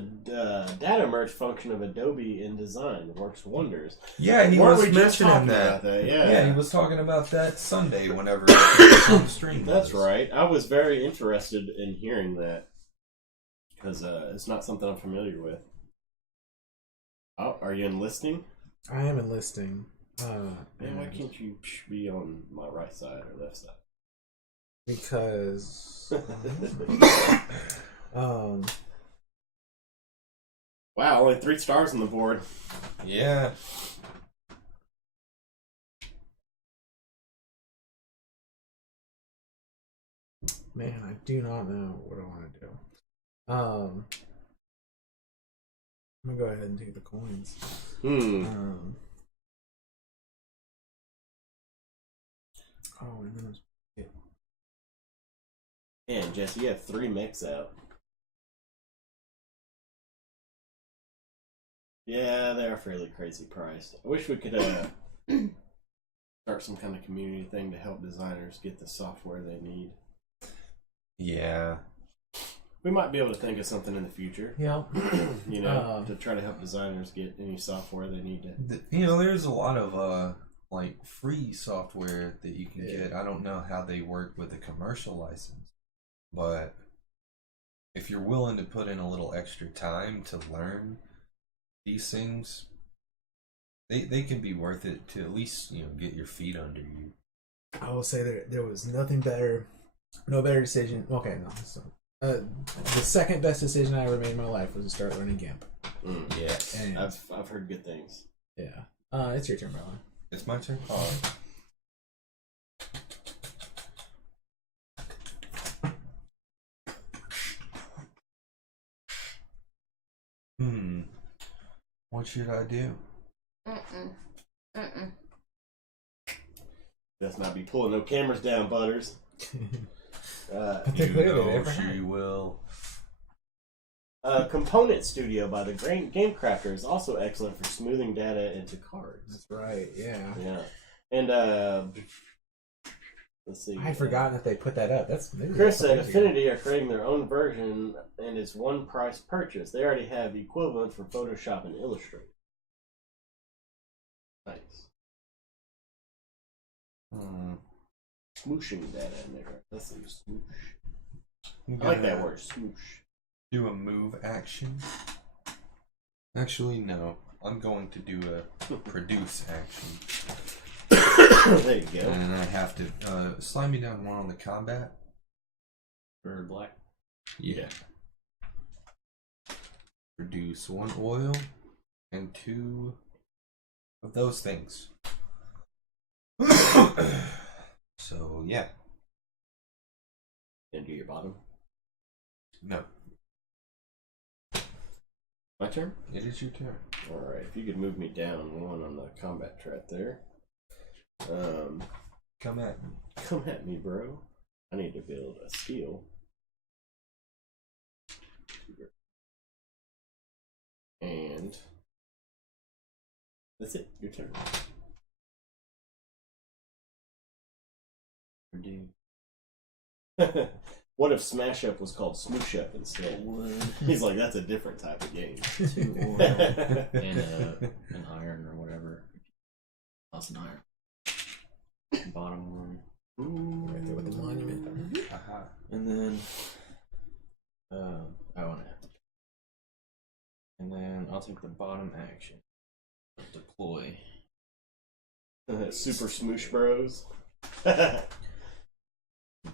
data merge function of Adobe InDesign. Works wonders. Yeah, he Weren't was we just mentioning talking that. about that? Yeah. He was talking about that Sunday whenever it was on the stream. That's right. I was very interested in hearing that because it's not something I'm familiar with. Oh, are you enlisting? I am enlisting. Man, why can't you be on my right side or left side? Because Wow, only 3 stars on the board. Yeah. man, I do not know what I want to do. I'm gonna go ahead and take the coins. And then Man, Jesse, you have 3 mechs out. Yeah, they are fairly crazy priced. I wish we could start some kind of community thing to help designers get the software they need. Yeah. We might be able to think of something in the future. yeah. You know, to try to help designers get any software they need to. There's a lot of like free software that you can get. I don't know how they work with a commercial license, but if you're willing to put in a little extra time to learn these things, they can be worth it to at least, get your feet under you. I will say there was nothing better, no better decision. Okay, no. So, the second best decision I ever made in my life was to start learning GIMP. Yes. And I've heard good things. yeah. It's your turn, Brian. It's my turn. What should I do? Let's not be pulling no cameras down, Butters. She will. Component Studio by the Game Crafter is also excellent for smoothing data into cards. That's right. Yeah. Yeah, and let's see. I had forgotten that they put that up. That's Chris said Affinity are creating their own version, and it's one price purchase. They already have the equivalent for Photoshop and Illustrator. Nice. Smooshing data in there. Let's see, smoosh. I like that word, smoosh. Do a move action. Actually, no. I'm going to do a produce action. There you go. And I have to slide me down 1 on the combat. For black. Yeah. Produce 1 oil and 2 of those things. So, yeah. And do your bottom. No. My turn? It is your turn. Alright, if you could move me down 1 on the combat trait there. Come at me. Come at me, bro. I need to build a steel. And that's it. Your turn. What if Smash Up was called Smoosh Up instead? He's like, that's a different type of game. 2 oil and an iron or whatever. Plus an iron. Bottom one. Right there with the monument. And then I want to. And then I'll take the bottom action. Deploy. Super Smoosh Bros.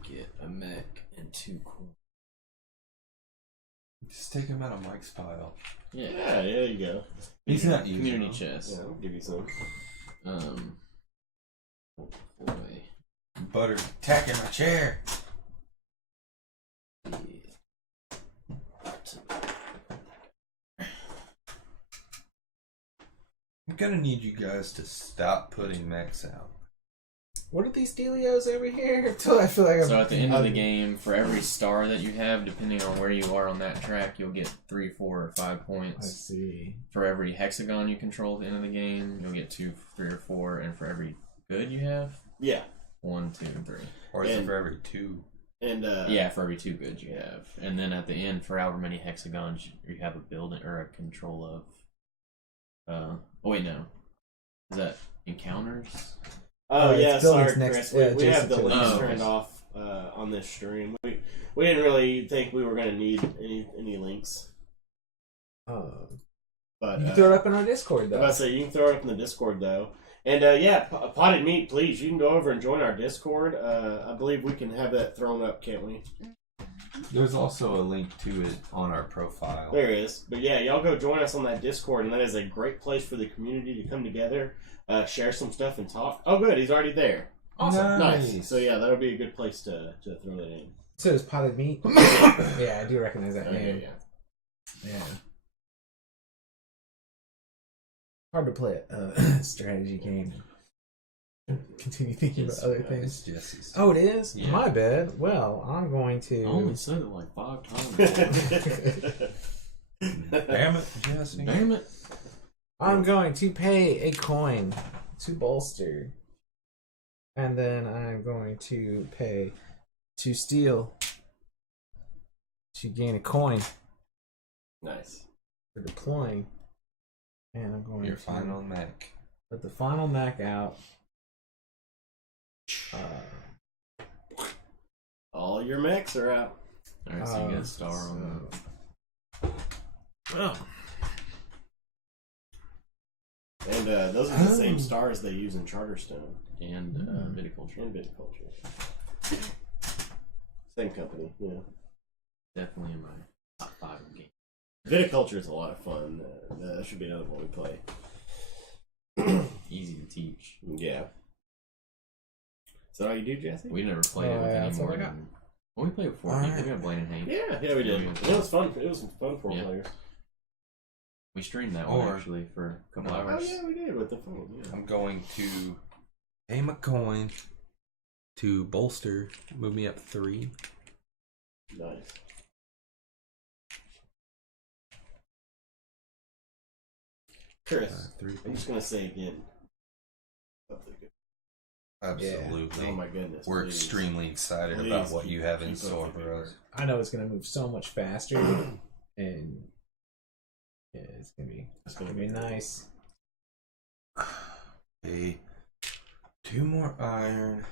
Get a mech and 2 coins. Just take him out of Mike's pile. Yeah. Yeah, there you go. He's not using Community them. chest. Yeah, I'll give you some. Deploy. Butter attacking my chair. I'm gonna need you guys to stop putting mechs out. What are these dealios over here? Until I feel like I'm. So at the end of the game, for every star that you have, depending on where you are on that track, you'll get 3, 4, or 5 I points. see. For every hexagon you control at the end of the game, you'll get 2, 3, or 4, and for every good you have, Yeah. 1, 2, and 3. Or is it for every 2? And Yeah, for every 2 goods you have, and then at the end, for however many hexagons you have a building or a control of. Oh wait, no, is that encounters? Oh it's yeah, buildings sorry, next- Chris. We have adjacent the to it. links Oh, turned okay. off on this stream. We didn't really think we were going to need any links, but You can throw it up in our Discord, I was though. about to say you can throw it up in the Discord though. And yeah, Potted Meat, please. You can go over and join our Discord. I believe we can have that thrown up, can't we? There's also a link to it on our profile. There is. But yeah, y'all go join us on that Discord, and that is a great place for the community to come together, share some stuff, and talk. Oh, good. He's already there. Awesome. Nice. So yeah, that'll be a good place to throw that in. So does Potted Meat? Yeah, I do recognize that name. Yeah. Hard to play a strategy game. Continue thinking about other things. It's Jesse's. Oh, it is? Yeah. My bad. Well, I'm going to. I only said it like 5 times. Damn it, Jesse. Damn it! I'm going to pay a coin to bolster. And then I'm going to pay to steal to gain a coin Nice. for deploying. And I'm going Your to final mech. put the final mech out. All your mechs are out. Alright, so you get a star on Well, And those are the same stars they use in Charterstone that. And viticulture. and Viticulture. Same company, yeah. Definitely in my top 5 game. Viticulture is a lot of fun. That should be another one we play. Easy to teach. Yeah. Is that all you do, Jesse? We never played it with yeah, any that's all more I got. than... When we played with 14, Alright. we had Blaine and Hank. Yeah, we did. It was fun. It was fun for Yeah. players. We streamed that one Or- actually for a couple No. Oh hours. yeah, we did with the phone. Yeah. I'm going to pay my coin to bolster, move me up 3. Nice. Chris, 3. I'm just gonna say again. Something good. Absolutely. Oh my goodness. We're please. extremely excited Please about what keep- you have in keep up store the good for us. work. I know it's going to move so much faster. And yeah, it's going to be nice. Okay. 2 more iron,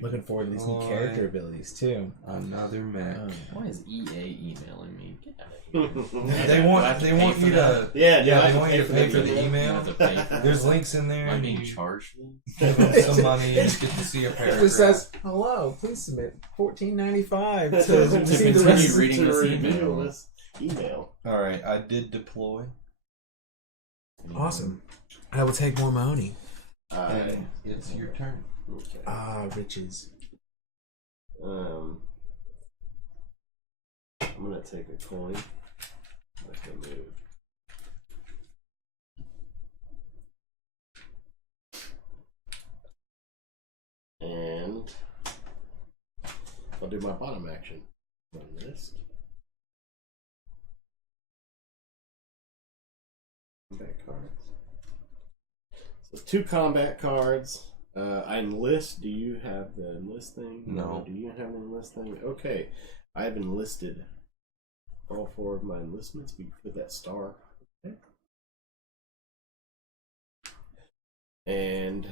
Looking forward to these new Boy. character abilities, too. another mech. Why is EA emailing me? Get out of here. They Do I want have to they pay want for you that? to Yeah, they want you to pay for the I email. have to pay for There's that? links in there. Am I and being you charged? give them some money and you get to see a It paragraph. just says, hello, please submit $14.95 to To receive the continue rest. reading this review email. this email. All right, I did deploy. Awesome. I will take more money. And it's your turn. Okay. Ah, riches. I'm gonna take a coin. Make a move. And I'll do my bottom action. Run this. So 2 combat cards. I enlist. Do you have the enlist thing? No. Do you have the enlist thing? Okay. I have enlisted all 4 of my enlistments. We put that star. Okay. And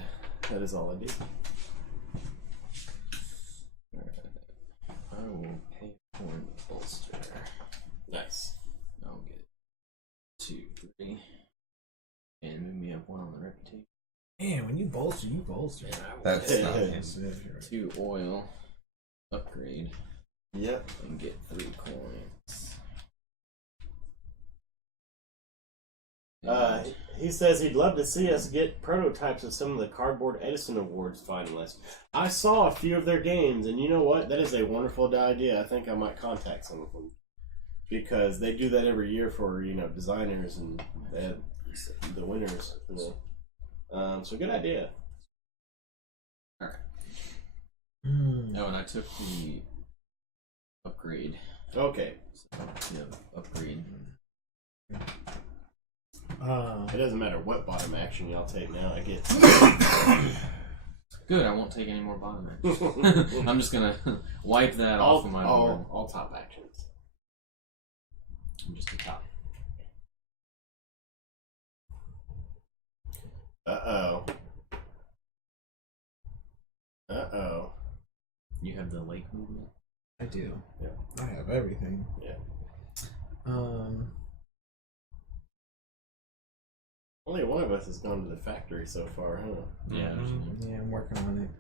that is all I do. I will pay for the bolster. Nice. I'll get 2, 3. And move me up 1 on the reputation. Man, when you bolster. That's Yeah. not him. Yes, you're right. 2 oil. Upgrade. Yep. And get 3 coins. He says he'd love to see us get prototypes of some of the Cardboard Edison Awards finalists. I saw a few of their games, and you know what? That is a wonderful idea. I think I might contact some of them because they do that every year for designers and they have the winners. So good idea. Alright. Mm. Oh, and I took the upgrade. Okay. So, yeah, upgrade. It doesn't matter what bottom action y'all take now. I get. Good, I won't take any more bottom action. I'm just gonna wipe that off of my board. All top actions. I'm just the top. Uh oh. You have the lake movement? I do. Yeah. I have everything. Yeah. Only one of us has gone to the factory so far, huh? Yeah. Yeah, I'm working on it.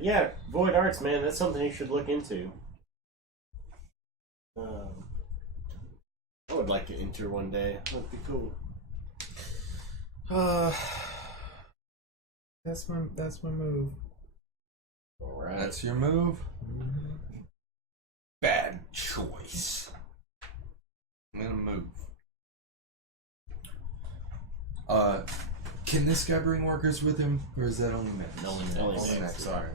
Yeah, Void Arts, man, that's something you should look into. I would like to enter one day. That'd be cool. That's my move. All right. That's your move? Mm-hmm. Bad choice. I'm gonna move. Can this guy bring workers with him, or is that only Max? Only Max. Only Only Max, Max, sorry.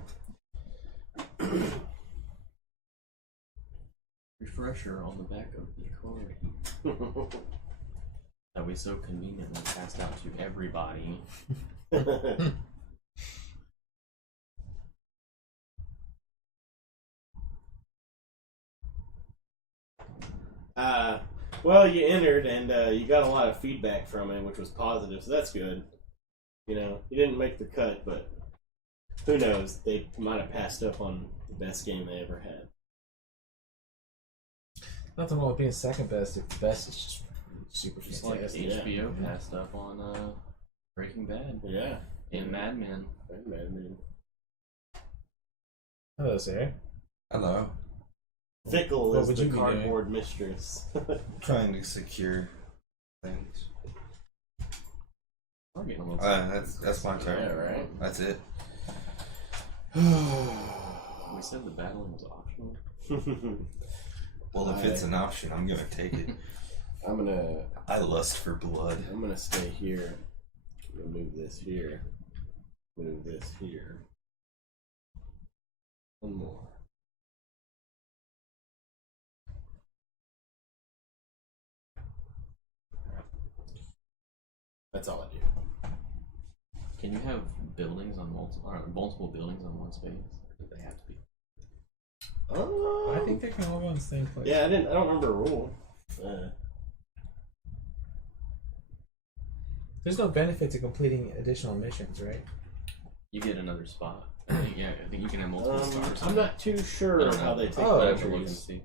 Refresher on the back of the card that we so conveniently passed out to everybody. Well, you entered and you got a lot of feedback from it, which was positive, so that's good. You know, you didn't make the cut, but who knows? They might have passed up on the best game they ever had. Nothing wrong with being second best if the best is just super Just like fantastic. HBO passed up on Breaking Bad Yeah. and Mad Men. Man. Hello, Sarah. Hello. Fickle What is would the you be cardboard mistress. Trying to secure things. I'm getting a little That's my turn. Yeah, right. That's it. We said the battling was optional. Well, if it's an option, I'm gonna take it. I lust for blood. I'm gonna stay here. I'm gonna move this here. Move this here. One more. That's all I do. Can you have buildings on multiple buildings on one space? They have to be. I think they can all go in the same place. Yeah, I don't remember a rule. There's no benefit to completing additional missions, right? You get another spot. I think you can have multiple stars. I'm not too sure how they take I'll have to look and entries. see.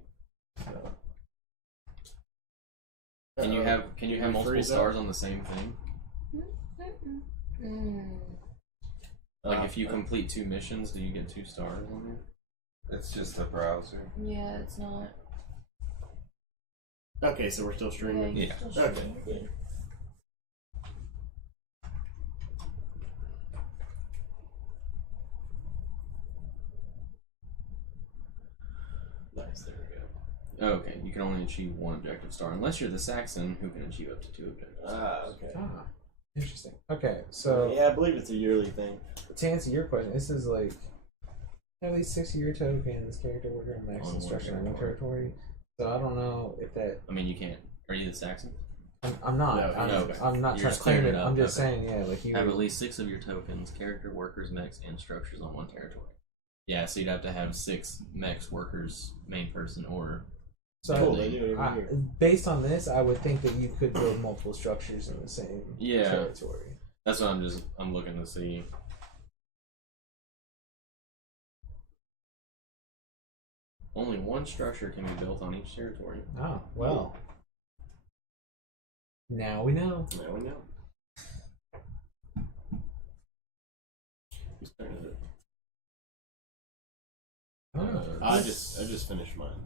Can you have multiple freeze up? stars on the same thing? Like if you complete 2 missions, do you get 2 stars on there? It's just a browser. Yeah, it's not. Okay, so we're still streaming. Yeah. Still Okay. streaming. Nice, there we go. Oh, okay, you can only achieve 1 objective star unless you're the Saxon, who can achieve up to 2 objective stars. Ah, okay. Ah, interesting. Okay, so Yeah, I believe it's a yearly thing. to answer your question, this is like at least 6-year tokens, character worker, and max On one instruction on one territory. So I don't know if that. I mean, you can't. Are you the Saxon? I'm not. No, I'm, okay. I'm not You're trying just to claim clearing it. it up, I'm just okay. saying, yeah, like you Have at least 6 of your tokens, character, workers, mechs, and structures on 1 territory. Yeah, so you'd have to have 6 mechs, workers, main person, or... So Cool, they do it every year. based on this, I would think that you could build multiple structures in the same Yeah. territory. That's what I'm looking to see. Only 1 structure can be built on each territory. Oh, well. Now we know. Now we know. Whose turn is it? Oh. I just finished mine.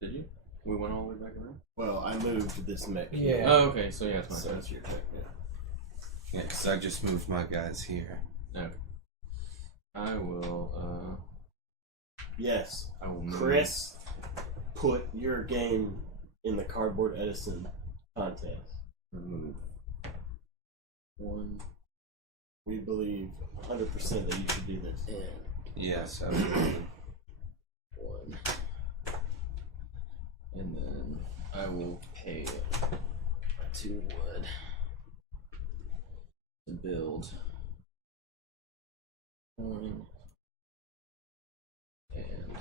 Did you? We went all the way back around? Well, I moved this mech. Yeah. Oh, okay, so yeah, it's my So turn. it's your turn. Yeah. Yeah, because I just moved my guys here. Okay. I will, Yes, I will move. Chris, put your game in the Cardboard Edison contest. Remove 1 We believe 100% that you should do this. and Yes, absolutely. 1. And then I will pay 2 wood to build 1. And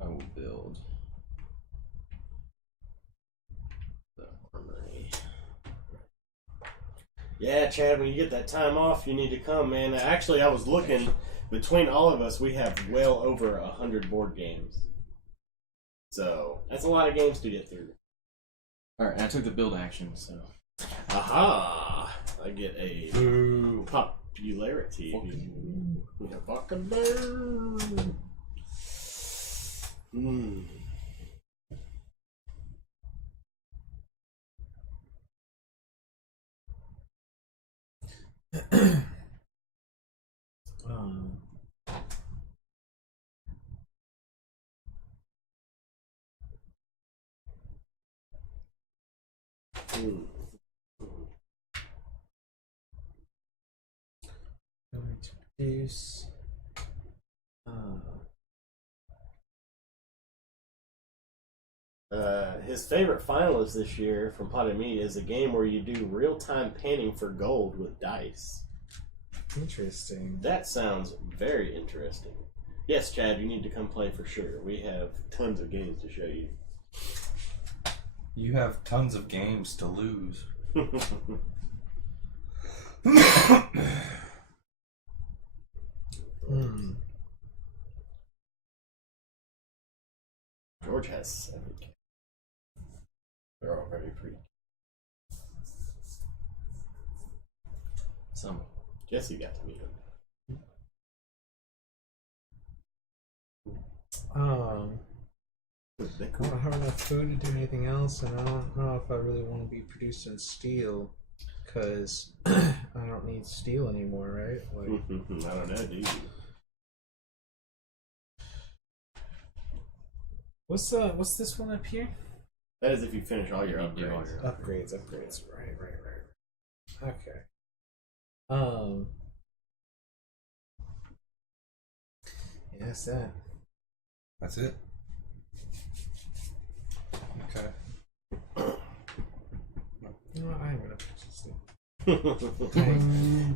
I will build the armory. Yeah, Chad, when you get that time off, you need to come, man. Actually, I was looking, between all of us, we have well over 100 board games. So, that's a lot of games to get through. Alright, I took the build action, so. Aha! I get a popularity. Yeah, fucking bird. Hmm. Um, Hmm. going to produce. His favorite finalist this year from Pot of Meat is a game where you do real-time panning for gold with dice. Interesting. That sounds very interesting. Yes, Chad, you need to come play for sure. We have tons of games to show you. You have tons of games to lose. Hmm. George has 7 games. They're all very pretty. Some. Jesse got to meet him. I don't have enough food to do anything else, and I don't know if I really want to be producing steel, because I don't need steel anymore, right? Like, I don't know, do you? what's this one up here? That is if you finish all your You do all upgrades. your- Upgrades. Right. Okay. Yes, that. That's it. Okay. You know what? I am gonna purchase it.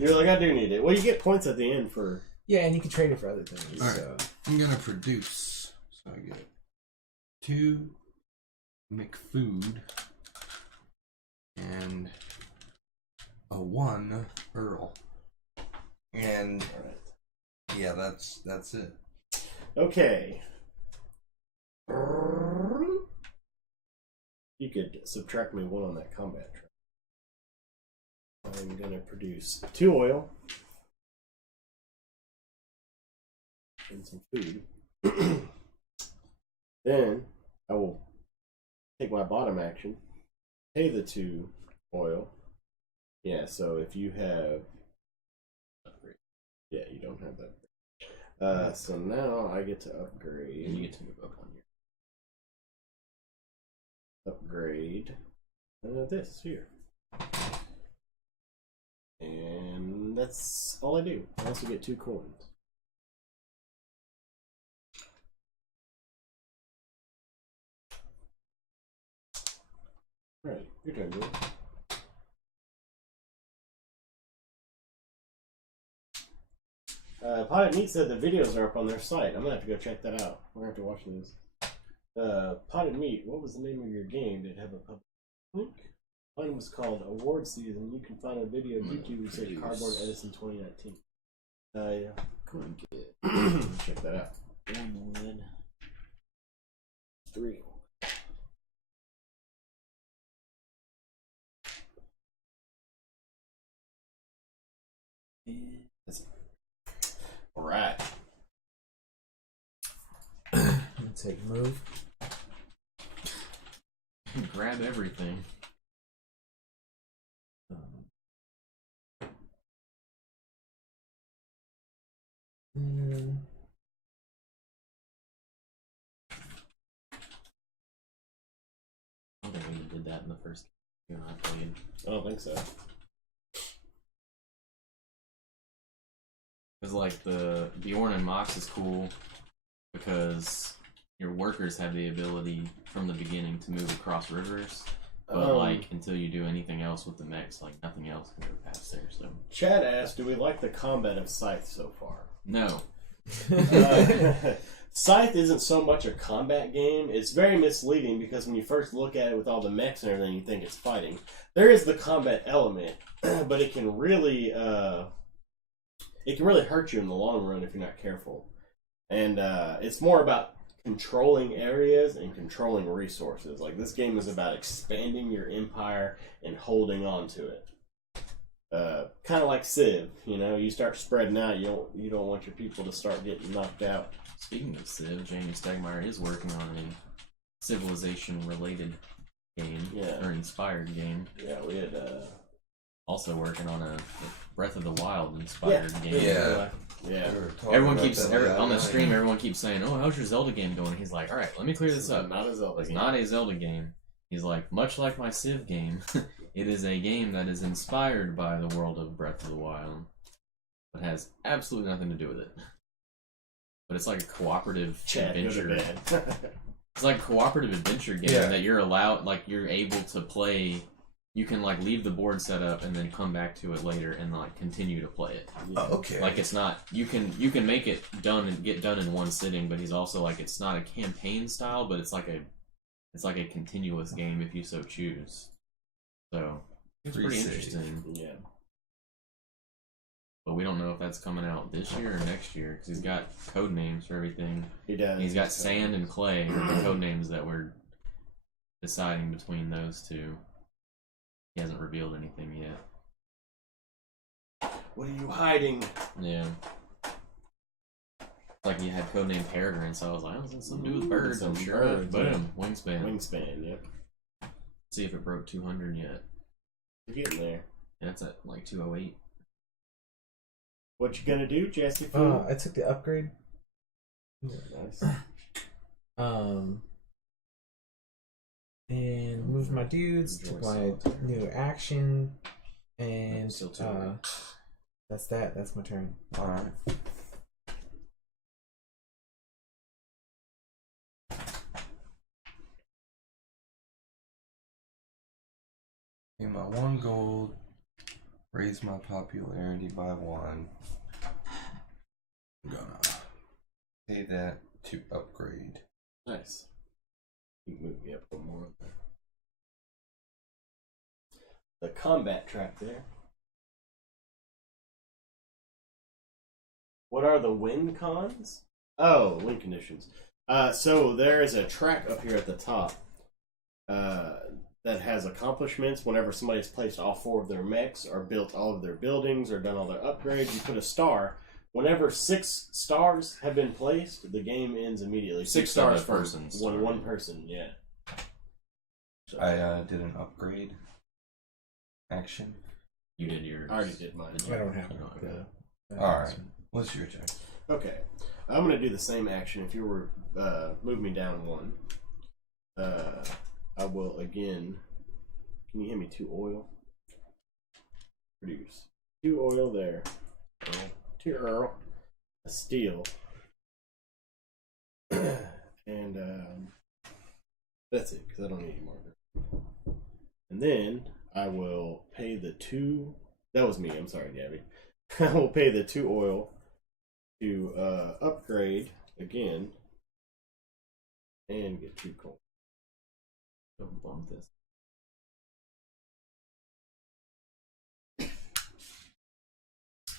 You're like, I do need it. Well, you get points at the end for. Yeah, and you can trade it for other things. All right. So. I'm gonna produce. So I get 2 McFood and a 1 Earl. And yeah, that's it. Okay. You could subtract me 1 on that combat track. I'm gonna produce 2 oil and some food. Then I will take my bottom action, pay the 2 oil. Yeah, so if you have, yeah, you don't have that. So now I get to upgrade. You get to move up on your. upgrade this here. And that's all I do. I also get 2 coins. Alright, your turn, dude. Potted Meat said the videos are up on their site. I'm gonna have to go check that out. We're gonna have to watch these. Potted Meat, what was the name of your game? Did it have a public link? Mine was called Award Season. You can find a video on YouTube that said Cardboard Edison 2019. Yeah. Cool. Check that out. 3. All right. Take move. Grab everything. I don't think we even did that in the first game I played. I don't think so. Because like the Bjorn and Mox is cool because your workers have the ability from the beginning to move across rivers. But like until you do anything else with the mechs, like nothing else can go past there. So Chad asked, "Do we like the combat of Scythe so far?" no. Scythe isn't so much a combat game. It's very misleading because when you first look at it with all the mechs and everything, you think it's fighting. There is the combat element, but it can really hurt you in the long run if you're not careful. And it's more about controlling areas and controlling resources. Like this game is about expanding your empire and holding on to it. Kind of like Civ, you know, you start spreading out. You don't want your people to start getting knocked out. Speaking of Civ, Jamie Stegmaier is working on a civilization-related game, or inspired game. Yeah, we had also working on a Breath of the Wild inspired game. Yeah. Everyone keeps on the stream. Everyone keeps saying, "Oh, how's your Zelda game going?" He's like, "All right, let me clear this up. Not a Zelda It's game. not a Zelda game." He's like, "Much like my Civ game, it is a game that is inspired by the world of Breath of the Wild, but has absolutely nothing to do with it. But it's like a cooperative adventure. It's like a cooperative adventure game that you're allowed, like you're able to play." You can like leave the board set up and then come back to it later and like continue to play it. Oh, okay. Like it's not you can make it done and get done in one sitting, but he's also like it's not a campaign style, but it's like a continuous game if you so choose. So it's pretty interesting. Yeah. But we don't know if that's coming out this year or next year because he's got code names for everything. He does. He's got sand and clay are the code names that we're deciding between those two. He hasn't revealed anything yet. What are you hiding? Yeah. Like he had codename Peregrine, so I was like, oh, it's something to do with birds, I'm sure. Birds, Boom, wingspan. Wingspan, yep. See if it broke 200 yet. You're getting there. Yeah, it's at like 208. What you gonna do, Jesse? I took the upgrade. Nice. And moved my dudes, took my new action, and that's that. That's my turn. Alright. Pay my 1 gold, raise my popularity by 1. I'm gonna pay that to upgrade. Nice. You can move me up one more. The combat track there. What are the win cons? Oh, win conditions. So there is a track up here at the top that has accomplishments. Whenever somebody's placed all 4 of their mechs, or built all of their buildings, or done all their upgrades, you put a star. Whenever 6 stars have been placed, the game ends immediately. 6 stars for one person, yeah. So, I did an upgrade action. You did yours. I already did mine. I don't have it. Alright, what's your turn? Okay. I'm going to do the same action. If you were move me down 1. I will again. Can you hand me 2 oil? Produce 2 oil there. 2 Earl. A steel. And that's it, because I don't need any marker. And then I will pay the 2. That was me. I'm sorry, Gabby. I will pay the 2 oil to upgrade again and get 2 coal. Don't bump this.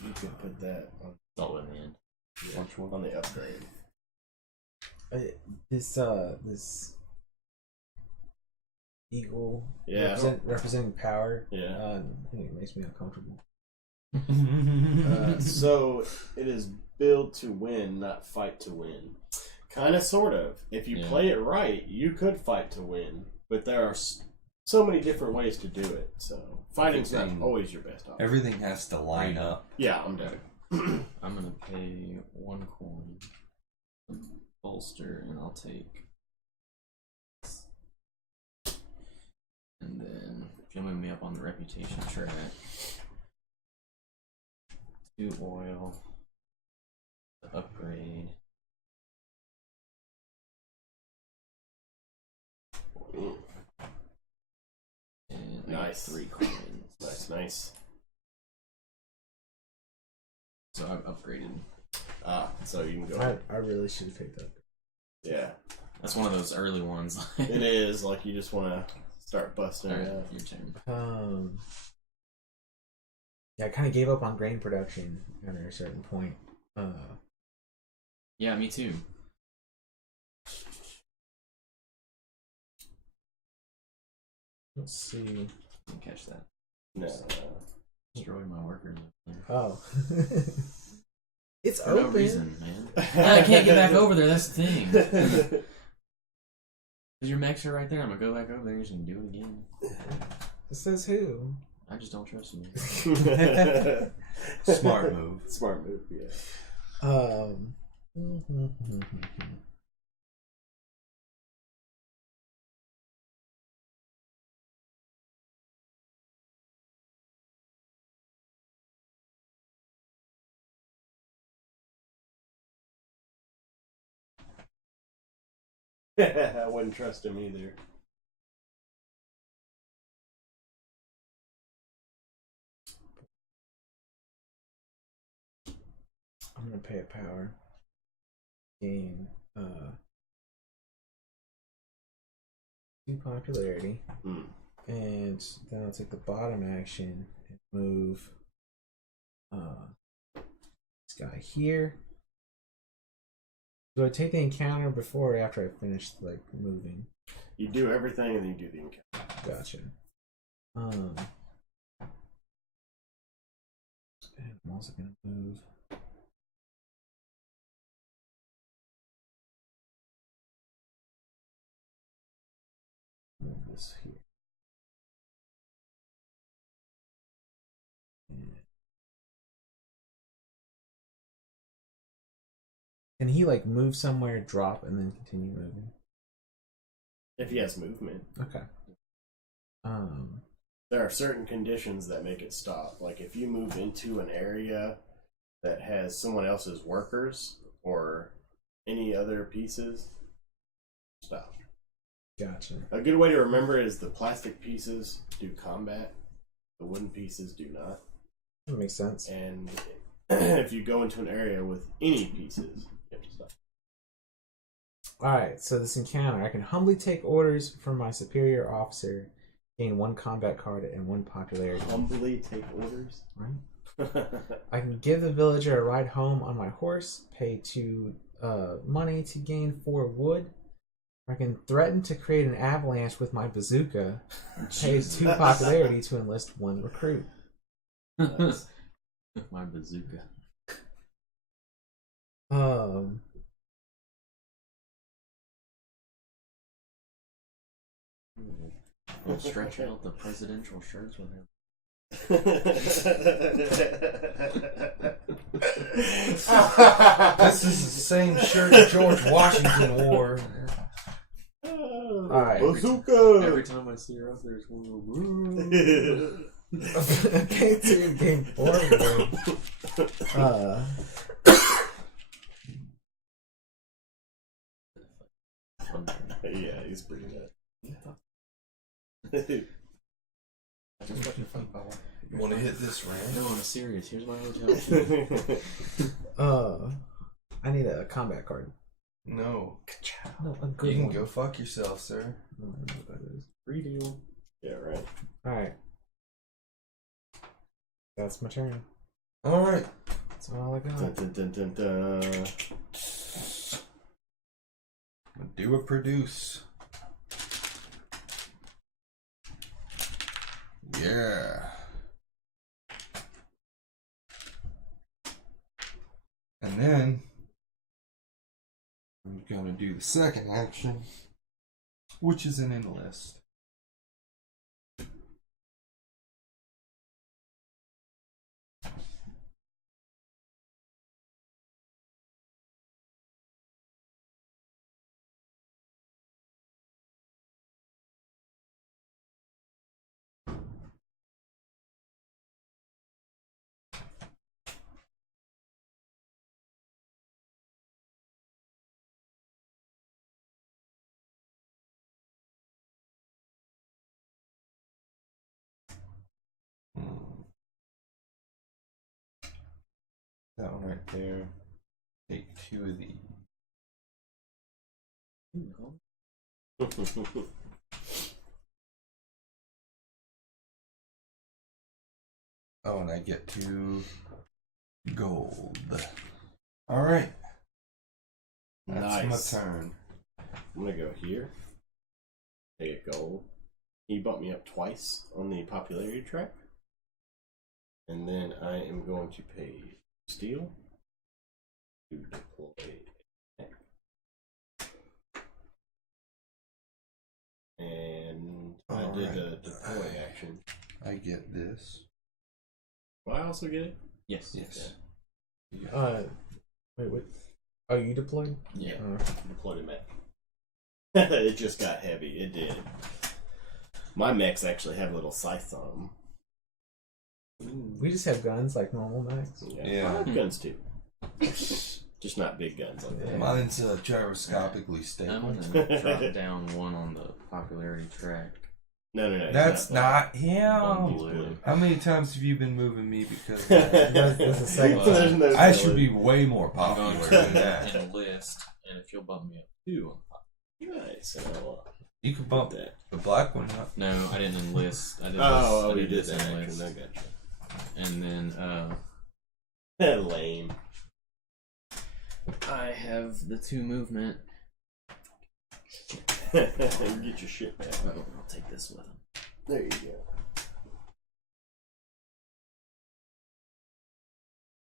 You could put that on, It's all in the end. on the upgrade. This eagle Yeah. representing power. Yeah. I think it makes me uncomfortable. So it is build to win, not fight to win. Kind of, sort of. If you play it right, you could fight to win, but there are so many different ways to do it. So fighting's not always your best option. Everything has to line up. Yeah, I'm done. I'm gonna pay 1 coin, bolster, and I'll take. And then, if you'll move me up on the reputation track, 2 oil, to upgrade. And Nice. 3 coins. Nice. So I've upgraded. So you can go. I really should have picked up. Yeah, That's one of those early ones. it is like you just want to start busting it Alright, out. your turn. Yeah, I kind of gave up on grain production at a certain point. Yeah, me too. Let's see. Didn't catch that. No. Destroy my workers. Oh, it's For open. no reason, man. I can't get back over there. That's the thing. Because your mechs are right there. I'm gonna go back over there and do it again. It says who? I just don't trust you. Smart move. Smart move, yeah. I wouldn't trust him either. I'm gonna pay a power. Gain 2 popularity. And then I'll take the bottom action and move this guy here. Do I take the encounter before or after I finish like moving? You do everything and then you do the encounter. Gotcha. And I'm also gonna move. Move this here. Can he like move somewhere, drop, and then continue moving? If he has movement. Okay. There are certain conditions that make it stop. Like if you move into an area that has someone else's workers or any other pieces, stop. Gotcha. A good way to remember is the plastic pieces do combat, the wooden pieces do not. That makes sense. And if you go into an area with any pieces, you have to stop. Alright, so this encounter, I can humbly take orders from my superior officer, gain 1 combat card and 1 popularity. Humbly take orders? Right? I can give the villager a ride home on my horse, pay 2 money to gain 4 wood. I can threaten to create an avalanche with my bazooka, pay 2 popularity to enlist 1 recruit. Nice. My bazooka. We'll stretch out the presidential shirts with him. This is the same shirt George Washington wore. Alright. Bazooka! Every time I see her up there, it's one of Okay, to your game forward. Yeah, he's pretty good. You want to hit this round? No, I'm serious. Here's my hotel. I need a combat card. No. No, a good You can one. go fuck yourself, sir. I don't know what that is. Free deal. Yeah, right. Alright. That's my turn. Alright. That's all I got. Dun, dun, dun, dun, dun. Do a produce. Yeah. And then I'm gonna do the second action, which is an enlist. That one right there. Take 2 of these. Oh, and I get 2 gold. Alright. That's Nice. my turn. I'm gonna go here. Take a gold. He bumped me up twice on the popularity track. And then I am going to pay steel to deploy a mech. And I did a deploy action. I get this. Will I also get it? Yes. Yes. Wait, what? Oh, you deployed? Yeah. Deployed a mech. It just got heavy. It did. My mechs actually have little scythes on them. We just have guns like normal mechs. Yeah. I have guns too. Just not big guns like that. Mine's gyroscopically I'm stable. gonna drop down one on the popularity track. No. That's not One him. blue. How many times have you been moving me because of that? That's the second Well, There's no I telling. should be way more I'm going popular than to that. enlist, and if you'll bump me up 2 on the Nice. I'll You could bump bump that. the black one up. No, I didn't enlist. I did Oh, I you did this that enlist. action. I got And then you. Lame. I have the 2 movement. Get your shit back. I'll take this with him. There you go.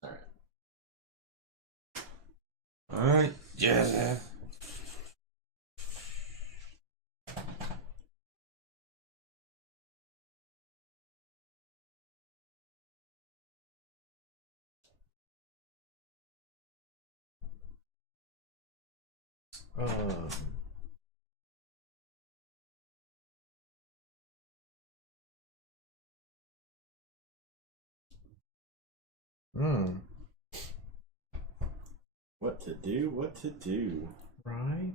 Alright. Alright. Yeah. What to do? What to do? Right.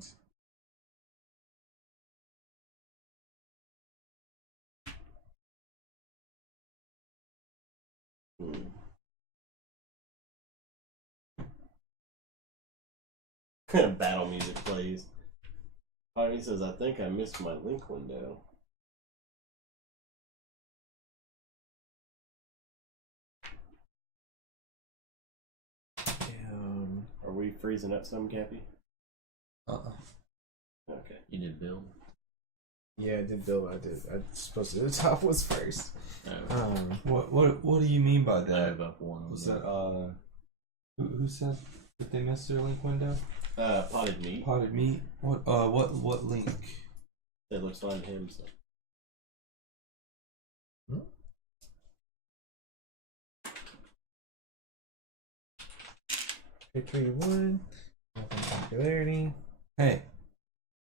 Battle music plays. He says, I think I missed my link window. Are we freezing up some, Cappy? Okay. You did build? Yeah, I did build. I was supposed to do the top was first. Oh. What do you mean by I that? have up 1. Was that who said that they missed their link window? Potted meat. Potted meat. What link? That looks fine to him. So. 3-1. Nothing popularity. Hey,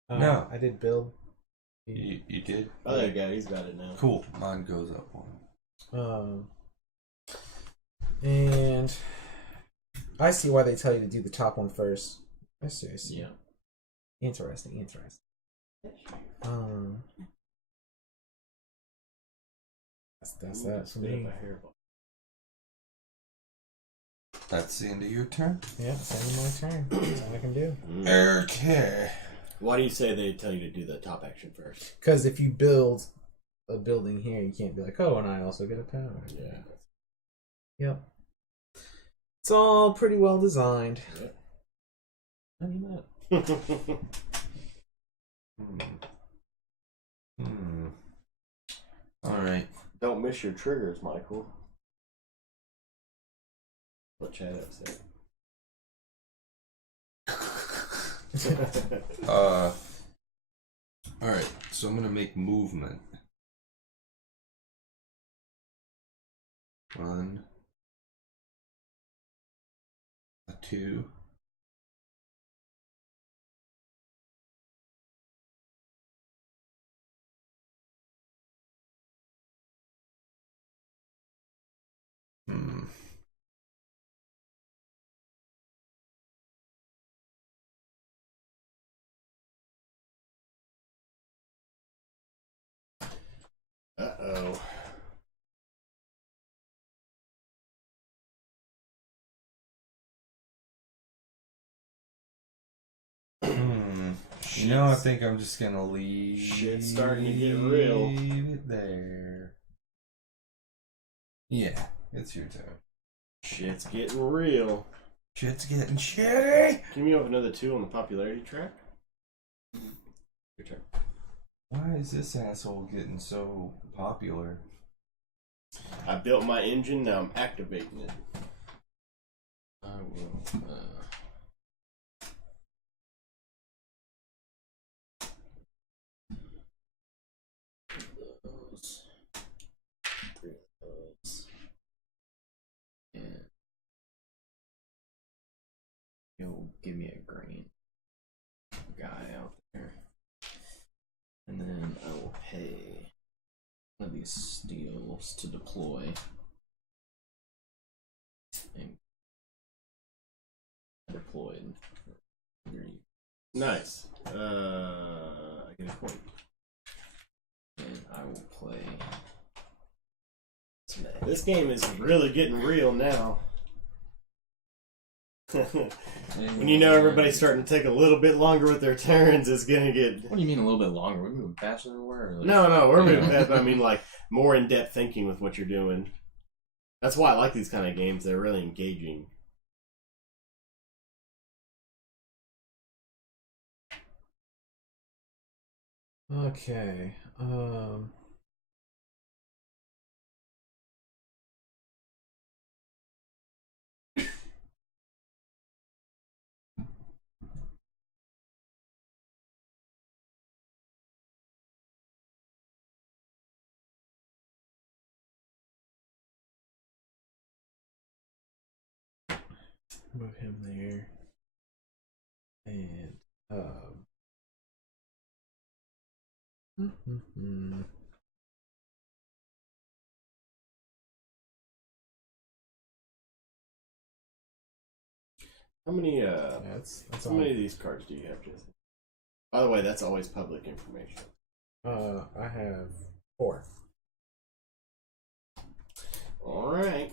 no. I did build. You did? Oh, there you go. He's got it now. Cool. Mine goes up one. And I see why they tell you to do the top one first. I see. Yeah. Interesting. That's that for me. That's the end of your turn? Yeah, it's the end of my turn. That's all I can do. Okay. Why do you say they tell you to do the top action first? Because if you build a building here, you can't be like, oh, and I also get a power. Yeah. Yep. It's all pretty well designed. Yep. I mean that. Alright. Don't miss your triggers, Michael. What Chad said. Alright, so I'm gonna make movement. 1, a 2, Uh-oh. You know, I think I'm just gonna leave. Shit's starting to get real. Leave it there. Yeah, it's your turn. Shit's getting real. Shit's getting shitty. Can you have another 2 on the popularity track? Your turn. Why is this asshole getting so popular? I built my engine, now I'm activating it. I will. Those. 3 of those. And you'll give me a green guy out there. And then I will pay one of these steels to deploy. And deployed. Nice. I get a point. And I will play. This game is really getting real now. When you know everybody's starting to take a little bit longer with their turns, it's gonna get. What do you mean a little bit longer? We're moving faster than we were? Like, No, we're moving fast. But I mean, like more in-depth thinking with what you're doing. That's why I like these kind of games. They're really engaging. Okay. Move him there. And How many that's how all. many of these cards do you have, Jesse? By the way, that's always public information. I have 4. Alright.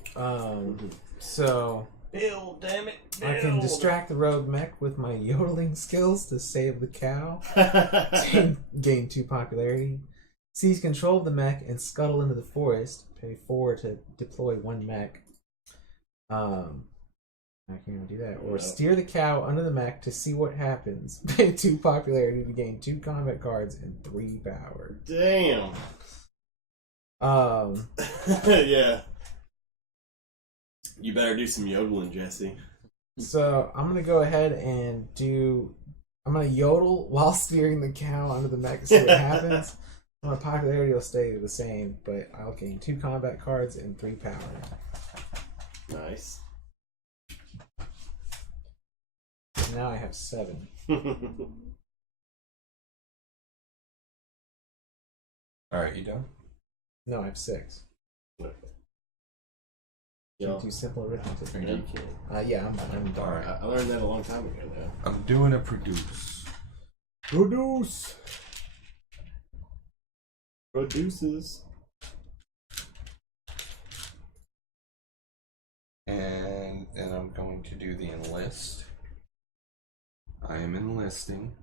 So Build, damn it. I can distract the rogue mech with my yodeling skills to save the cow. Gain 2 popularity. Seize control of the mech and scuttle into the forest. Pay 4 to deploy 1 mech. I can't do that. Or steer the cow under the mech to see what happens. Pay 2 popularity to gain 2 combat cards and 3 power. Damn. Yeah. You better do some yodeling, Jesse. So I'm gonna go ahead and do. I'm gonna yodel while steering the cow under the mech to see what happens. My popularity will stay the same, but I'll gain 2 combat cards and 3 power. Nice. Now I have 7. Alright, you done? No, I have 6. Yeah. Too simple arithmetic. Are you done? Yeah, I'm done. Alright. I learned that a long time ago now. I'm doing a produce. Produce. Produces. And then I'm going to do the enlist. I am enlisting.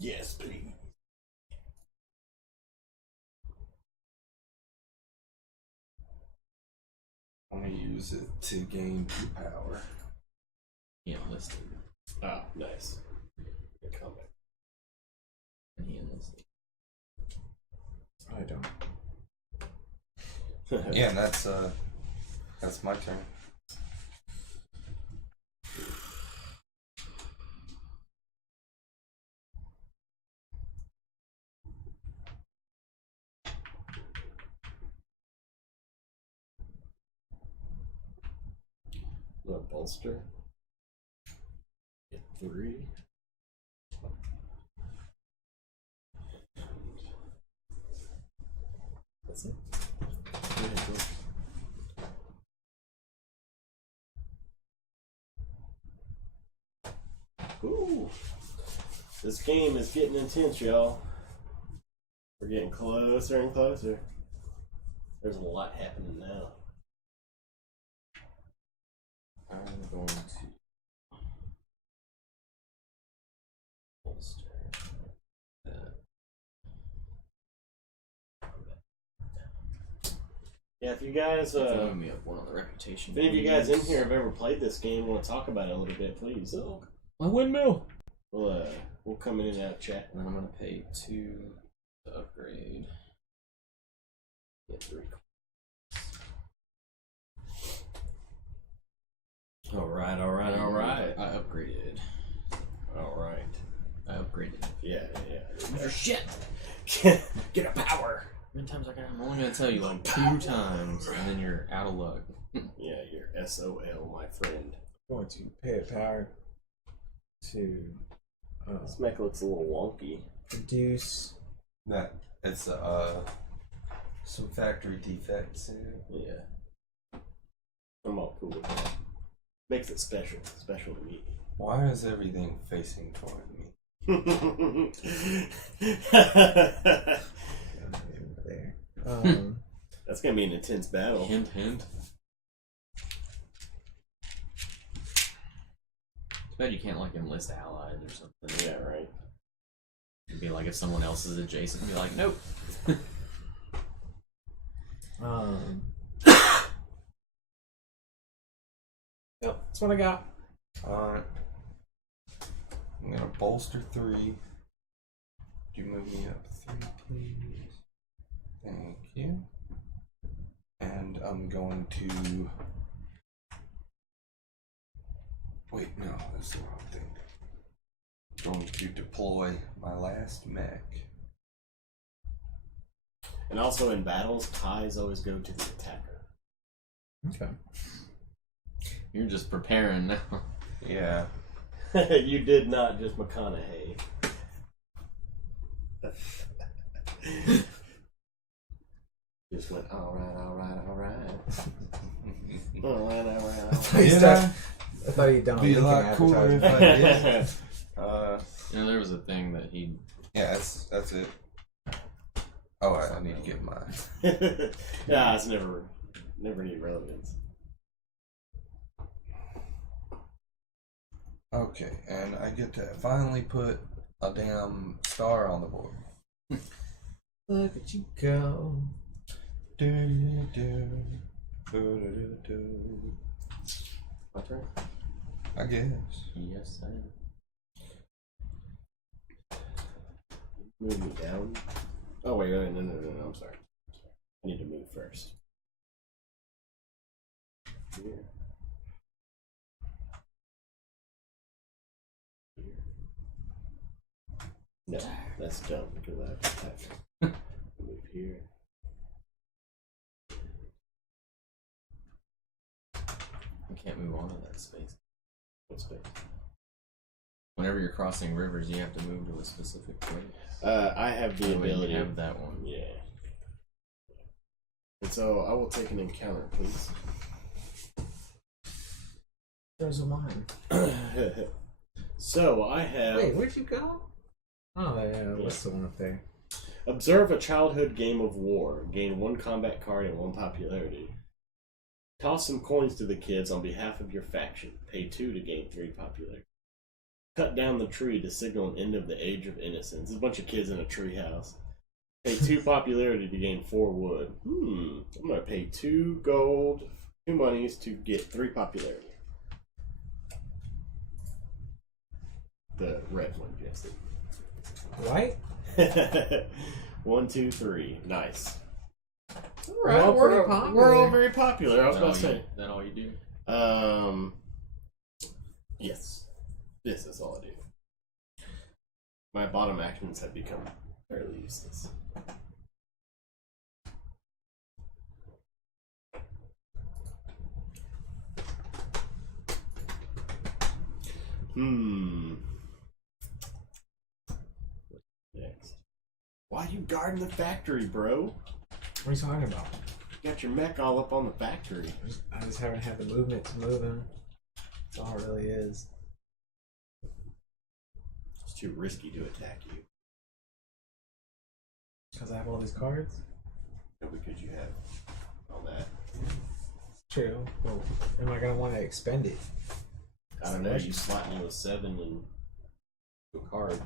Yes, please. I'm going to use it to gain 2 power. He enlisted. Oh, nice. Good comment. And he enlisted. I don't. Yeah, and that's my turn. I'm gonna bolster. Get 3. That's it. Ooh. This game is getting intense, y'all. We're getting closer and closer. There's a lot happening now. I'm going to bolster that. Yeah, if you guys, Throwing me up one on the reputation. if any of you guys in here have ever played this game and want to talk about it a little bit, please. My windmill. We'll come in and out chat. And I'm gonna pay 2 to upgrade. Get 3. I upgraded. Alright. I upgraded. Yeah. Your shit. Get a power. How many times I'm only gonna tell you like 2 times, and then you're out of luck. Yeah, you're SOL, my friend. I'm going to pay a power to This mech looks a little wonky. produce. That it's some factory defects in it. Yeah. I'm all cool with that. Makes it special. Special to me. Why is everything facing toward me? There. That's gonna be an intense battle. Hint, hint. Too bad you can't like enlist allies or something. Yeah, right. It'd be like if someone else is adjacent, be like, nope. Yep, that's what I got. Alright. I'm gonna bolster 3. Could you move me up 3, please? Thank you. And I'm going to... Wait, no, that's the wrong thing. Going to deploy my last mech. And also in battles, ties always go to the attacker. Okay. You're just preparing now. Yeah. You did not just McConaughey. Just went, alright. I thought he'd done Be a lot Lincoln cooler if advertising. I did. You know, there was a thing that he. Yeah, that's it. Oh, I need to get mine. Yeah, it's never any relevance. Okay, and I get to finally put a damn star on the board. Look at you go. My turn? I guess. Yes, I am. Move me down. Oh, wait, no, I'm sorry. I need to move first. Here. No, that's dumb because I have to attack. Move here. I can't move on to that space. What space? Whenever you're crossing rivers, you have to move to a specific place. I have the That way you ability. have that one. Yeah. And so I will take an encounter, please. There's a mine. So I have. Wait, where'd you go? Oh, yeah. What's the one up there? Observe a childhood game of war. Gain 1 combat card and 1 popularity. Toss some coins to the kids on behalf of your faction. Pay 2 to gain 3 popularity. Cut down the tree to signal an end of the age of innocence. There's a bunch of kids in a tree house. Pay 2 popularity to gain 4 wood. I'm gonna pay 2 gold, 2 monies to get 3 popularity. The red one, Jesse. White? 1, 2, 3. Nice. We're all pretty popular. We're all very popular. I was Is about to say. Is that all you do? Yes. This is all I do. My bottom actions have become fairly useless. Next. Why you guarding the factory, bro? What are you talking about? You got your mech all up on the factory. I just haven't had the movement to move him. That's all it really is. It's too risky to attack you. Because I have all these cards? No, because you have all that. True. Well, am I going to want to expend it? I don't know, you slot me with 7 and a card.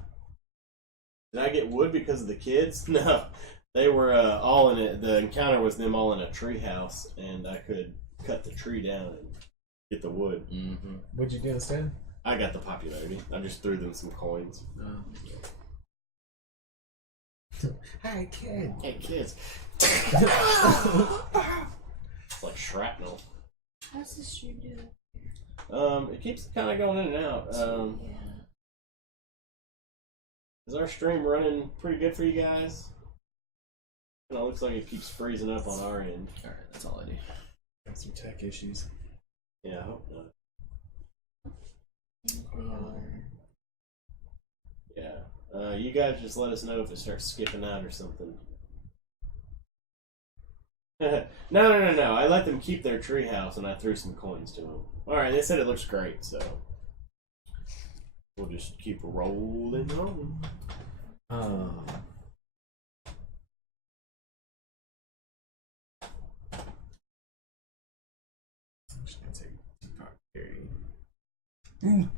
Did I get wood because of the kids? No. They were all in it. The encounter was them all in a tree house, and I could cut the tree down and get the wood. Mm-hmm. What'd you do instead? I got the popularity. I just threw them some coins. Hi, kid. Hey, kids. It's like shrapnel. How's the stream doing? It keeps kind of going in and out. Yeah. Is our stream running pretty good for you guys? It looks like it keeps freezing up on our end. Alright, that's all I do. Got some tech issues. Yeah, I hope not. Yeah. You guys just let us know if it starts skipping out or something. No. I let them keep their treehouse and I threw some coins to them. Alright, they said it looks great, so we'll just keep rolling on. I'm just going to take popularity. Mm.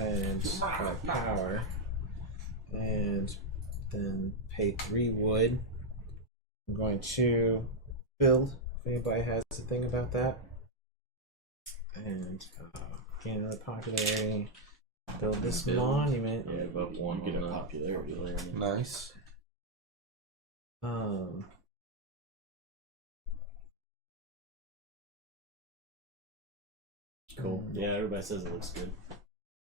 And power. And then pay 3 wood. I'm going to build, if anybody has a thing about that. And gain another popularity. Build this monument. Yeah, but one get a popularity. Nice. Cool. Yeah, everybody says it looks good.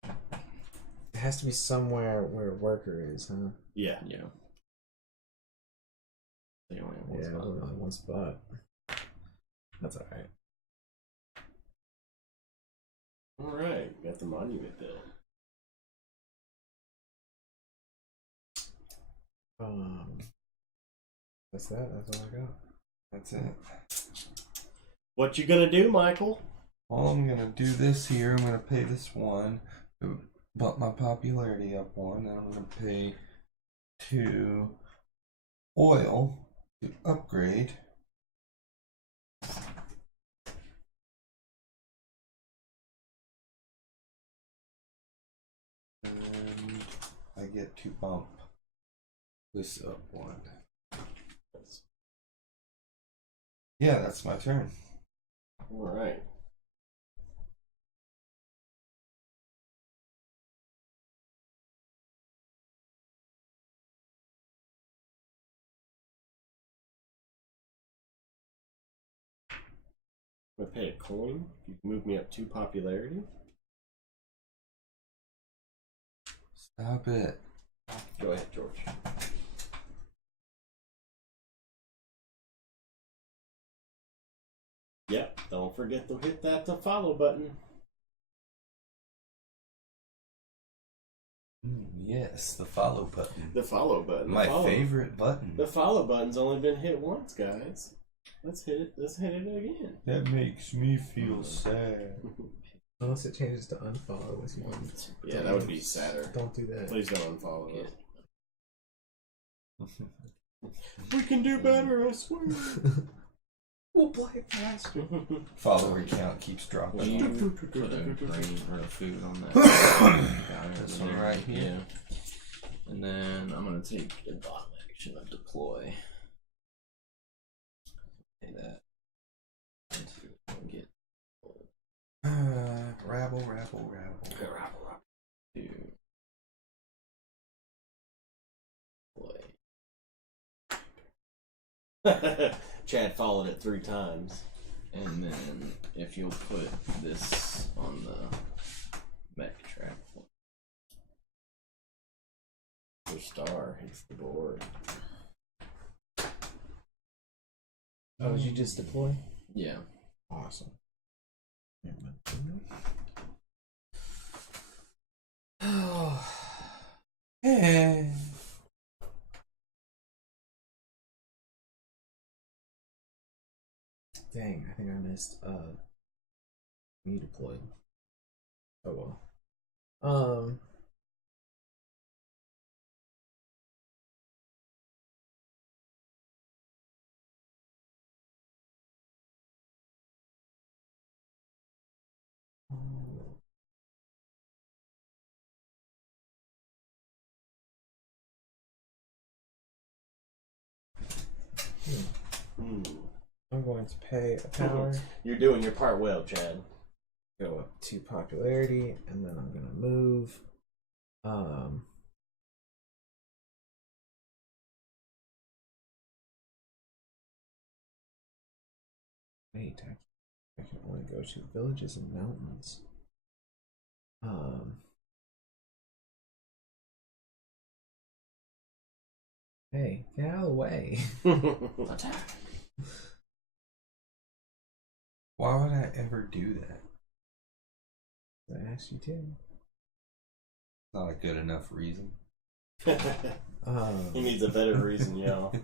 It has to be somewhere where worker is, huh? Yeah. Yeah. They only have one Yeah, spot. only one spot. That's alright. Alright, got the monument built. That's that. That's all I got. That's it. What you gonna do, Michael? Well, I'm gonna do this here. I'm gonna pay this 1 to bump my popularity up 1, and I'm gonna pay 2 oil to upgrade. And I get to bump this up 1. Yeah, that's my turn. Alright. I'm gonna pay a coin. You can move me up 2 popularity. Stop it. Go ahead, George. Yep, don't forget to hit that follow button. Yes, the follow button. The follow button. My favorite button. The follow button's only been hit once, guys. Let's hit it. Let's hit it again. That makes me feel sad. Unless it changes to unfollow this one. Yeah, that would be sadder. Don't do that. Please don't unfollow us. We can do better, I swear. We'll play faster. Follower count keeps Will dropping. you put a grain or a food on that? This one right here. Yeah. And then I'm gonna take the bottom action of deploy. Okay, that. Get Rabble. to deploy. Chad followed it 3 times. And then if you'll put this on the mech track. Your star hits the board. Oh, did you just deploy? Yeah. Awesome. Hey. Dang, I think I missed me deployed. Oh well. I'm going to pay a power. You're doing your part well, Chad. Go up to popularity, and then I'm gonna move. Wait, I can only go to villages and mountains. Hey, get out of the way. Attack. Why would I ever do that? I asked you to. Not a good enough reason. He needs a better reason, y'all.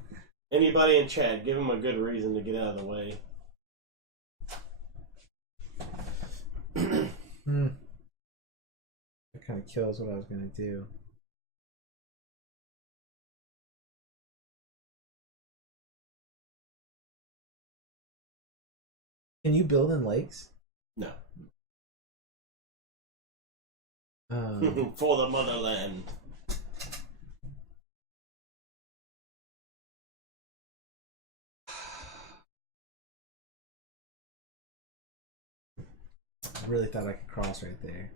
Anybody in chat, give him a good reason to get out of the way. That kind of kills what I was gonna do. Can you build in lakes? No. Um, For the motherland. I really thought I could cross right there.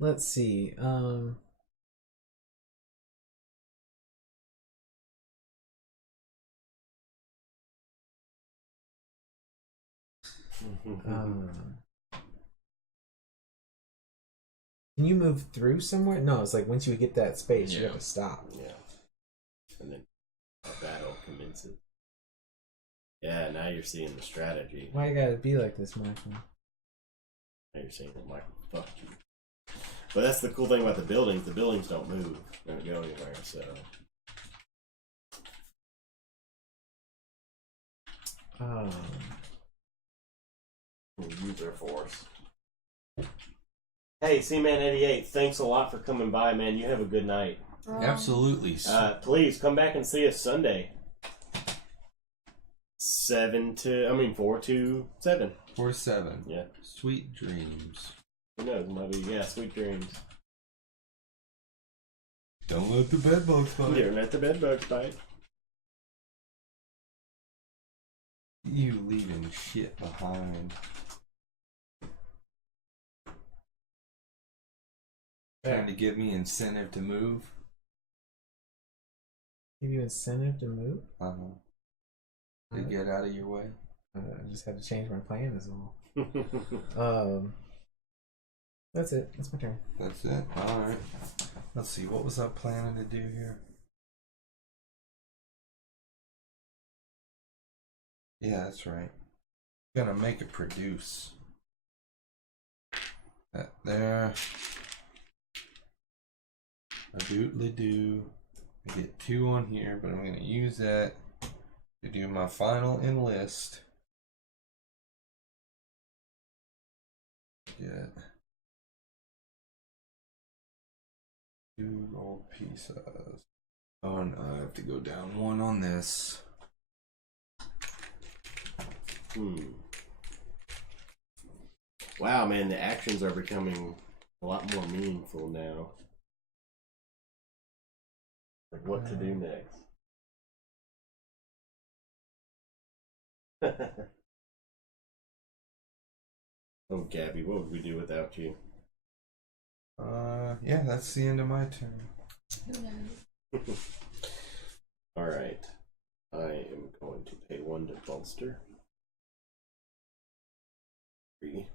Let's see. Can you move through somewhere? No, it's like once you get that space, you Yeah. have to stop. Yeah. And then a battle commences. Yeah, now you're seeing the strategy. Why you gotta be like this, Michael? Now you're seeing it like, fuck you. But that's the cool thing about the buildings. The buildings don't move. They don't go anywhere, so. User force. Hey, C-Man88, thanks a lot for coming by, man. You have a good night. Absolutely. Please come back and see us Sunday. 4 to 7. 4-7. Yeah. Sweet dreams. Who knows? Maybe, yeah, sweet dreams. Don't let the bed bugs bite. Don't let the bed bugs bite. You leaving shit behind. Trying to give me incentive to move. Give you incentive to move? To get out of your way. I just had to change my plan is all. That's it. That's my turn. That's it. Alright. Let's see, what was I planning to do here? Yeah, that's right. Gonna make it produce. That there. a doodly do. I get 2 on here, but I'm going to use that to do my final enlist. Get 2 gold pieces. Oh no, I have to go down 1 on this. Wow, man, the actions are becoming a lot more meaningful now. Like what to do next. Oh, Gabby, what would we do without you? Yeah, that's the end of my turn. Who knows? Alright. I am going to pay 1 to bolster. 3.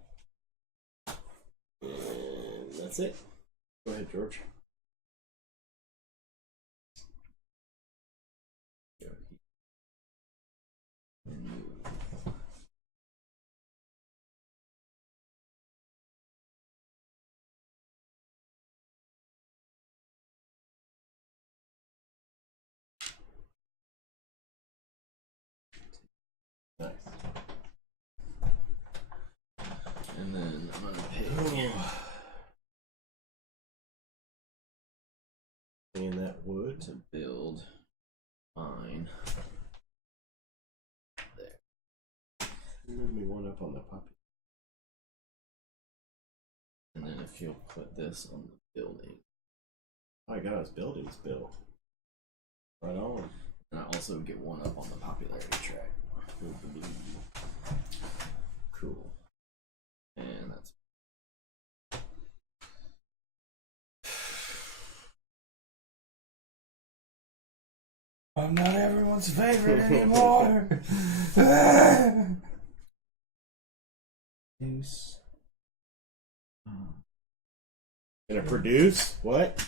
And that's it. Go ahead, George. Nice. And then I'm gonna pay And that would. to build mine. Move me 1 up on the puppy. And then if you'll put this on the building. Oh, I got his buildings built. Right on. And I also get 1 up on the popularity track. Cool. And that's I'm not everyone's favorite anymore. Deuce. Gonna produce? What?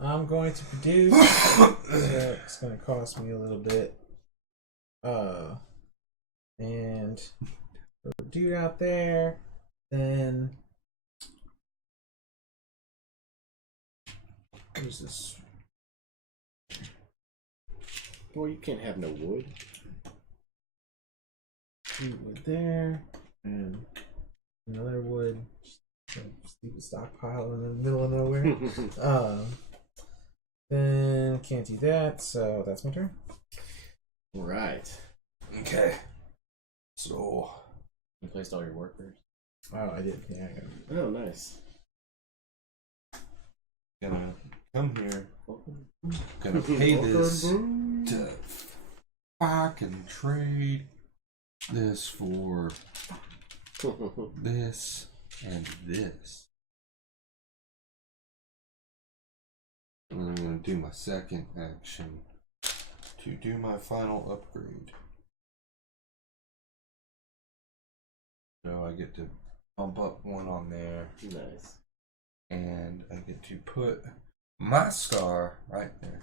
I'm going to produce. So it's going to cost me a little bit. And for a dude out there, then who's this? Boy, you can't have no wood. 2 wood there, and another wood. Stupid stockpile in the middle of nowhere. Then can't do that, so that's my turn. Right. Okay. So you placed all your workers. Oh, I did. Yeah, I got it. Oh, nice. gonna come here. Gonna pay this to fucking trade this for this and this. And then I'm gonna do my second action to do my final upgrade. So I get to bump up 1 on there. Nice. And I get to put my star right there.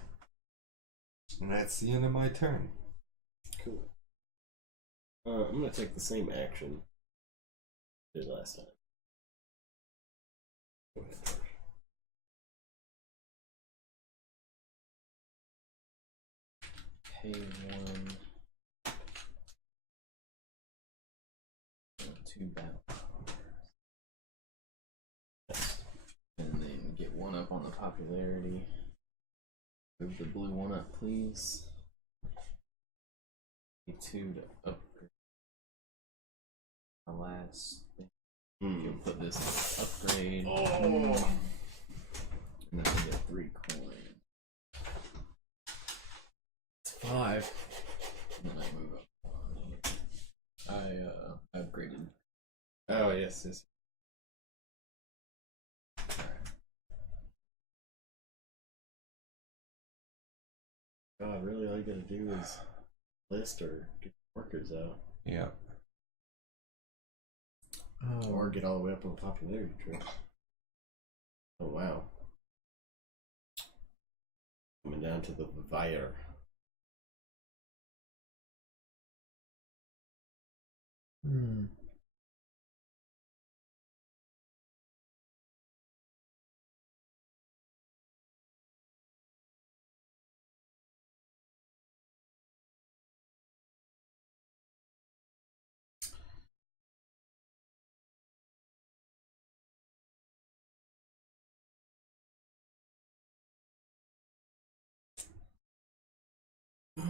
And that's the end of my turn. Cool. I'm gonna take the same action I did last time. Go ahead, George. Pay 1. 2 battle powers. And then get 1 up on the popularity. Move the blue 1 up, please. Pay 2 to upgrade. My last thing. You'll put this on upgrade. Oh. And then I get 3 coin. It's 5. And then I move up 1 here. I upgraded. Oh, yes, yes. God, really all you gotta do is list or get workers out. Yeah. Or get all the way up on the popularity tree. Oh, wow. Coming down to the Vire.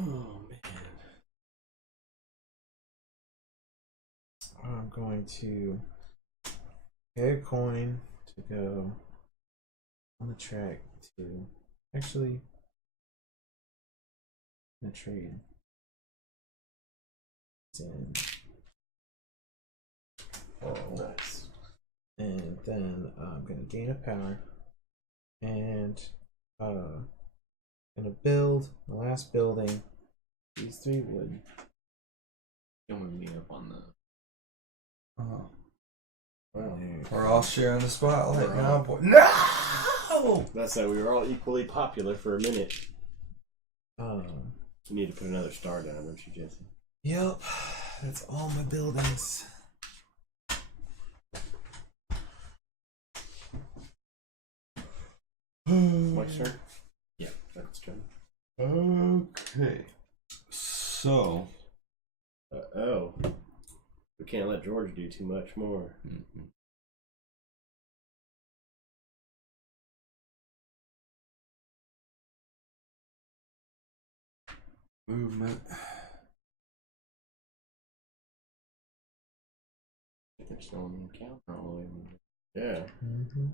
Oh man. I'm going to get a coin to go on the track to actually I'm gonna trade. In. Oh, nice. And then I'm gonna gain a power and gonna build the last building. These 3 wood. Don't want to meet up on the. Oh. Wow. We're all sharing the spotlight We're now, all- boy. No! That's that we were all equally popular for a minute. Um, You need to put another star down, don't you, Jesse? Yep, that's all my buildings. Mike's turn? Yeah. That's turn. Okay. So, Oh. We can't let George do too much more. Mm-hmm. movement. They're still on the counter all the way. Yeah. Mm-hmm.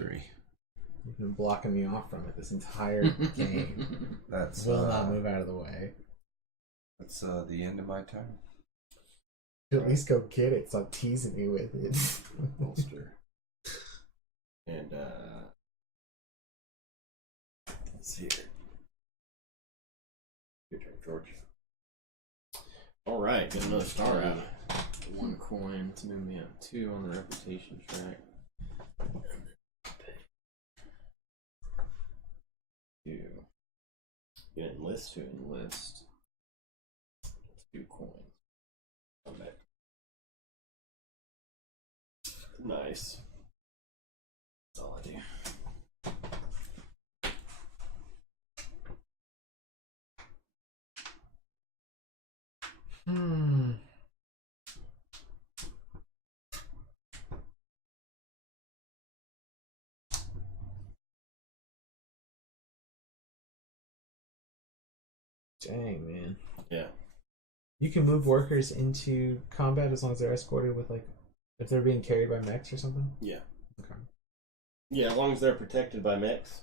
3. You've been blocking me off from it this entire game. That's Will not move out of the way. That's the end of my turn. At least go get it. Stop teasing me with it. Bolster. And, let's see here. Your turn, George. Alright, get another star out. 1 coin to move me up 2 on the reputation track. 2 You didn't list? to enlist. 2 coins. Come back. Nice. That's all I do. Dang, man. Yeah. You can move workers into combat as long as they're escorted with, like, if they're being carried by mechs or something? Yeah. Okay. Yeah, as long as they're protected by mechs,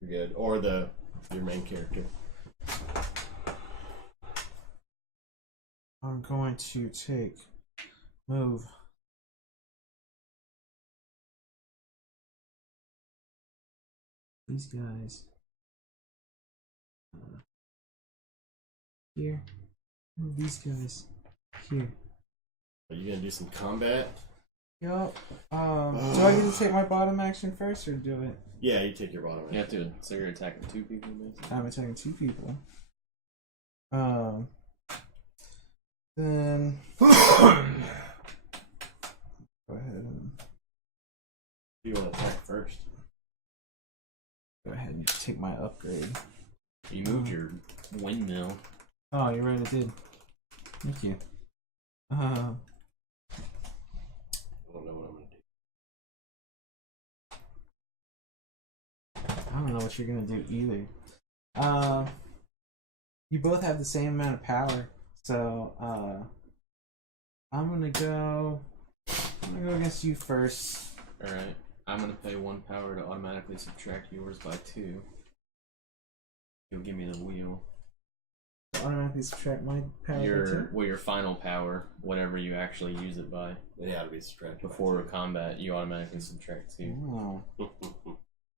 you're good. Or your main character. I'm going to move these guys here. Move these guys here. Are you gonna do some combat? Yup. Do I get to take my bottom action first or do it? Yeah, you take your bottom. You have to. So you're attacking 2 people, basically. I'm attacking 2 people. Then go ahead and You want to attack first? take my upgrade. You moved your windmill. Oh, you're right, I did. Thank you. I don't know what I'm gonna do. I don't know what you're gonna do either. You both have the same amount of power, so I'm gonna go against you first. Alright. I'm gonna pay 1 power to automatically subtract yours by 2. You'll give me the wheel. Automatically subtract my power by 2. Your final power, whatever you actually use it by. It ought to be subtracted. Before combat, you automatically subtract 2. Oh.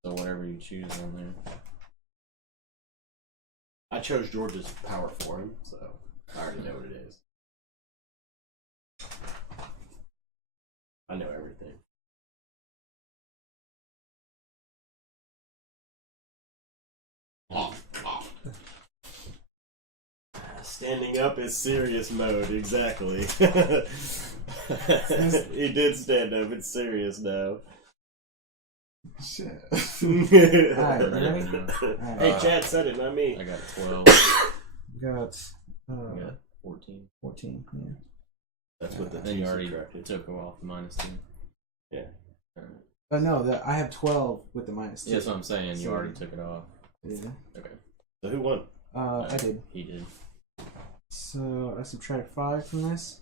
So whatever you choose on there. I chose George's power for him, so I already know what it is. I know everything. Standing up is serious mode, exactly. He did stand up, it's serious now. Shit. Alright, ready? Hey, Chad said it, not me. I got 12. Got I got 14. 14. Yeah. That's what the Then you two already subtracted. took off the -2. Yeah. Alright. But no, I have 12 with the -2. Yeah, that's what I'm saying. You So- already took it off. Yeah. Okay. So who won? I did. He did. So I subtract 5 from this,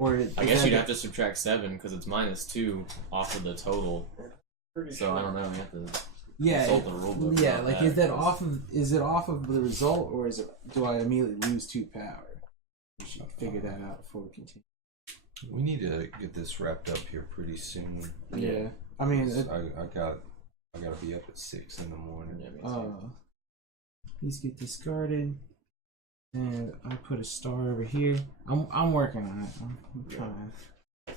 I guess you'd have to subtract 7 because it's -2 off of the total. So I don't know. You have to consult the rule book. Yeah, about like that. is it off of the result, or do I immediately lose 2 power? We should figure that out before we continue. We need to get this wrapped up here pretty soon. Yeah, I mean, I gotta be up at 6 in the morning. Yeah, me too. these get discarded, and I put a star over here. I'm working on it. I'm trying.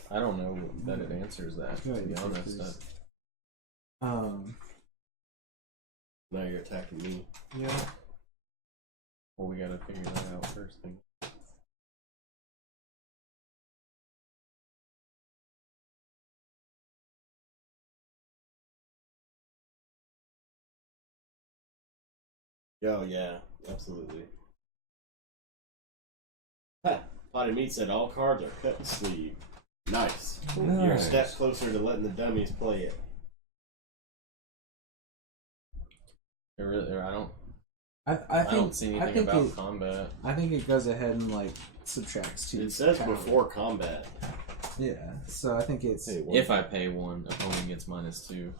I don't know that it answers that. To be honest. Now you're attacking me. Yeah. Well, we gotta figure that out first. Thing. Oh yeah, absolutely. Ha! Potty Meat said all cards are cut and sleeve. Nice. You're a step closer to letting the dummies play it. It really, I don't. I I think don't see I anything think about it, combat. I think it goes ahead and like subtracts 2. It says power. before combat. Yeah, so I think it's If I pay 1, opponent gets -2.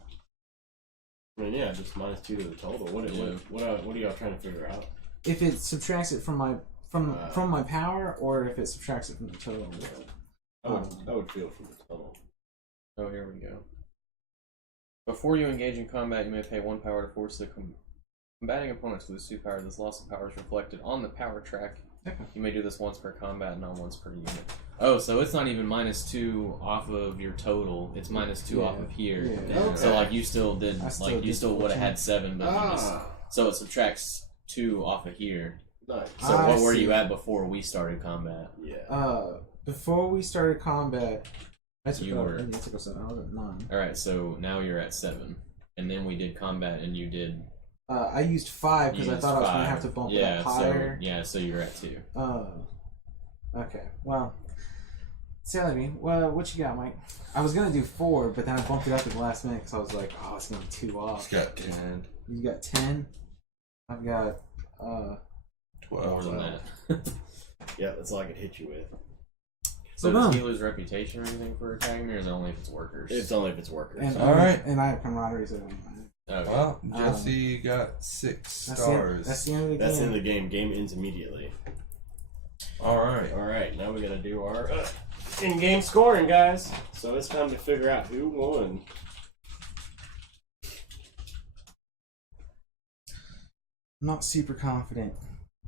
I mean, yeah, just -2 to the total. What are y'all trying to figure out? if it subtracts it from my power, or if it subtracts it from the total. I would feel from the total. Oh, here we go. Before you engage in combat, you may pay 1 power to force the combating opponent to lose 2 power. This loss of power is reflected on the power track. Okay. You may do this once per combat, not once per unit. Oh, so it's not even -2 off of your total. It's -2 off of here. Yeah. Okay. So like you still did, you still would have had 7, but you just so it subtracts 2 off of here. Nice. So I what were see. you at before we started combat? Yeah. Before we started combat, I took You out- were- I took us out. I was at 9. All right, so now you're at 7, and then we did combat, and you did. I used 5 because I used thought I was going to 5. have to bump it Yeah, up higher. so you're at 2. Okay. Well, tell me, what you got, Mike? I was going to do 4, but then I bumped it up at the last minute because I was like, oh, it's going to be 2 off. It's got 10. You got 10. I've got 12. More than that. Yeah, that's all I could hit you with. So boom. does he lose reputation or anything for attacking me, or is it only if it's workers? It's only if it's workers. and All right. and I have camaraderie, so I don't mind. Okay. Well, Jesse got 6 stars. That's the end of the That's game. in the game. Game ends immediately. Alright. Alright, now we gotta do our in-game scoring, guys. So it's time to figure out who won. I'm not super confident,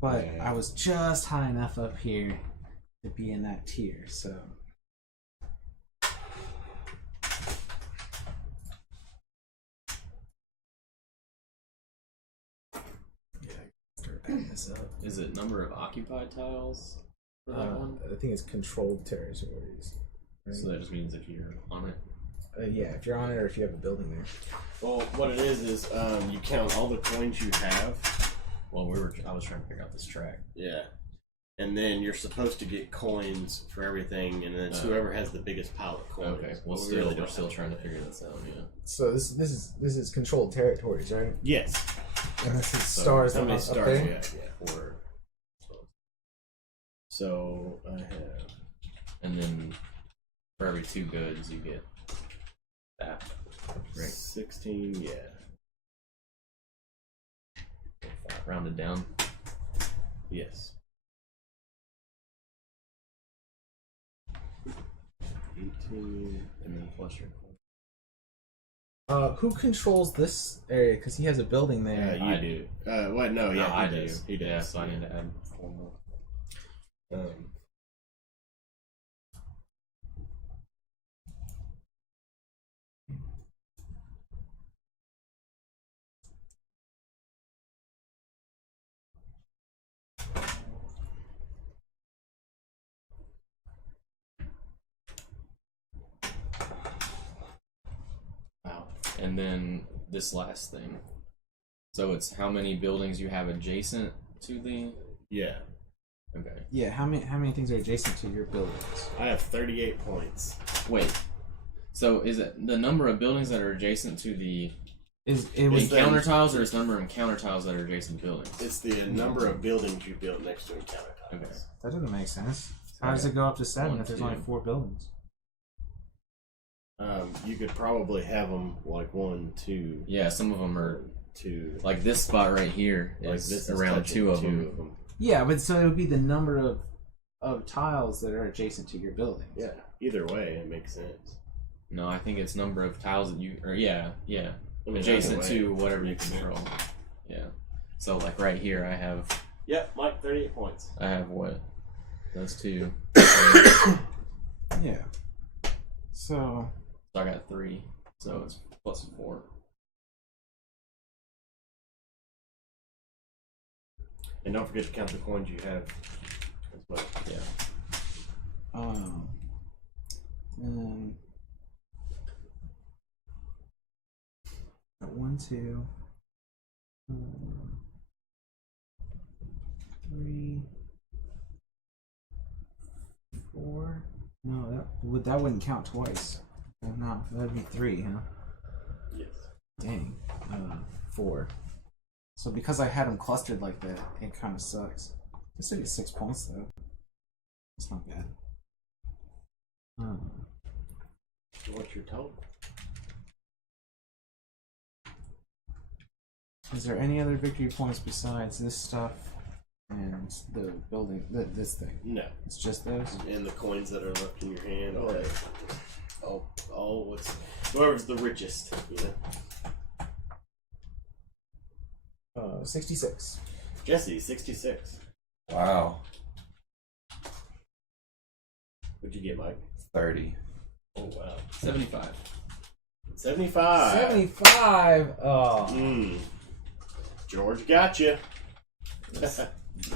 but Yeah. I was just high enough up here to be in that tier, so. Start backing this up. Is it number of occupied tiles for that one? I think it's controlled territories. Right? So that just means if you're on it. Yeah, if you're on it or if you have a building there. Well, what it is you count all the coins you have. Well, I was trying to figure out this track. Yeah. And then you're supposed to get coins for everything, and then it's whoever has the biggest pile of coins. Okay, well, But we really we're don't still have trying to that. figure this out. Yeah. So this is controlled territories, right? Yes. And this is So stars. How many up stars there? we have? Yeah, 4. So I have. And then for every 2 goods, you get that. Right. 16, yeah. Rounded down. Yes. 18. And then plus your. Who controls this area? Because he has a building there. You I do. What? No, yeah, I he do. does. He does. Yeah, so I need to add 4 more. Wow. And then this last thing. So it's how many buildings you have adjacent to the. Yeah. Okay. Yeah, how many things are adjacent to your buildings? I have 38 points. Wait. So is it the number of buildings that are adjacent to the encounter tiles, or it's number of encounter tiles that are adjacent to buildings? It's the number of buildings you built next to encounter tiles. Okay. That doesn't make sense. How does it go up to 7 if there's only 4 buildings? You could probably have them like 1, 2. Yeah, some of them are 2. like this spot right here Like is this is around touching 2 of them. Yeah, but so it would be the number of tiles that are adjacent to your building. Yeah. Either way, it makes sense. No, I think it's number of tiles that you, or yeah, I mean, adjacent either to way, whatever you makes control. sense. Yeah. So like right here, I have Yep, Mike, 38 points. what? Those 2. Yeah. So So I got 3. So it's plus 4. And don't forget to count the coins you have as well. Yeah. Got 1, 2, 3, 4. No, that wouldn't count twice. No, that'd be 3, huh? Yes. Dang. 4. So because I had them clustered like that, it kind of sucks. I still get 6 points though. It's not bad. What's your total? Is there any other victory points besides this stuff and the building, this thing? No. It's just those? And the coins that are left in your hand. What's whoever's the richest, you know. 66. Jesse, 66. Wow. What'd you get, Mike? 30. Oh wow. 75. 75. 75. Oh. George got you.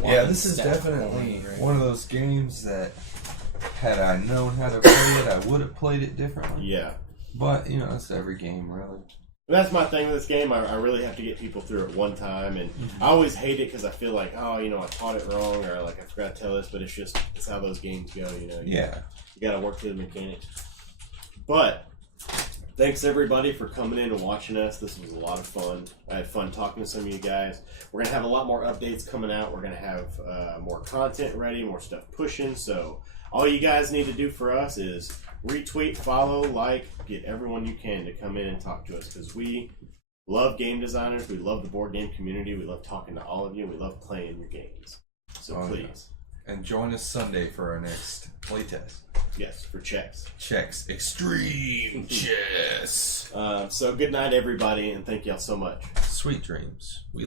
Yeah, this is definitely one of those games that, had I known how to play it, I would have played it differently. Yeah. But, you know, it's every game, really. That's my thing with this game. I really have to get people through it one time, and I always hate it because I feel like, I taught it wrong, or like I forgot to tell this, but it's how those games go, you know. Yeah. You got to work through the mechanics. But thanks everybody for coming in and watching us. This was a lot of fun. I had fun talking to some of you guys. We're gonna have a lot more updates coming out. We're gonna have more content ready, more stuff pushing. So all you guys need to do for us is retweet, follow, like, get everyone you can to come in and talk to us, because we love game designers. We love the board game community. We love talking to all of you. And we love playing your games. So please. Yeah. And join us Sunday for our next playtest. Yes, for checks. Checks. Extreme chess. So good night, everybody, and thank y'all so much. Sweet dreams. We